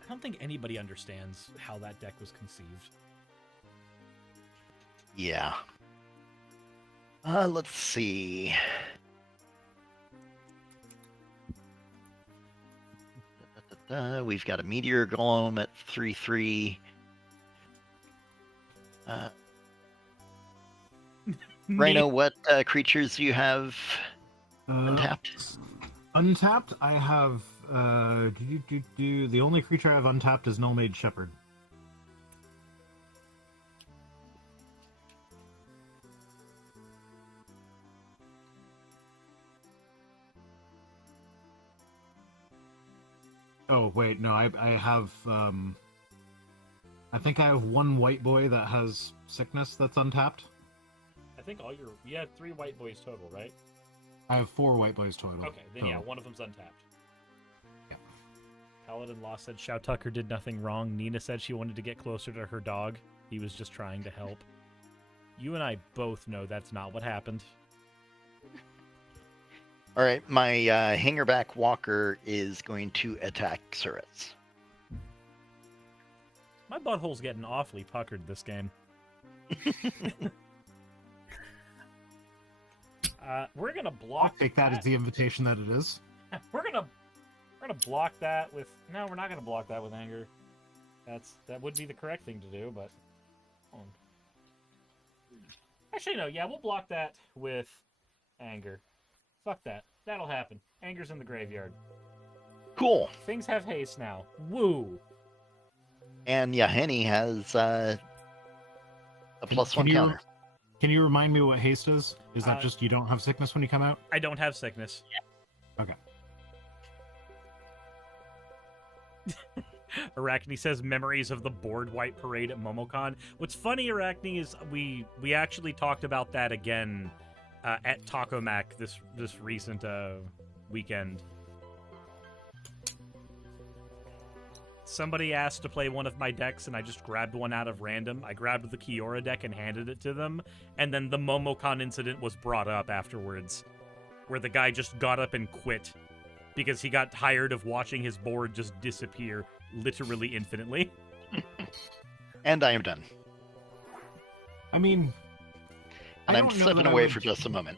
I don't think anybody understands how that deck was conceived. Yeah. Let's see. We've got a Meteor Golem at 3/3. Rhino, what creatures do you have untapped? Untapped, I have the only creature I have untapped is Null-Made Shepherd. Oh wait, no, I have I think I have one white boy that has sickness that's untapped. I think you have 3 white boys total, right? I have 4 white boys total. Okay, then yeah, one of them's untapped. Paladin Law said Shao Tucker did nothing wrong. Nina said she wanted to get closer to her dog. He was just trying to help. You and I both know that's not what happened. All right, my hangerback walker is going to attack Suritz. My butthole's getting awfully puckered this game. We're gonna block. I'll take that as the invitation that it is. We're gonna block that with. No, we're not gonna block that with anger. That would be the correct thing to do, but. Hold on. Actually, no. Yeah, we'll block that with anger. Fuck that. That'll happen. Anger's in the graveyard. Cool. Things have haste now. Woo. And Yaheni has a +1 counter. Can you remind me what haste is? Is that just you don't have sickness when you come out? I don't have sickness. Okay. Arachne says memories of the board white parade at MomoCon. What's funny, Arachne, is we actually talked about that again at Taco Mac this recent weekend. Somebody asked to play one of my decks, and I just grabbed one out of random. I grabbed the Kiora deck and handed it to them, and then the MomoCon incident was brought up afterwards, where the guy just got up and quit because he got tired of watching his board just disappear literally infinitely. And I am done. I mean... And I'm slipping away for just a moment.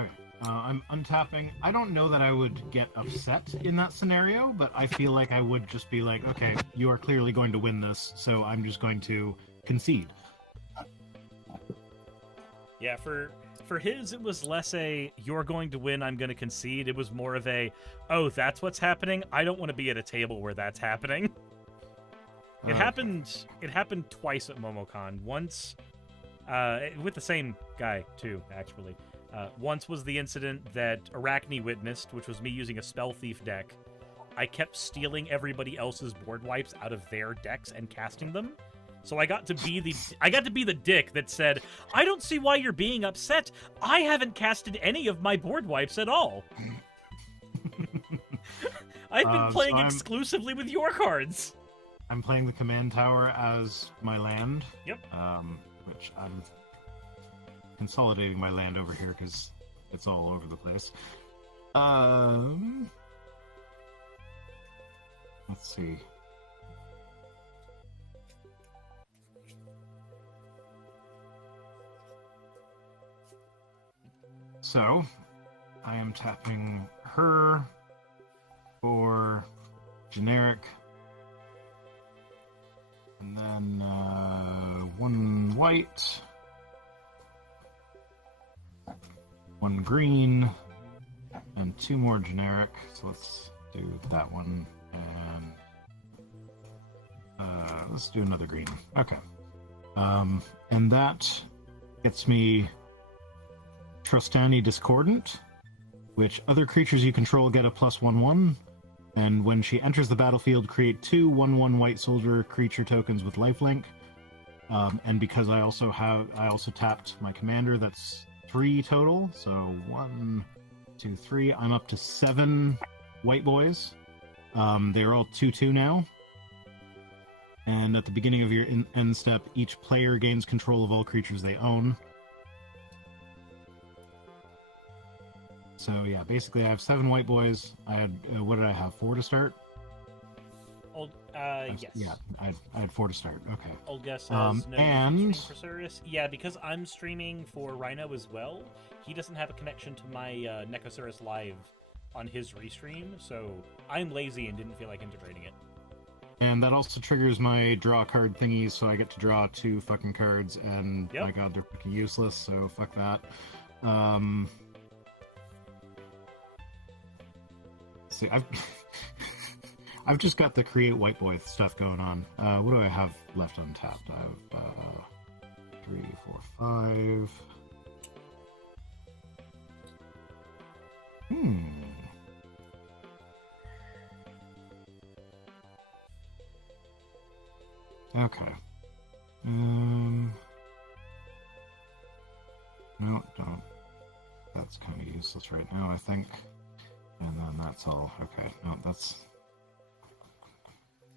Okay. I'm untapping. I don't know that I would get upset in that scenario, but I feel like I would just be like, okay, you are clearly going to win this, so I'm just going to concede. Yeah, for his, it was less a, you're going to win, I'm going to concede. It was more of a, oh, that's what's happening? I don't want to be at a table where that's happening. It happened twice at MomoCon. Once, with the same guy, too, actually. Once was the incident that Arachne witnessed, which was me using a Spell Thief deck. I kept stealing everybody else's board wipes out of their decks and casting them. So I got to be the dick that said, I don't see why you're being upset. I haven't casted any of my board wipes at all. I've been playing exclusively with your cards. I'm playing the command tower as my land. Yep. Which I'm consolidating my land over here because it's all over the place. Let's see. So, I am tapping her for generic, and then 1 white, 1 green, and 2 more generic. So let's do that one, and let's do another green. Okay. And that gets me Trostani Discordant, which other creatures you control get a +1/1, and when she enters the battlefield, create 2 1/1 white soldier creature tokens with lifelink. And because I also tapped my commander, that's 3 total. So 1, 2, 3. I'm up to 7 white boys. They're all 2/2 now. And at the beginning of your end step, each player gains control of all creatures they own. So yeah, basically I have 7 white boys. I had what did I have? 4 to start? Yes. Yeah, I had 4 to start. Okay. Old guess says no and for Sirius. Yeah, because I'm streaming for Rhino as well. He doesn't have a connection to my Necosaurus Live on his restream, so I'm lazy and didn't feel like integrating it. And that also triggers my draw card thingies, so I get to draw 2 fucking cards, and Yep. my god, they're fucking useless, so fuck that. See, I've just got the create white boy stuff going on. What do I have left untapped? I have 3, 4, 5. Okay. No, don't. That's kind of useless right now, I think. And then that's all. Okay, no, that's...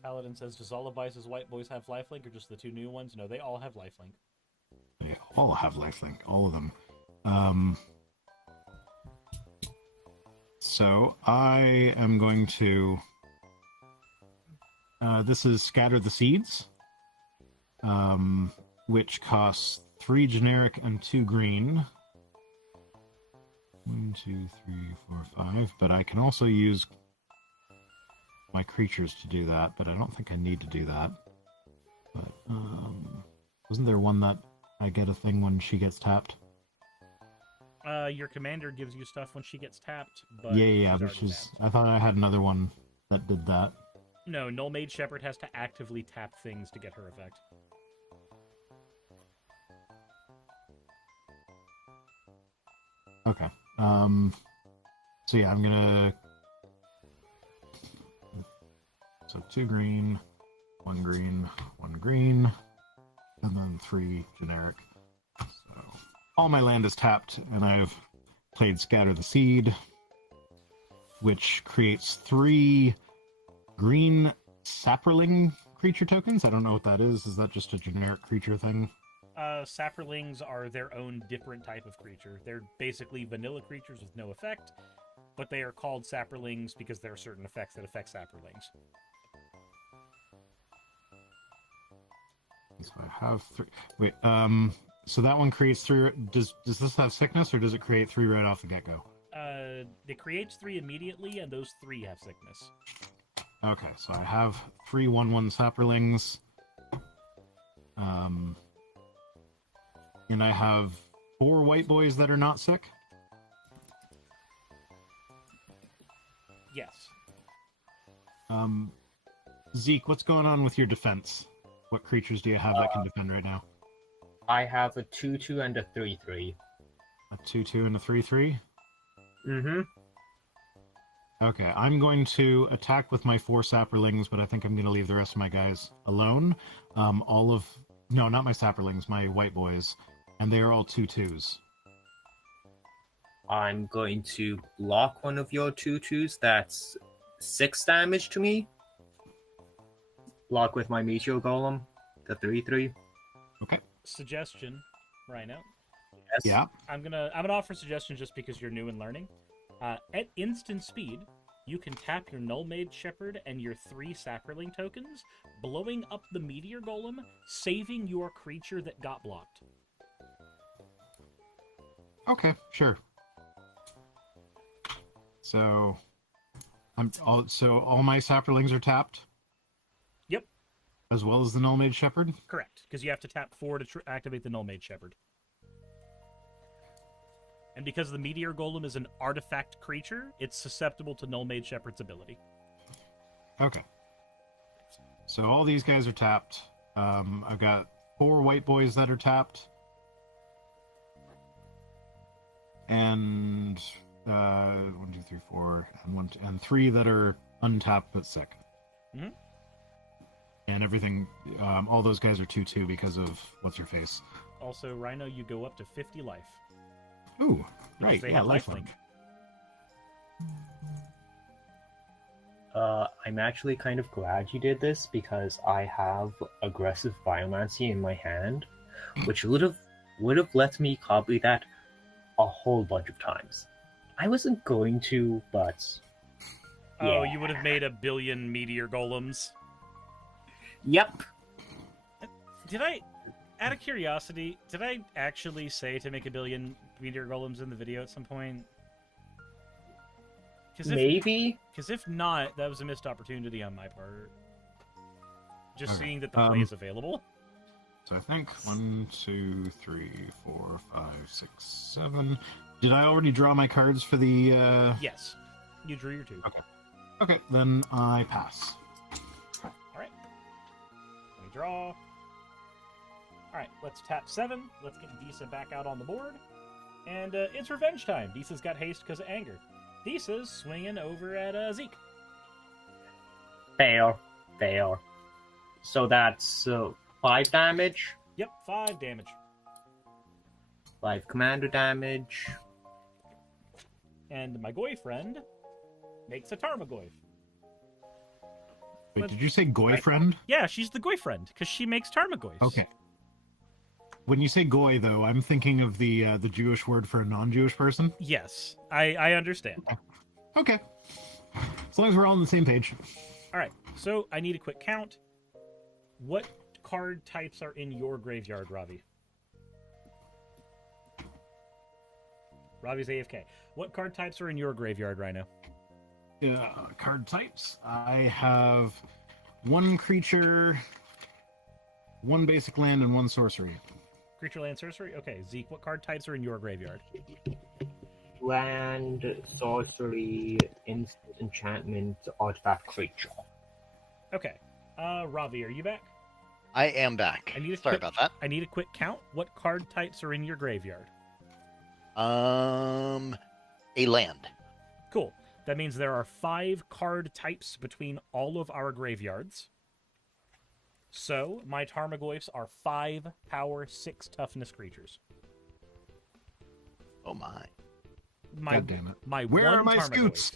Paladin says, does all of Vice's white boys have lifelink, or just the 2 new ones? No, they all have lifelink. They all have lifelink, all of them. So I am going to... this is Scatter the Seeds, which costs 3 generic and 2 green. 1, 2, 3, 4, 5. But I can also use my creatures to do that, but I don't think I need to do that. But, wasn't there one that I get a thing when she gets tapped? Your commander gives you stuff when she gets tapped, but Yeah, she's which already was... tapped. I thought I had another one that did that. No, Null Mage Shepherd has to actively tap things to get her effect. Okay. So yeah, I'm gonna... So 2 green, 1 green, 1 green, and then 3 generic. So all my land is tapped, and I've played Scatter the Seed, which creates 3 green sapperling creature tokens. I don't know what that is. Is that just a generic creature thing? Sapperlings are their own different type of creature. They're basically vanilla creatures with no effect, but they are called sapperlings because there are certain effects that affect sapperlings. So I have 3. Wait, so that one creates 3. Does this have sickness, or does it create 3 right off the get-go? It creates 3 immediately, and those 3 have sickness. Okay, so I have 3 1/1 sapperlings. And I have 4 white boys that are not sick. Yes. Zeke, what's going on with your defense? What creatures do you have that can defend right now? I have a 2/2 and a 3/3. A 2/2 and a 3/3? Mm-hmm. Okay, I'm going to attack with my 4 sapperlings, but I think I'm going to leave the rest of my guys alone. No, not my sapperlings, my white boys. And they are all 2/2s. I'm going to block one of your 2/2s. That's 6 damage to me. Block with my Meteor Golem, the 3/3. Okay. Suggestion, Rhino. Yes. Yeah. I'm gonna offer a suggestion just because you're new and learning. At instant speed, you can tap your Null Mage Shepherd and your 3 Sapperling tokens, blowing up the Meteor Golem, saving your creature that got blocked. Okay, sure. So, all my sapperlings are tapped? Yep. As well as the Null Mage Shepherd? Correct, because you have to tap 4 to activate the Null Mage Shepherd. And because the Meteor Golem is an artifact creature, it's susceptible to Null Mage Shepherd's ability. Okay. So all these guys are tapped. I've got 4 white boys that are tapped. And 1, 2, 3, 4, and 3 that are untapped but sick. Mm-hmm. And everything, all those guys are 2/2 because of what's her face. Also, Rhino, you go up to 50 life. Ooh, Because right, they yeah, have lifelink. I'm actually kind of glad you did this because I have aggressive biomancy in my hand, which would have let me copy that a whole bunch of times. I wasn't going to, but Oh, yeah. you would have made a billion Meteor Golems. Yep. Did I, out of curiosity, did I actually say to make a billion Meteor Golems in the video at some point? Maybe. Because if not, that was a missed opportunity on my part. just Okay. seeing that the play is available. So I think 1, 2, 3, 4, 5, 6, 7. Did I already draw my cards for the? Yes, you drew your 2. Okay, then I pass. All right. Let me draw. All right, let's tap 7. Let's get Disa back out on the board. And it's revenge time. Disa's got haste because of anger. Disa's swinging over at Zeke. Fair. So that's 5 damage, Yep, 5 damage. 5 commander damage. And my boyfriend makes a Tarmogoyf. Wait, did you say boyfriend? Yeah, she's the boyfriend because she makes Tarmogoyfs. Okay. When you say goy, though, I'm thinking of the Jewish word for a non-Jewish person. Yes, I understand. Okay. As long as we're all on the same page. All right, so I need a quick count. What card types are in your graveyard, Ravi? Ravi's AFK. What card types are in your graveyard, Rhino? Card types. I have 1 creature, 1 basic land, and 1 sorcery. Creature, land, sorcery? Okay, Zeke, what card types are in your graveyard? Land, sorcery, instant, enchantment, artifact, creature. Okay. Ravi, are you back? I am back. Sorry about that. I need a quick count. What card types are in your graveyard? A land. Cool. That means there are 5 card types between all of our graveyards. So, my Tarmogoyfs are 5 power, 6 toughness creatures. Oh my. God damn it. My Where one are my Tarmogoyf. scoots?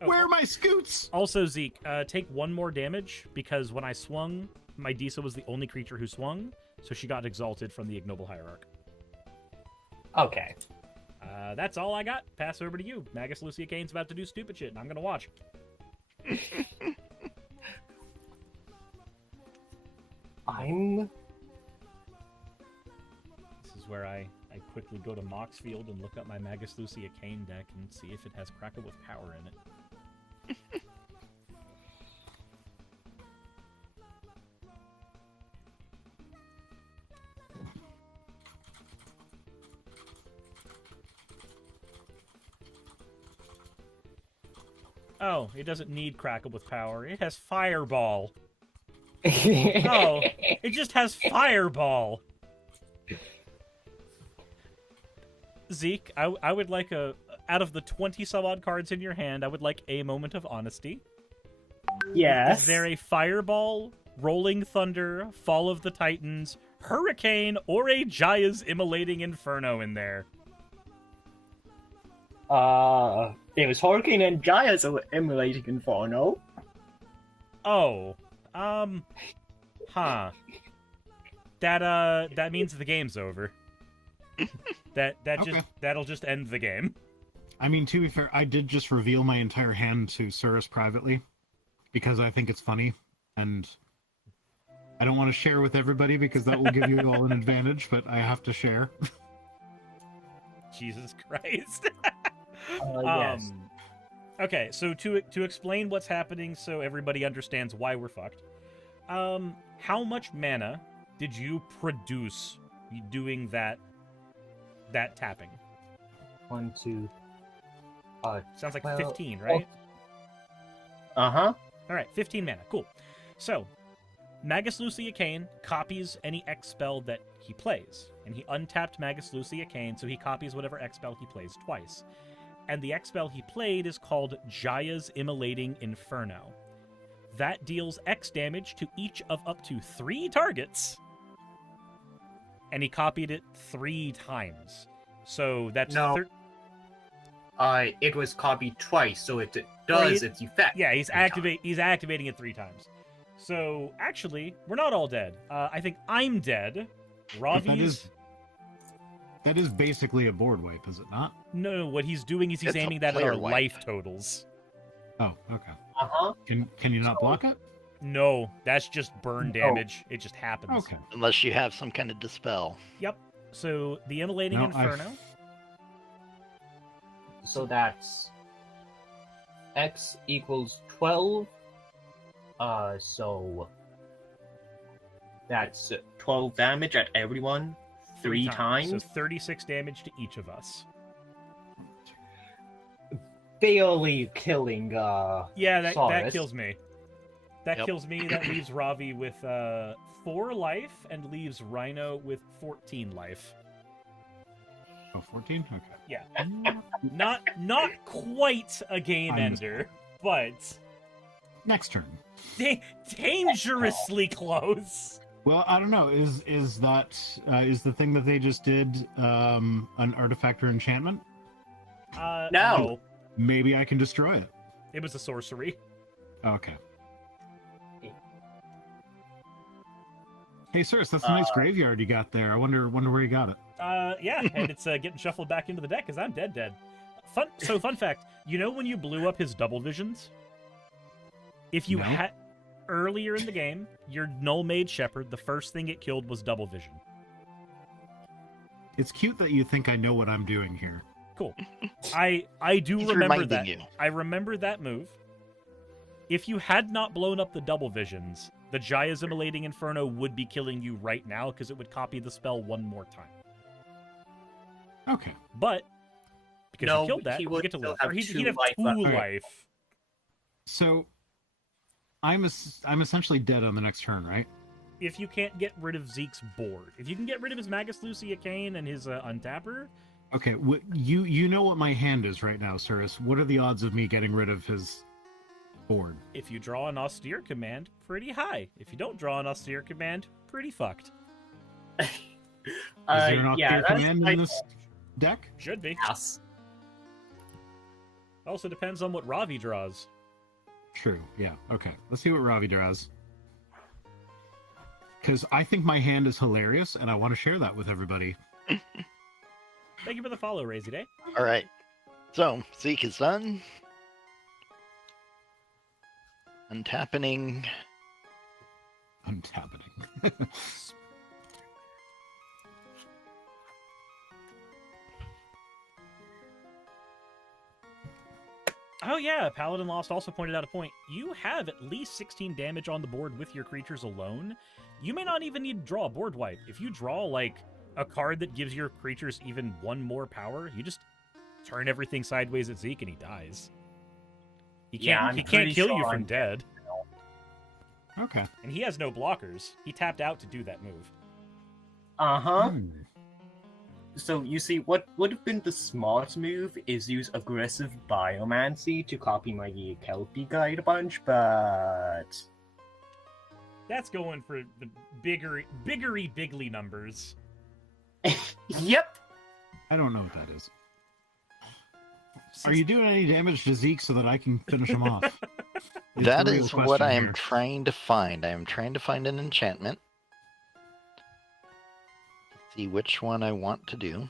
Oh, Where are my scoots? Also, Zeke, take 1 more damage, because when I swung, my Disa was the only creature who swung, so she got exalted from the ignoble hierarch. Okay. That's all I got. Pass over to you. Magus Lucia Kane's about to do stupid shit, and I'm gonna watch. This is where I quickly go to Moxfield and look up my Magus Lucia Kane deck and see if it has Cracker with power in it. Oh, it doesn't need Crackle with power. It has Fireball. Oh, it just has Fireball. Zeke, I would like out of the 20 some odd cards in your hand, I would like a moment of honesty. Yes. Is there a Fireball, Rolling Thunder, Fall of the Titans, Hurricane, or a Jaya's Immolating Inferno in there? It was Hurricane and Jaya's Emulating Inferno. Oh, huh. That means the game's over. That'll just end the game. I mean, to be fair, I did just reveal my entire hand to Cirrus privately because I think it's funny, and I don't want to share with everybody because that will give you all an advantage, but I have to share. Jesus Christ. Yes. Okay, so to explain what's happening so everybody understands why we're fucked, how much mana did you produce doing that tapping? 1, 2. Sounds like 12, 15, right? Uh-huh. All right, 15 mana. Cool. So, Magus Lucia Kane copies any X spell that he plays, and he untapped Magus Lucia Kane, so he copies whatever X spell he plays twice. And the X spell he played is called Jaya's Immolating Inferno. That deals X damage to each of up to 3 targets, and he copied it 3 times. So that's No. It was copied twice, so it does its effect. Yeah, he's 3 times. activating it 3 times. So actually, we're not all dead. I think I'm dead. Ravi's That is basically a board wipe, is it not? no. What he's doing is he's It's a aiming that at player our wipe. life totals. Oh, okay. Uh-huh. Can you not block it? No, that's just burn No. damage. It just happens. Okay. Unless you have some kind of dispel. Yep. So the Immolating No, Inferno. So that's X equals 12. So That's 12 damage at everyone 3 times. So 36 damage to each of us. Barely killing Yeah, that Saurus. kills me. That Yep. kills me. That leaves Ravi with 4 life and leaves Rhino with 14 life. Oh, 14? Okay. Yeah. Not quite a game I'm- ender, but Next turn. dangerously close. Well, I don't know. Is that is the thing that they just did an artifact or enchantment? No. Maybe I can destroy it. It was a sorcery. Okay. Hey, Circe, that's a nice graveyard you got there. I wonder where you got it. Yeah, and it's getting shuffled back into the deck because I'm dead. Fun fact, you know when you blew up his double visions? If you No. had earlier in the game, your Null Mage Shepherd, the first thing it killed was double vision. It's cute that you think I know what I'm doing here. Cool. I do He's remember reminding that. you. I remember that move. If you had not blown up the double visions, the Jaya's Immolating Inferno would be killing you right now because it would copy the spell one more time. Okay. But because No, you killed that, he you would get to still live. have Or he'd 2 have life 2 left. life. So I'm essentially dead on the next turn, right? If you can't get rid of Zeke's board. If you can get rid of his Magus Lucia Cane and his Untapper, Okay. You know what my hand is right now, Circe. What are the odds of me getting rid of his board? if you draw an Austere Command, pretty high. If you don't draw an Austere Command, pretty fucked. Is there an austere that's command my- in this deck? Should be. Yes. Also depends on what Ravi draws. True. Yeah. Okay. Let's see what Ravi draws. Because I think my hand is hilarious, and I want to share that with everybody. Thank you for the follow, Razy Day. All right. So, Zeke is done. Untapping. Untapping. Oh yeah, Paladin Lost also pointed out a point. You have at least 16 damage on the board with your creatures alone. You may not even need to draw a board wipe. If you draw, like, a card that gives your creatures even 1 more power, you just turn everything sideways at Zeke and he dies. He Yeah, can't, I'm he can't pretty kill sure you I'm from dead. Okay. And he has no blockers. He tapped out to do that move. Uh-huh. Hmm. So you see, what would have been the smart move is use aggressive biomancy to copy my Kelpie guide a bunch, but That's going for the bigly numbers. yep. I don't know what that is. Are you doing any damage to Zeke so that I can finish him off? That the real is what question I am here. trying to find. I am trying to find an enchantment. See which one I want to do.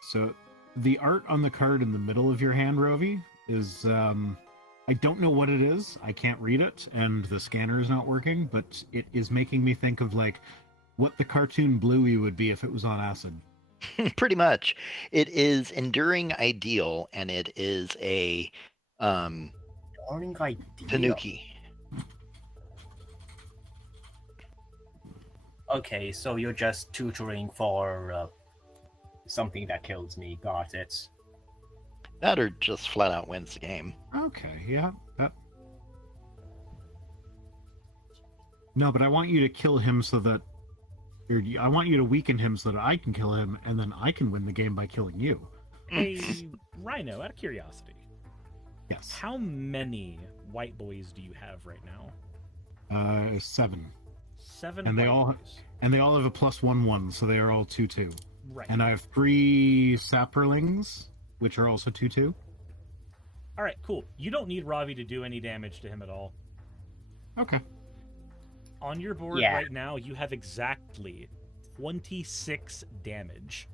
So the art on the card in the middle of your hand, Rovi, is I don't know what it is. I can't read it, and the scanner is not working, but it is making me think of like what the cartoon Bluey would be if it was on acid. Pretty much. It is Enduring Ideal, and it is a Darling idea. Tanuki. Okay, so you're just tutoring for something that kills me. Got it. That or just flat out wins the game. Okay, yeah. No, but I want you to kill him so that or I want you to weaken him so that I can kill him, and then I can win the game by killing you. Hey, Rhino, out of curiosity, Yes. how many white boys do you have right now? 7. 7 And they white all- boys. And they all have a +1/1, so they are all 2/2. Right. And I have 3 sapperlings, which are also 2/2. All right, cool. You don't need Ravi to do any damage to him at all. Okay. On your board Yeah. right now, you have exactly 26 damage.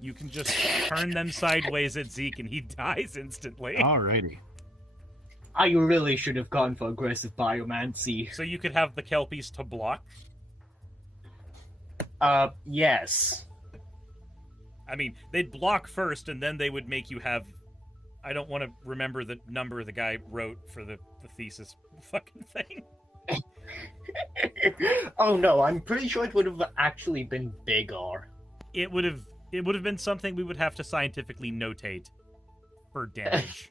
You can just turn them sideways at Zeke and he dies instantly. Alrighty. I really should have gone for aggressive biomancy. So you could have the Kelpies to block. Yes. I mean, they'd block first, and then they would make you have. I don't want to remember the number the guy wrote for the thesis fucking thing. Oh no, I'm pretty sure it would have actually been bigger. It would have been something we would have to scientifically notate for damage.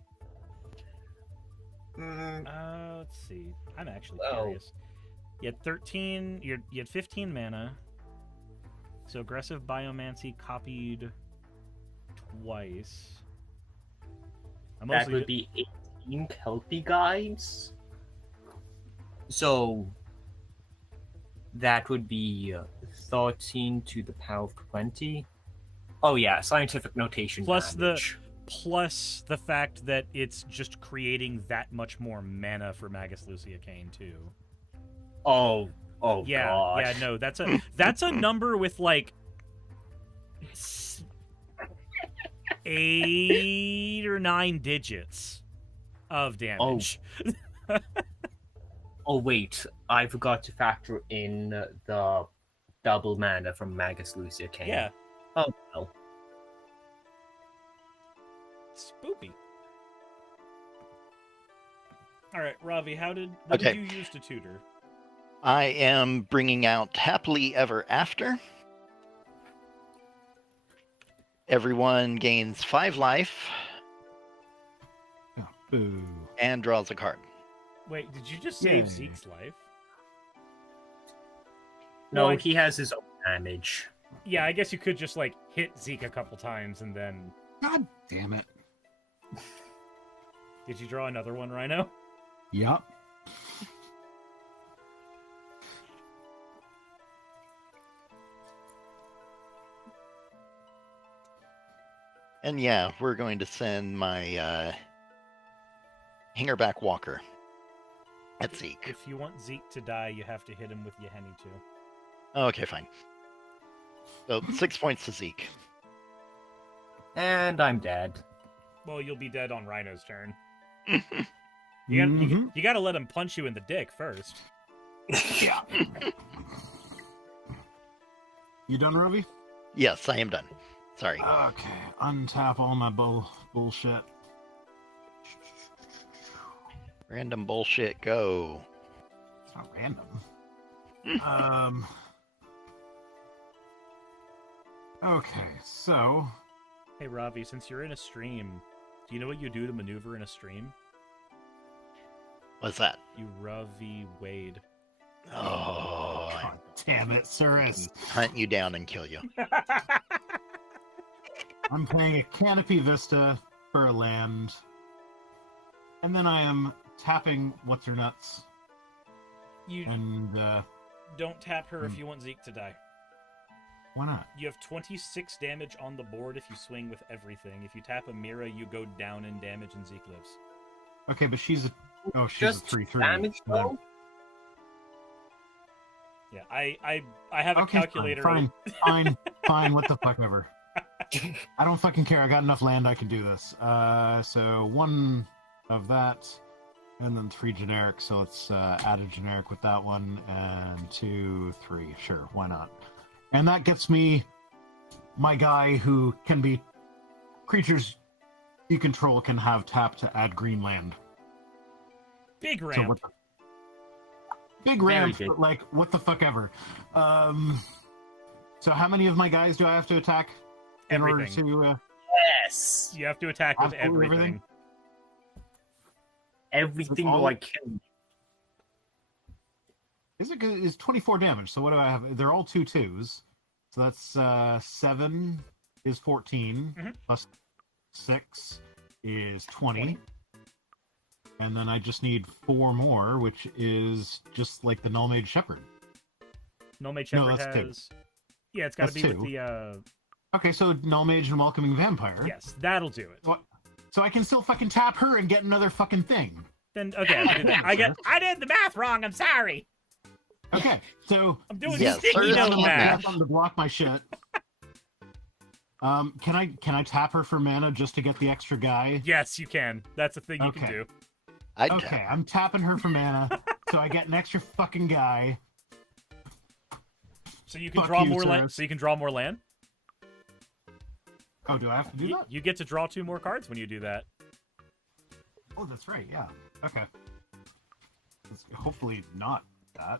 Let's see. I'm actually curious. You had 13. You had 15 mana. So aggressive biomancy copied twice. That would be 18 Kelpie guides. So that would be 13 to the power of 20. Oh yeah, scientific notation plus damage. Plus the fact that it's just creating that much more mana for Magus Lucia Kane too. Oh yeah, god. Yeah, no, that's a number with like 8 or 9 digits of damage. Oh wait, I forgot to factor in the double mana from Magus Lucia Kane. Yeah. Oh well. Spoopy. All right, Ravi, what Okay. did you use to tutor? I am bringing out Happily Ever After. Everyone gains 5 life Oh, boo. and draws a card. Wait, did you just save Yay. Zeke's life? No, Well, he has his own damage. Yeah, I guess you could just like hit Zeke a couple times and then. God damn it. Did you draw another one, Rhino? Yup. And yeah, we're going to send my Hangerback Walker at Zeke. If you want Zeke to die, you have to hit him with Yeheni too. Okay, fine. So 6 points to Zeke. And I'm dead. Well, you'll be dead on Rhino's turn. Mhm. You gotta let him punch you in the dick first. Yeah. You done, Ravi? Yes, I am done. Sorry. Okay. Untap all my bullshit. Random bullshit, go. It's not random. Okay, so Hey, Ravi, since you're in a stream, do you know what you do to maneuver in a stream? What's that? You Ravi Wade. Oh, God damn it, Cirrus. hunt you down and kill you. I'm playing a Canopy Vista for a land. And then I am tapping What's Her Nuts. You And don't tap her if you want Zeke to die. why not? You have 26 damage on the board if you swing with everything. If you tap a Mira, you go down in damage and Zeke lives. Okay, but she's a Just 3/3. damage though? Yeah, I have a Okay, calculator. fine, what the fuck ever. I don't fucking care. I got enough land. I can do this. So 1 of that, and then 3 generic. So let's add a generic with that one, and 2, 3. Sure, why not? And that gets me my guy who can be creatures you control can have tap to add green land. Big So ramp. what the... Big Very ramp, big. but like what the fuck ever. So how many of my guys do I have to attack in Everything. order to? Yes! You have to attack with Absolutely everything. Everything all- will like kill me. Is 24 damage? So what do I have? They're all 2/2s. So that's 7 is 14 Mhm. plus 6 is 20. And then I just need 4 more, which is just like the Null Mage Shepherd. No Mage No, Shepherd that's 2. has. Yeah, it's got to That's be with 2. the. Okay, so Null Mage and Welcoming Vampire. Yes, that'll do it. So I can still fucking tap her and get another fucking thing. Then okay, I'll do that. I did the math wrong. I'm sorry. Okay, so I'm doing Yes, sticky Cirrus note can't math. something to block my shit. Can I tap her for mana just to get the extra guy? Yes, you can. That's a thing you can Okay. do. I'd Okay, tap. I'm tapping her for mana, so I get an extra fucking guy. So you can Fuck draw you, more land. Cirrus. So you can draw more land. Oh, do I have to do that? You get to draw 2 more cards when you do that. Oh, that's right. Yeah. Okay. It's hopefully not that.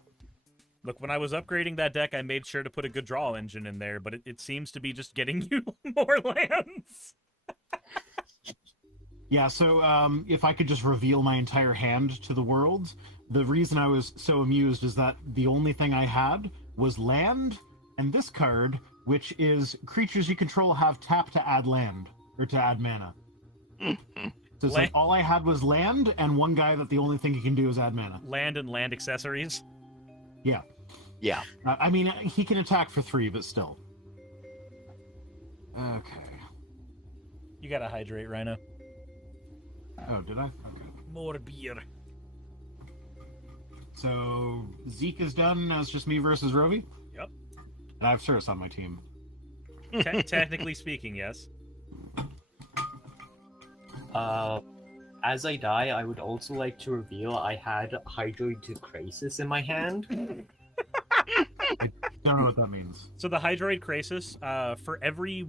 Look, when I was upgrading that deck, I made sure to put a good draw engine in there, but it seems to be just getting you more lands. Yeah, so if I could just reveal my entire hand to the world, the reason I was so amused is that the only thing I had was land and this card, which is creatures you control have tap to add land, or to add mana. So it's like all I had was land and one guy that the only thing he can do is add mana. Land and land accessories. Yeah. Yeah. I mean, he can attack for 3, but still. Okay. You gotta hydrate, Rhino. Oh, did I? Okay. More beer. So Zeke is done. Now it's just me versus Rovi. Yep. And I have Cirrus on my team. Technically speaking, yes. As I die, I would also like to reveal I had Hydroid Crisis in my hand. I don't know what that means. So the Hydroid Krasis, for every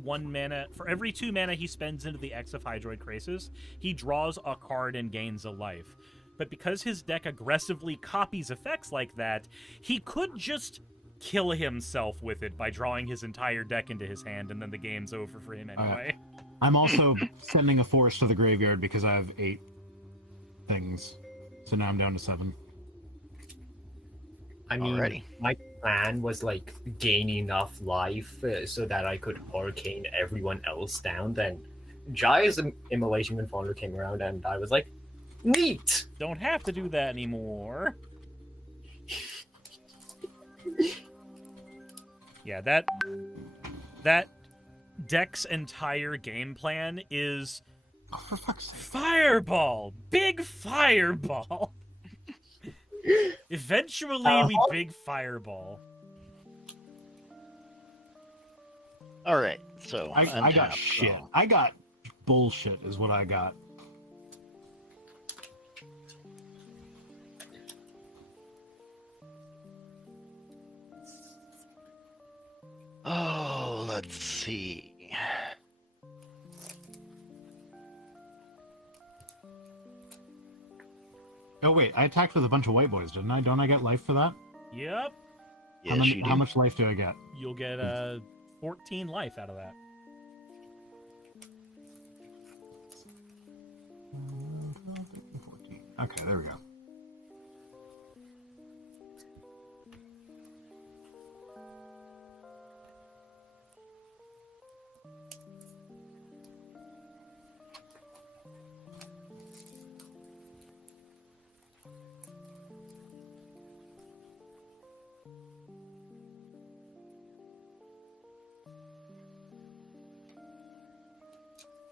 2 mana he spends into the X of Hydroid Krasis, he draws a card and gains a life. But because his deck aggressively copies effects like that, he could just kill himself with it by drawing his entire deck into his hand, and then the game's over for him anyway. I'm also sending a force to the graveyard because I have 8 things. So now I'm down to 7. I mean, Alrighty. my plan was like gain enough life so that I could arcane everyone else down. Then Jaya's Immolation Confonder came around, and I was like, neat! Don't have to do that anymore. Yeah, that deck's entire game plan is Oh, for fuck's sake. fireball, big fireball. Eventually, we big fireball. All right. So I got shit. I got bullshit is what I got. Oh, let's see. Oh wait, I attacked with a bunch of white boys, didn't I? Don't I get life for that? Yep, Yes, you do. How much life do I get? you'll get 14 life out of that. Okay, there we go.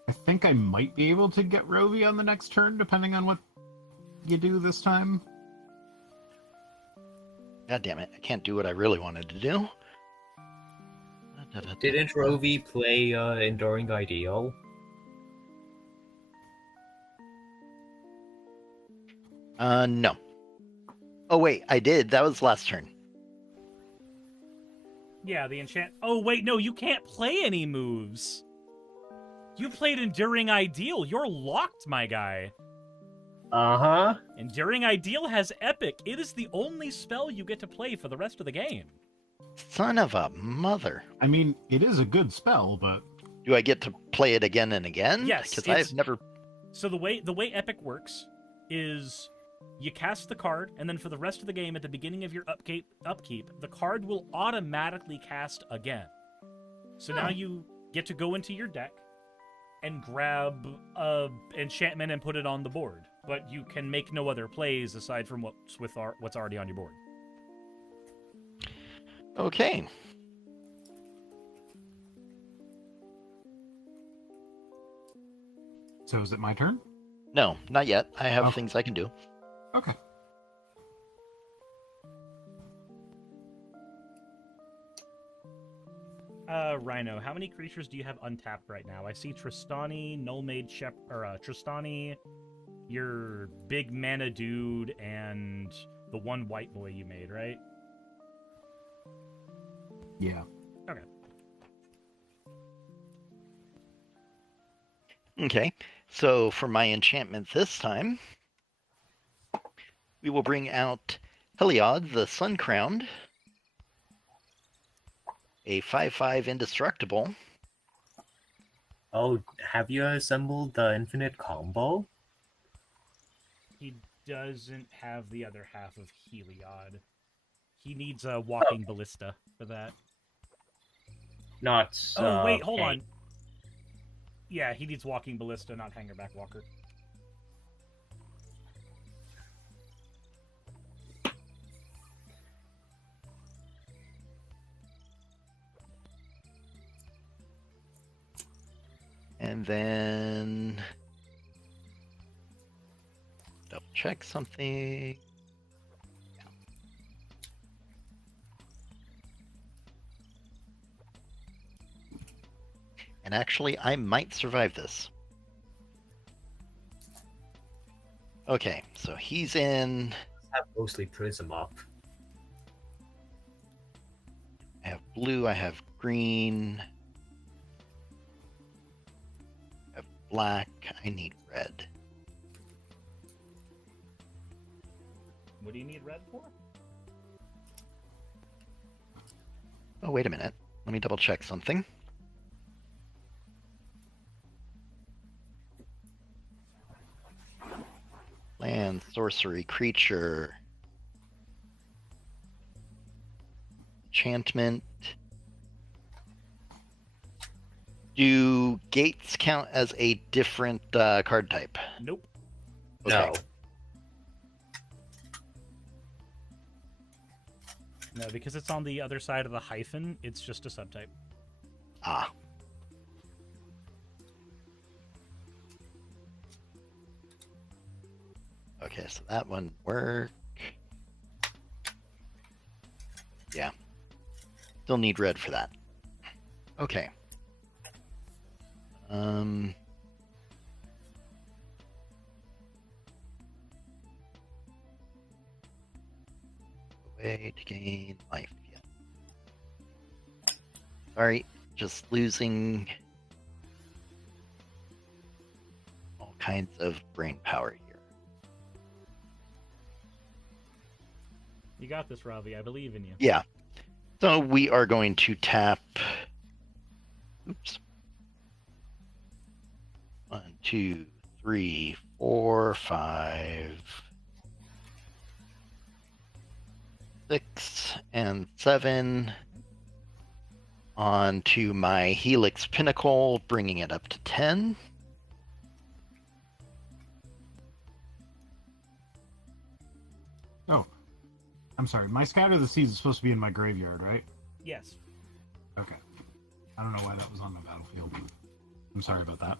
I think I might be able to get Rovi on the next turn, depending on what you do this time. God damn it! I can't do what I really wanted to do. Didn't Rovi play Enduring Ideal? No. Oh wait, I did. That was last turn. Yeah, the enchant. Oh wait, no, you can't play any moves. You played Enduring Ideal. You're locked, my guy. Uh-huh. Enduring Ideal has Epic. It is the only spell you get to play for the rest of the game. Son of a mother. I mean, it is a good spell, but Do I get to play it again and again? Yes, Because it's- I've never. So the way Epic works is you cast the card, and then for the rest of the game, at the beginning of your upkeep, the card will automatically cast again. So now you get to go into your deck and grab a enchantment and put it on the board, but you can make no other plays aside from what's already on your board. Okay. so is it my turn? No, not yet. I have Oh. things I can do. Okay. Rhino, how many creatures do you have untapped right now? I see Tristani, Nullmaid Tristani, your big mana dude, and the one white boy you made, right? Yeah. Okay. Okay, so for my enchantment this time, we will bring out Heliod, the Sun Crowned, a 5/5 indestructible. Oh, have you assembled the infinite combo? He doesn't have the other half of Heliod. He needs a walking ballista for that. Not. Oh, wait, hold okay. on. Yeah, he needs walking ballista, not hangerback walker. And then double check something. And actually, I might survive this. Okay, so he's in. Have mostly prism up. I have blue, I have green. I have black, I need red. What do you need red for? Oh, wait a minute. Let me double check something. Land, sorcery, creature. Enchantment. Do gates count as a different card type? Nope. No. No, because it's on the other side of the hyphen, it's just a subtype. Ah. Okay, so that one work. Yeah. Still need red for that. Okay. Way to gain life. Yeah. Sorry, just losing all kinds of brain power here. You got this, Ravi. I believe in you. Yeah. So we are going to tap. Oops. 1, 2, 3, 4, 5, 6, and 7 onto my Helix Pinnacle, bringing it up to 10. Oh, I'm sorry. My Scatter the Seeds is supposed to be in my graveyard, right? Yes. Okay. I don't know why that was on the battlefield. I'm sorry about that.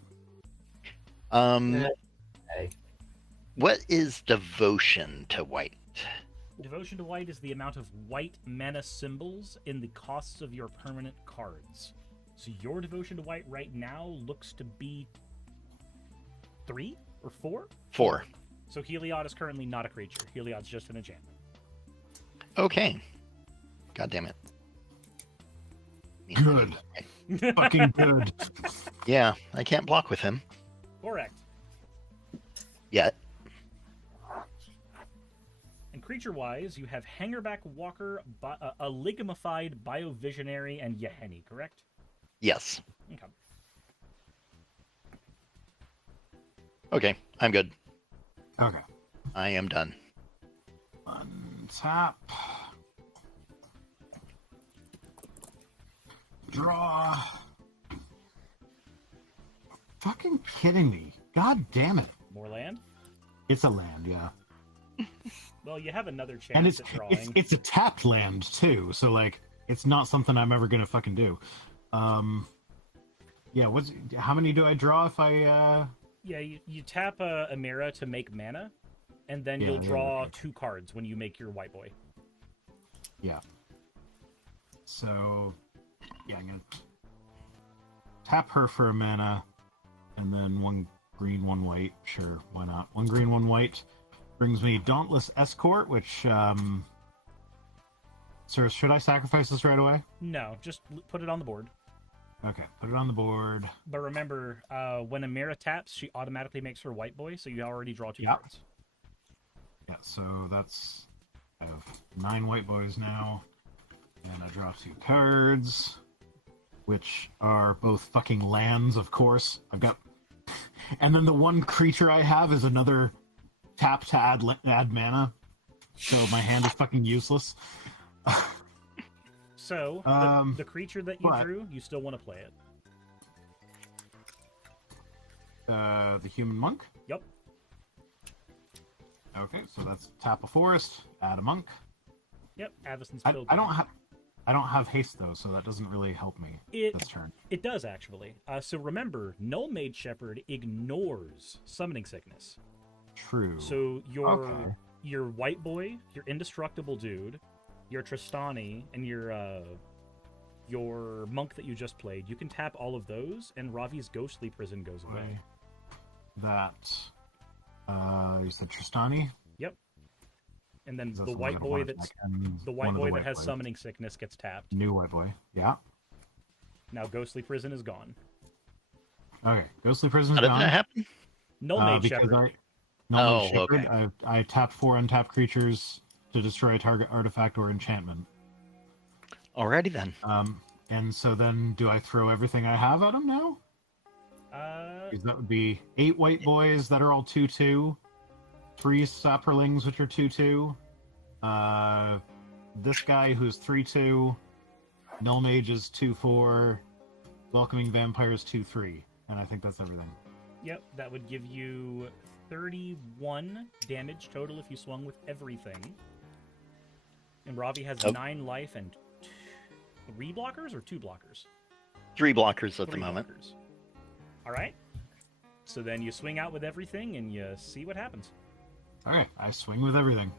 Okay. What is devotion to white? Devotion to white is the amount of white mana symbols in the costs of your permanent cards. So your devotion to white right now looks to be 3 or 4? 4. So Heliod is currently not a creature. Heliod's just an enchantment. Okay. God damn it. Good. Fucking good. Yeah, I can't block with him Correct. yet. And creature-wise, you have Hangerback Walker, a Ligamified Biovisionary, and Yeheni, correct? Yes. Okay. Okay, I'm good. Okay. I am done. Untap. Draw. Fucking kidding me. God damn it. More land? It's a land, yeah. Well, you have another chance And it's at drawing. it's a tapped land too, so like it's not something I'm ever gonna fucking do. Yeah, how many do I draw if I Yeah, you tap a Mira to make mana, and then Yeah, you'll yeah, draw okay. 2 cards when you make your white boy. Yeah. So yeah, I'm gonna tap her for a mana, and then 1 green, 1 white. Sure, why not? 1 green, 1 white brings me Dauntless Escort, which Sir, should I sacrifice this right away? No, just put it on the board. Okay, put it on the board. But remember, when Amira taps, she automatically makes her white boy, so you already draw 2 Yep. cards. Yeah, so that's... I have 9 white boys now. And I draw 2 cards, which are both fucking lands, of course. I've got... And then the one creature I have is another tap to add mana. So my hand is fucking useless. So, the creature that you drew, you still want to play it. The human monk? Yep. Okay, so that's tap a forest, add a monk. Yep, Avacyn's I don't have haste though, so that doesn't really help me this turn. It does actually. So remember, Null Mage Shepherd ignores summoning sickness. True. So your white boy, your indestructible dude, your Tristani, and your monk that you just played, you can tap all of those, and Ravi's Ghostly Prison goes away. That you said Tristani? Yep. And then the white boy that has summoning sickness gets tapped. New white boy. Yeah. Now Ghostly Prison is gone. Okay, Ghostly Prison is How gone. did that happen? Null Mage Shepherd. Okay. I tapped 4 untapped creatures to destroy a target artifact or enchantment. Alrighty then. And so then, do I throw everything I have at him now? Because that would be 8 white boys that are all 2/2, 3 sapperlings which are 2/2, this guy who's 3/2, Null Mage is 2/4, Welcoming Vampires 2/3, and I think that's everything. Yep, that would give you 31 damage total if you swung with everything. And Ravi has 9 life and 3 blockers or 2 blockers? 3 blockers at the moment. All right. So then you swing out with everything and you see what happens. All right, I swing with everything.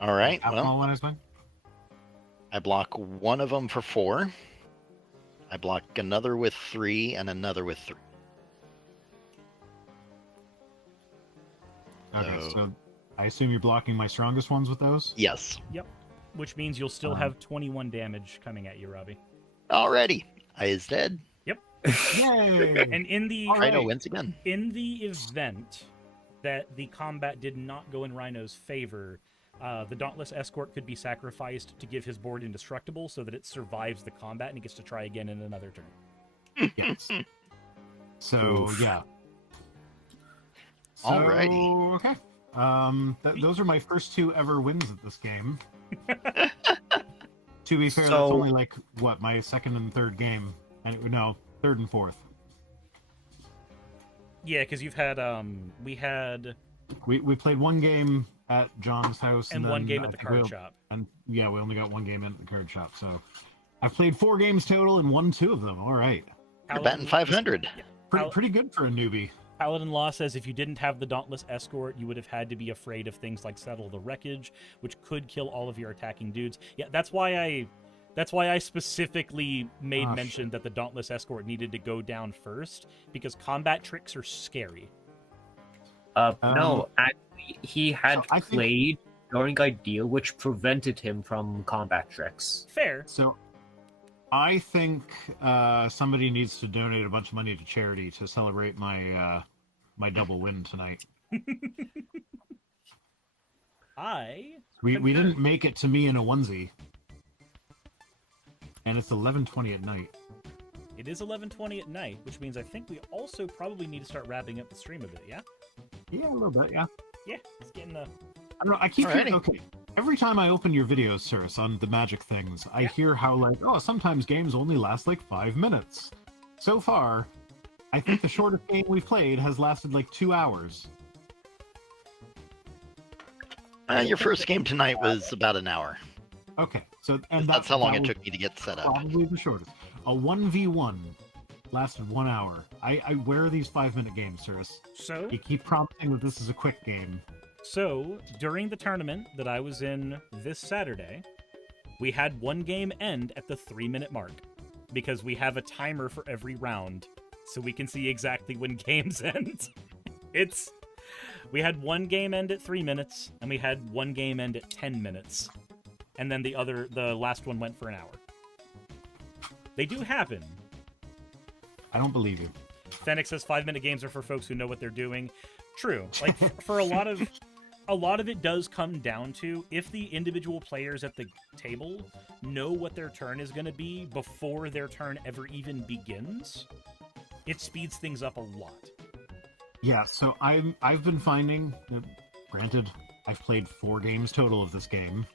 All right. Well, when I swing. I block one of them for 4. I block another with 3 and another with 3. Okay, so I assume you're blocking my strongest ones with those? Yes. Yep. Which means you'll still have 21 damage coming at you, Robbie. Already. I is dead. Yep. Yay! And in the Rhino wins again. In the event that the combat did not go in Rhino's favor, the Dauntless Escort could be sacrificed to give his board indestructible so that it survives the combat and he gets to try again in another turn. Yes. So, yeah. So, Alrighty. Okay. Those are my first 2 ever wins at this game. To be fair, that's So- only like, what, my second and third game? No, third and fourth. Yeah, because you've had we played 1 game at John's house and then 1 game I at the think card shop. And yeah, we only got 1 game in at the card shop. So I've played 4 games total and won 2 of them. All right, You're batting 500. pretty good for a newbie. Paladin Law says if you didn't have the Dauntless Escort, you would have had to be afraid of things like Settle the Wreckage, which could kill all of your attacking dudes. Yeah, that's why I specifically made mention that the Dauntless Escort needed to go down first, because combat tricks are scary. No, actually, he had so I think- played during Ideal, which prevented him from combat tricks. Fair. So I think somebody needs to donate a bunch of money to charity to celebrate my my double win tonight. We didn't make it to me in a onesie, and it's 11:20 at night. It is 11:20 at night, which means I think we also probably need to start wrapping up the stream a bit. Yeah. Yeah, a little bit. Yeah. Yeah. It's getting the. I don't know. I keep hearing, okay. Every time I open your videos, Cirrus, on the magic things, I hear how like, oh, sometimes games only last like 5 minutes. So far, I think the shortest game we've played has lasted like 2 hours. Your first game tonight was about an hour. Okay, so and That's how long that it was took me to get set up. Probably the shortest. A 1v1 lasted 1 hour. Where are these 5-minute games, Cirrus? So. You keep promising that this is a quick game. So, during the tournament that I was in this Saturday, we had 1 game end at the 3-minute mark, because we have a timer for every round, so we can see exactly when games end. We had 1 game end at 3 minutes, and we had 1 game end at 10 minutes, and then the last one went for an hour. They do happen. I don't believe you. Fennec says 5-minute games are for folks who know what they're doing. True. Like for a lot of it does come down to if the individual players at the table know what their turn is going to be before their turn ever even begins, it speeds things up a lot. Yeah, so I've been finding, granted, I've played 4 games total of this game,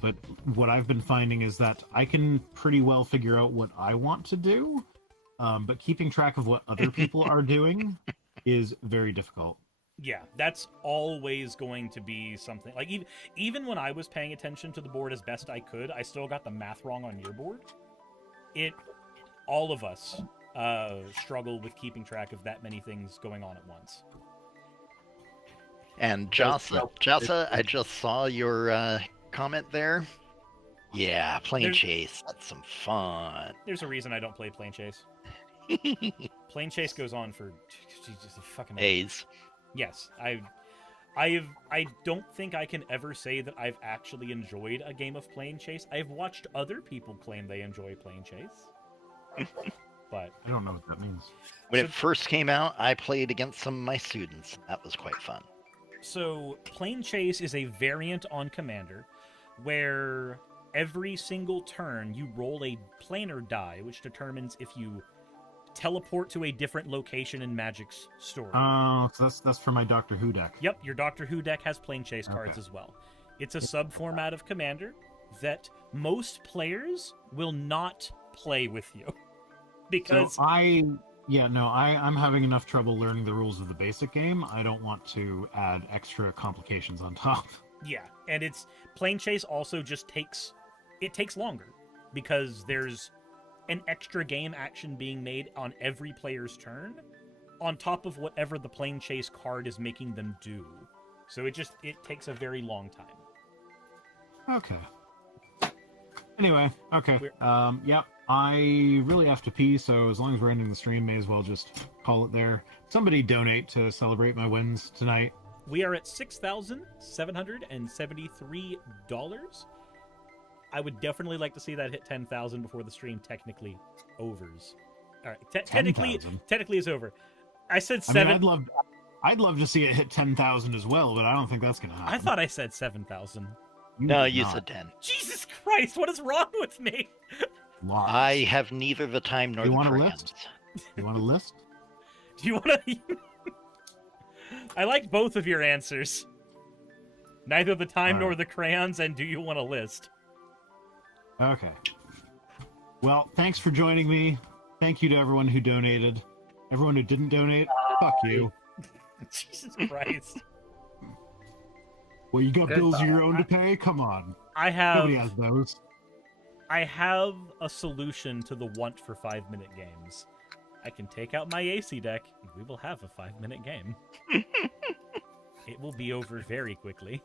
but what I've been finding is that I can pretty well figure out what I want to do, but keeping track of what other people are doing is very difficult. Yeah, that's always going to be something. Like, even when I was paying attention to the board as best I could, I still got the math wrong on your board. All of us struggle with keeping track of that many things going on at once. And Jassa, I just saw your comment there. Yeah, plane chase. That's some fun. There's a reason I don't play Plane Chase. Plane Chase goes on for Jesus, fucking days. Yes, I don't think I can ever say that I've actually enjoyed a game of Plane Chase. I've watched other people claim they enjoy Plane Chase, but I don't know what that means. When it first came out, I played against some of my students. That was quite fun. So, Plane Chase is a variant on Commander where every single turn you roll a planar die, which determines if you teleport to a different location in Magic's story. Oh, so that's for my Doctor Who deck. Yep, your Doctor Who deck has Plane Chase cards as well. It's a sub-format of Commander that most players will not play with you. Because... So I'm having enough trouble learning the rules of the basic game. I don't want to add extra complications on top. Yeah, and Plane Chase also just takes longer because there's an extra game action being made on every player's turn on top of whatever the Plane Chase card is making them do. So it takes a very long time. Okay. Anyway, okay. Yep. I really have to pee, so as long as we're ending the stream, may as well just call it there. Somebody donate to celebrate my wins tonight. We are at $6,773. I would definitely like to see that hit 10,000 before the stream technically overs. All right, technically is over. I said 7. I mean, I'd love to see it hit 10,000 as well, but I don't think that's gonna happen. I thought I said 7,000. No, you said 10. Jesus Christ, what is wrong with me? Lots. I have neither the time nor the crayons. You want a list? Do you want to? I like both of your answers. Neither the time nor the crayons, and do you want a list? Okay. Well, thanks for joining me. Thank you to everyone who donated. Everyone who didn't donate, fuck you. Jesus Christ. Well, you got bills of your own to pay? Come on. Nobody has those. I have a solution to the want for 5-minute games. I can take out my AC deck, and we will have a 5-minute game. It will be over very quickly.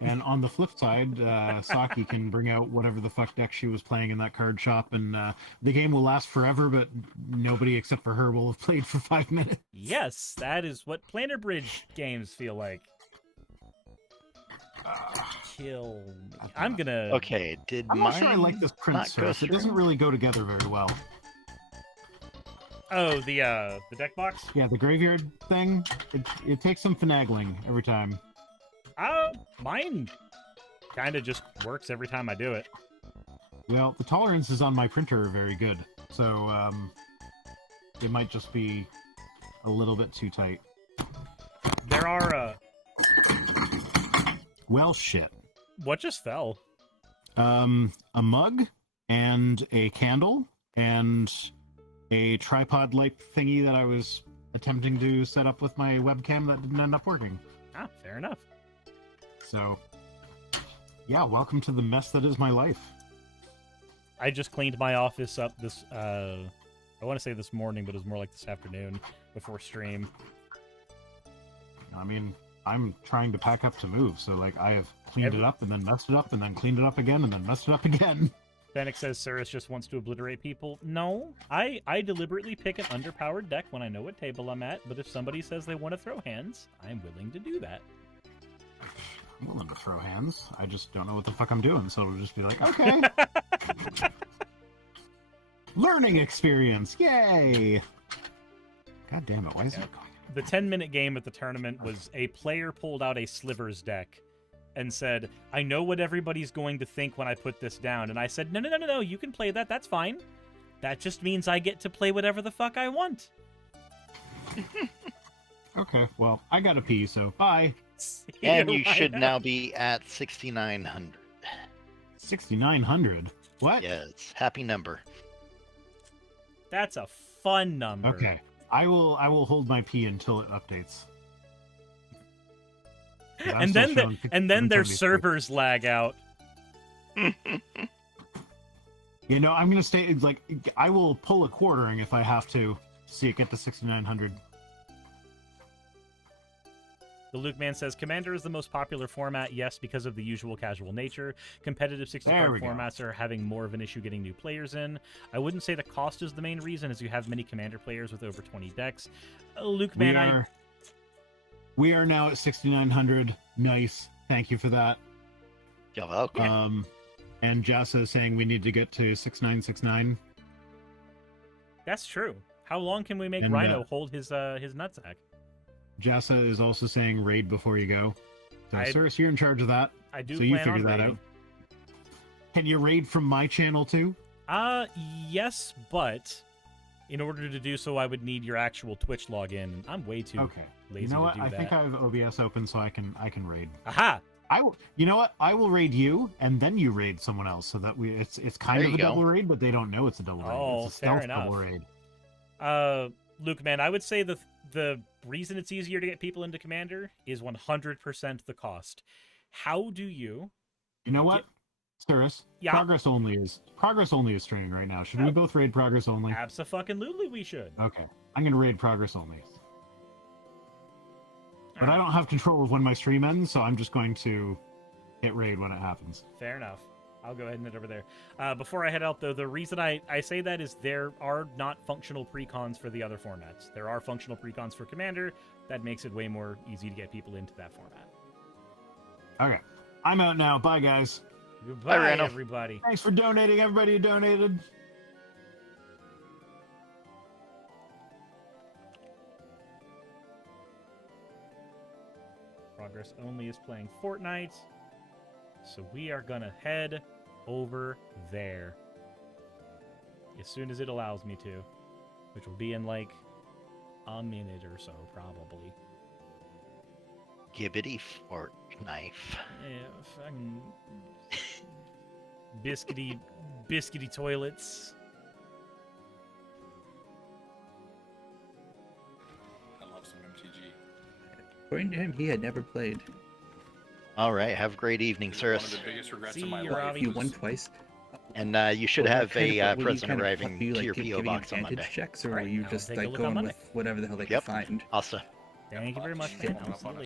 And on the flip side, Saki can bring out whatever the fuck deck she was playing in that card shop, and the game will last forever, but nobody except for her will have played for 5 minutes. Yes, that is what Planar Bridge games feel like. Kill me. I'm gonna... Okay, I'm not sure I like this print surf. It doesn't really go together very well. Oh, the deck box? Yeah, the graveyard thing. It takes some finagling every time. Mine kind of just works every time I do it. Well, the tolerances on my printer are very good, so it might just be a little bit too tight. There are Well, shit. What just fell? A mug and a candle and a tripod-like thingy that I was attempting to set up with my webcam that didn't end up working. Ah, fair enough. So, yeah, welcome to the mess that is my life. I just cleaned my office up this, I want to say this morning, but it was more like this afternoon before stream. I mean, I'm trying to pack up to move, so, like, I have cleaned it up and then messed it up and then cleaned it up again and then messed it up again. Fennec says Cirrus just wants to obliterate people. No, I deliberately pick an underpowered deck when I know what table I'm at, but if somebody says they want to throw hands, I'm willing to do that. I'm willing to throw hands. I just don't know what the fuck I'm doing, so it'll just be like, okay. Learning experience! Yay! God damn it, why is it going? The 10-minute game at the tournament was a player pulled out a Slivers deck and said, I know what everybody's going to think when I put this down. And I said, no, you can play that. That's fine. That just means I get to play whatever the fuck I want. Okay, well, I gotta pee, so bye. And you should now be at 6,900. 6,900? What? Yes, happy number. That's a fun number. Okay. I will hold my pee until it updates. And then their servers lag out. You know, I'm gonna stay like I will pull a quartering if I have to see it get to 6,900. The Luke Man says, Commander is the most popular format, yes, because of the usual casual nature. Competitive 60-card formats are having more of an issue getting new players in. I wouldn't say the cost is the main reason, as you have many Commander players with over 20 decks. Luke Man, we are now at 6,900. Nice. Thank you for that. You're welcome. And Jassa is saying we need to get to 6,969. That's true. How long can we make Rhino hold his nutsack? Jassa is also saying raid before you go. So, Cirrus, you're in charge of that. I do. So you figure that out. Can you raid from my channel too? Yes, but in order to do so, I would need your actual Twitch login. I'm way too lazy You know what? to do I that. think I have OBS open, so I can raid. Aha! I will. You know what? I will raid you, and then you raid someone else, so that it's kind of a double raid, but they don't know it's a double raid. Oh, it's a stealth fair enough. double raid. Luke, man, I would say the reason it's easier to get people into Commander is 100% the cost. How do you? You know what, Cirrus? Yeah. Progress only is streaming right now. Should we both raid Progress only? Abso-fucking-lutely, we should. Okay, I'm gonna raid Progress only. But I don't have control of when my stream ends, so I'm just going to hit raid when it happens. Fair enough. I'll go ahead and head over there. Before I head out, though, the reason I say that is there are not functional precons for the other formats. There are functional precons for Commander. That makes it way more easy to get people into that format. Okay. I'm out now. Bye, guys. Goodbye, everybody. Thanks for donating, everybody who donated. Progress Only is playing Fortnite. So we are gonna head over there as soon as it allows me to, which will be in like a minute or so, probably. Gibbity fork knife. Yeah, fucking biscuity toilets. I love some MTG. According to him, he had never played. All right, have a great evening, Cirrus. One of the biggest regrets See of my you, life. Robbie. You won twice. And you should Well, have a were you present kind of arriving puffy, to your like, PO giving box on advantage Monday. checks, or were Alright, you I'll just take a like look on going Monday. with whatever the hell they Yep. could find? Awesome. Thank you very much, man. I'll see you later.